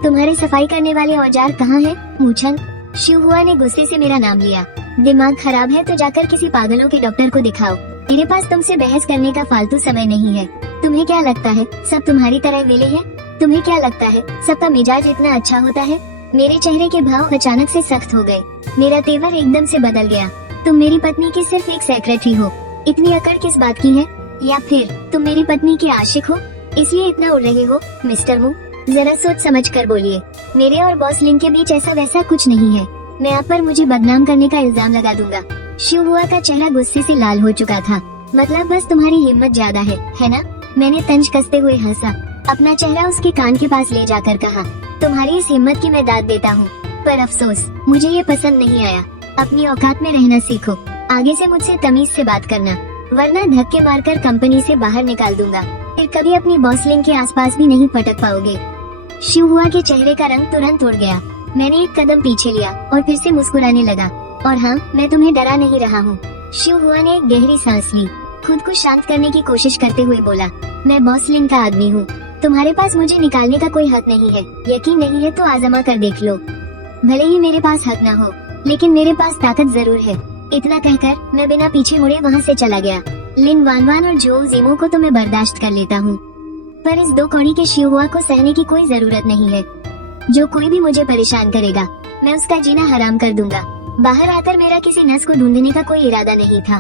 तुम्हारे सफाई करने वाले औजार कहाँ हैं? मूछन। शुहुआ ने गुस्से से मेरा नाम लिया। दिमाग खराब है तो जाकर किसी पागलों के डॉक्टर को दिखाओ। मेरे पास तुमसे बहस करने का फालतू समय नहीं है। तुम्हें क्या लगता है सब तुम्हारी तरह वेले हैं? तुम्हें क्या लगता है सबका मिजाज इतना अच्छा होता है? मेरे चेहरे के भाव अचानक से सख्त हो गए। मेरा तेवर एकदम से बदल गया। तुम मेरी पत्नी की सिर्फ एक सेक्रेटरी हो, इतनी अकड़ किस बात की है? या फिर तुम मेरी पत्नी के आशिक हो, इसलिए इतना उड़ रहे हो? मिस्टर मू, जरा सोच समझ कर बोलिए। मेरे और बॉस लिन के बीच ऐसा वैसा कुछ नहीं है। मैं आप पर मुझे बदनाम करने का इल्जाम लगा दूंगा। शुहुआ का चेहरा गुस्से से लाल हो चुका था। मतलब बस तुम्हारी हिम्मत ज्यादा है ना? मैंने तंज कसते हुए हंसा। अपना चेहरा उसके कान के पास ले जाकर कहा, तुम्हारी इस हिम्मत की मैं दाद देता हूँ, पर अफसोस मुझे ये पसंद नहीं आया। अपनी औकात में रहना सीखो, आगे से मुझसे तमीज से बात करना, वरना धक्के मारकर कंपनी से बाहर निकाल दूंगा। फिर कभी अपनी बॉस लिंग के आसपास भी नहीं पटक पाओगे। शिवहुआ के चेहरे का रंग तुरंत उड़ गया। मैंने एक कदम पीछे लिया और फिर से मुस्कुराने लगा। और हाँ, मैं तुम्हें डरा नहीं रहा हूँ। शिवहुआ ने एक गहरी सांस ली, खुद को शांत करने की कोशिश करते हुए बोला, मैं बॉस लिंग का आदमी हूँ, तुम्हारे पास मुझे निकालने का कोई हक नहीं है। यकीन नहीं है तो आजमा कर देख लो। भले ही मेरे पास हक न हो, लेकिन मेरे पास ताकत जरूर है। इतना कहकर मैं बिना पीछे मुड़े वहाँ से चला गया। लिन वानवान और जो जीमो को तो मैं बर्दाश्त कर लेता हूँ, पर इस 2 कौड़ी के शिवहुआ को सहने की कोई जरूरत नहीं है। जो कोई भी मुझे परेशान करेगा, मैं उसका जीना हराम कर दूंगा। बाहर आकर मेरा किसी नस को ढूंढने का कोई इरादा नहीं था।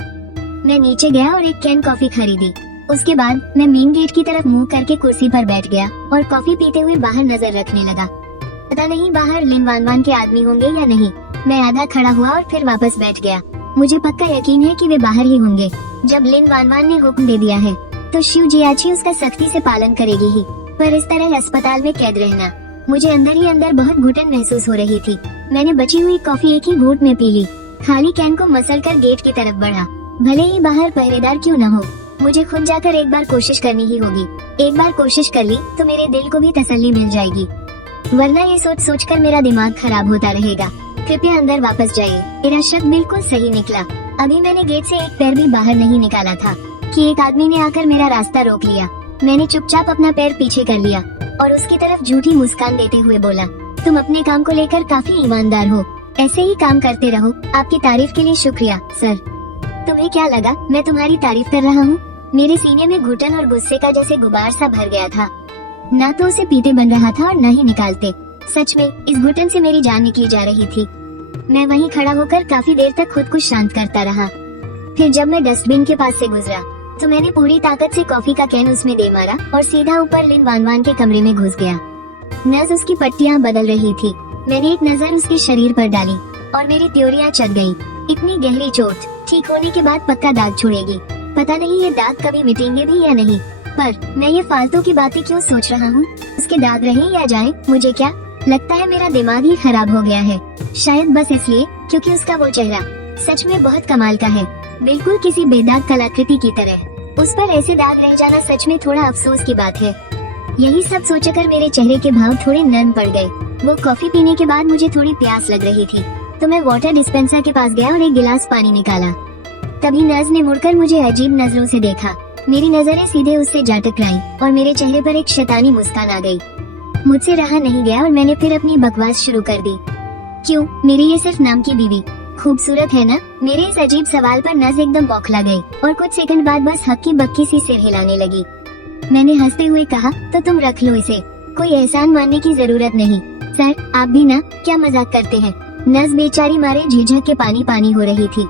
मैं नीचे गया और एक कैन कॉफी खरीदी। उसके बाद मैं मेन गेट की तरफ मुंह करके कुर्सी पर बैठ गया और कॉफी पीते हुए बाहर नजर रखने लगा। पता नहीं बाहर लिन वानवान के आदमी होंगे या नहीं। मैं आधा खड़ा हुआ और फिर वापस बैठ गया। मुझे पक्का यकीन है कि वे बाहर ही होंगे। जब लिन वानवान ने हुक्म दे दिया है तो शिव जियाची उसका सख्ती से पालन करेगी ही, पर इस तरह अस्पताल में कैद रहना, मुझे अंदर ही अंदर बहुत घुटन महसूस हो रही थी। मैंने बची हुई कॉफी एक ही घूंट में पी ली, खाली कैन को मसलकर गेट की तरफ बढ़ा। भले ही बाहर पहरेदार क्यों न हो, मुझे खुद जाकर एक बार कोशिश करनी ही होगी। एक बार कोशिश कर ली तो मेरे दिल को भी तसल्ली मिल जाएगी, वरना ये सोच सोचकर मेरा दिमाग खराब होता रहेगा। कृपया अंदर वापस जाइए। मेरा शक बिल्कुल सही निकला। अभी मैंने गेट से एक पैर भी बाहर नहीं निकाला था कि एक आदमी ने आकर मेरा रास्ता रोक लिया। मैंने चुपचाप अपना पैर पीछे कर लिया और उसकी तरफ झूठी मुस्कान देते हुए बोला, तुम अपने काम को लेकर काफी ईमानदार हो, ऐसे ही काम करते रहो। आपकी तारीफ के लिए शुक्रिया सर। तुम्हें क्या लगा मैं तुम्हारी तारीफ कर रहा हूँ? मेरे सीने में घुटन और गुस्से का जैसे गुबार सा भर गया था। ना तो उसे पीते बन रहा था और न ही निकालते। सच में इस घुटन से मेरी जान निकली जा रही थी। मैं वहीं खड़ा होकर काफी देर तक खुद को शांत करता रहा। फिर जब मैं डस्टबिन के पास से गुजरा तो मैंने पूरी ताकत से कॉफी का कैन उसमें दे मारा और सीधा ऊपर लिन वानवान के कमरे में घुस गया। नस उसकी पट्टियां बदल रही थी। मैंने एक नजर उसके शरीर पर डाली और मेरी त्योरियां चढ़ गयी। इतनी गहरी चोट ठीक होने के बाद पक्का दाग छोड़ेगी। पता नहीं ये दाग कभी मिटेंगे भी या नहीं, पर मैं ये फालतू की बातें क्यों सोच रहा हूँ। उसके दाग रहे या जाए, मुझे क्या लगता है, मेरा दिमाग ही खराब हो गया है। शायद बस इसलिए क्योंकि उसका वो चेहरा सच में बहुत कमाल का है, बिल्कुल किसी बेदाग कलाकृति की तरह। उस पर ऐसे दाग रह जाना सच में थोड़ा अफसोस की बात है। यही सब सोचकर मेरे चेहरे के भाव थोड़े नरम पड़ गए। वो कॉफी पीने के बाद मुझे थोड़ी प्यास लग रही थी तो मैं वाटर डिस्पेंसर के पास गया और एक गिलास पानी निकाला। तभी नर्स ने मुड़कर मुझे अजीब नजरों से देखा। मेरी नजरें सीधे उससे जा टकराई और मेरे चेहरे पर एक शैतानी मुस्कान आ गई। मुझसे रहा नहीं गया और मैंने फिर अपनी बकवास शुरू कर दी। क्यों, मेरी ये सिर्फ नाम की बीवी खूबसूरत है ना? मेरे इस अजीब सवाल पर नज एकदम बौखला गई और कुछ सेकंड बाद बस हक्की बक्की सी सिर हिलाने लगी। मैंने हंसते हुए कहा, तो तुम रख लो इसे, कोई एहसान मानने की जरूरत नहीं। सर आप भी ना क्या मजाक करते हैं? नज बेचारी मारे झिझक के पानी पानी हो रही थी।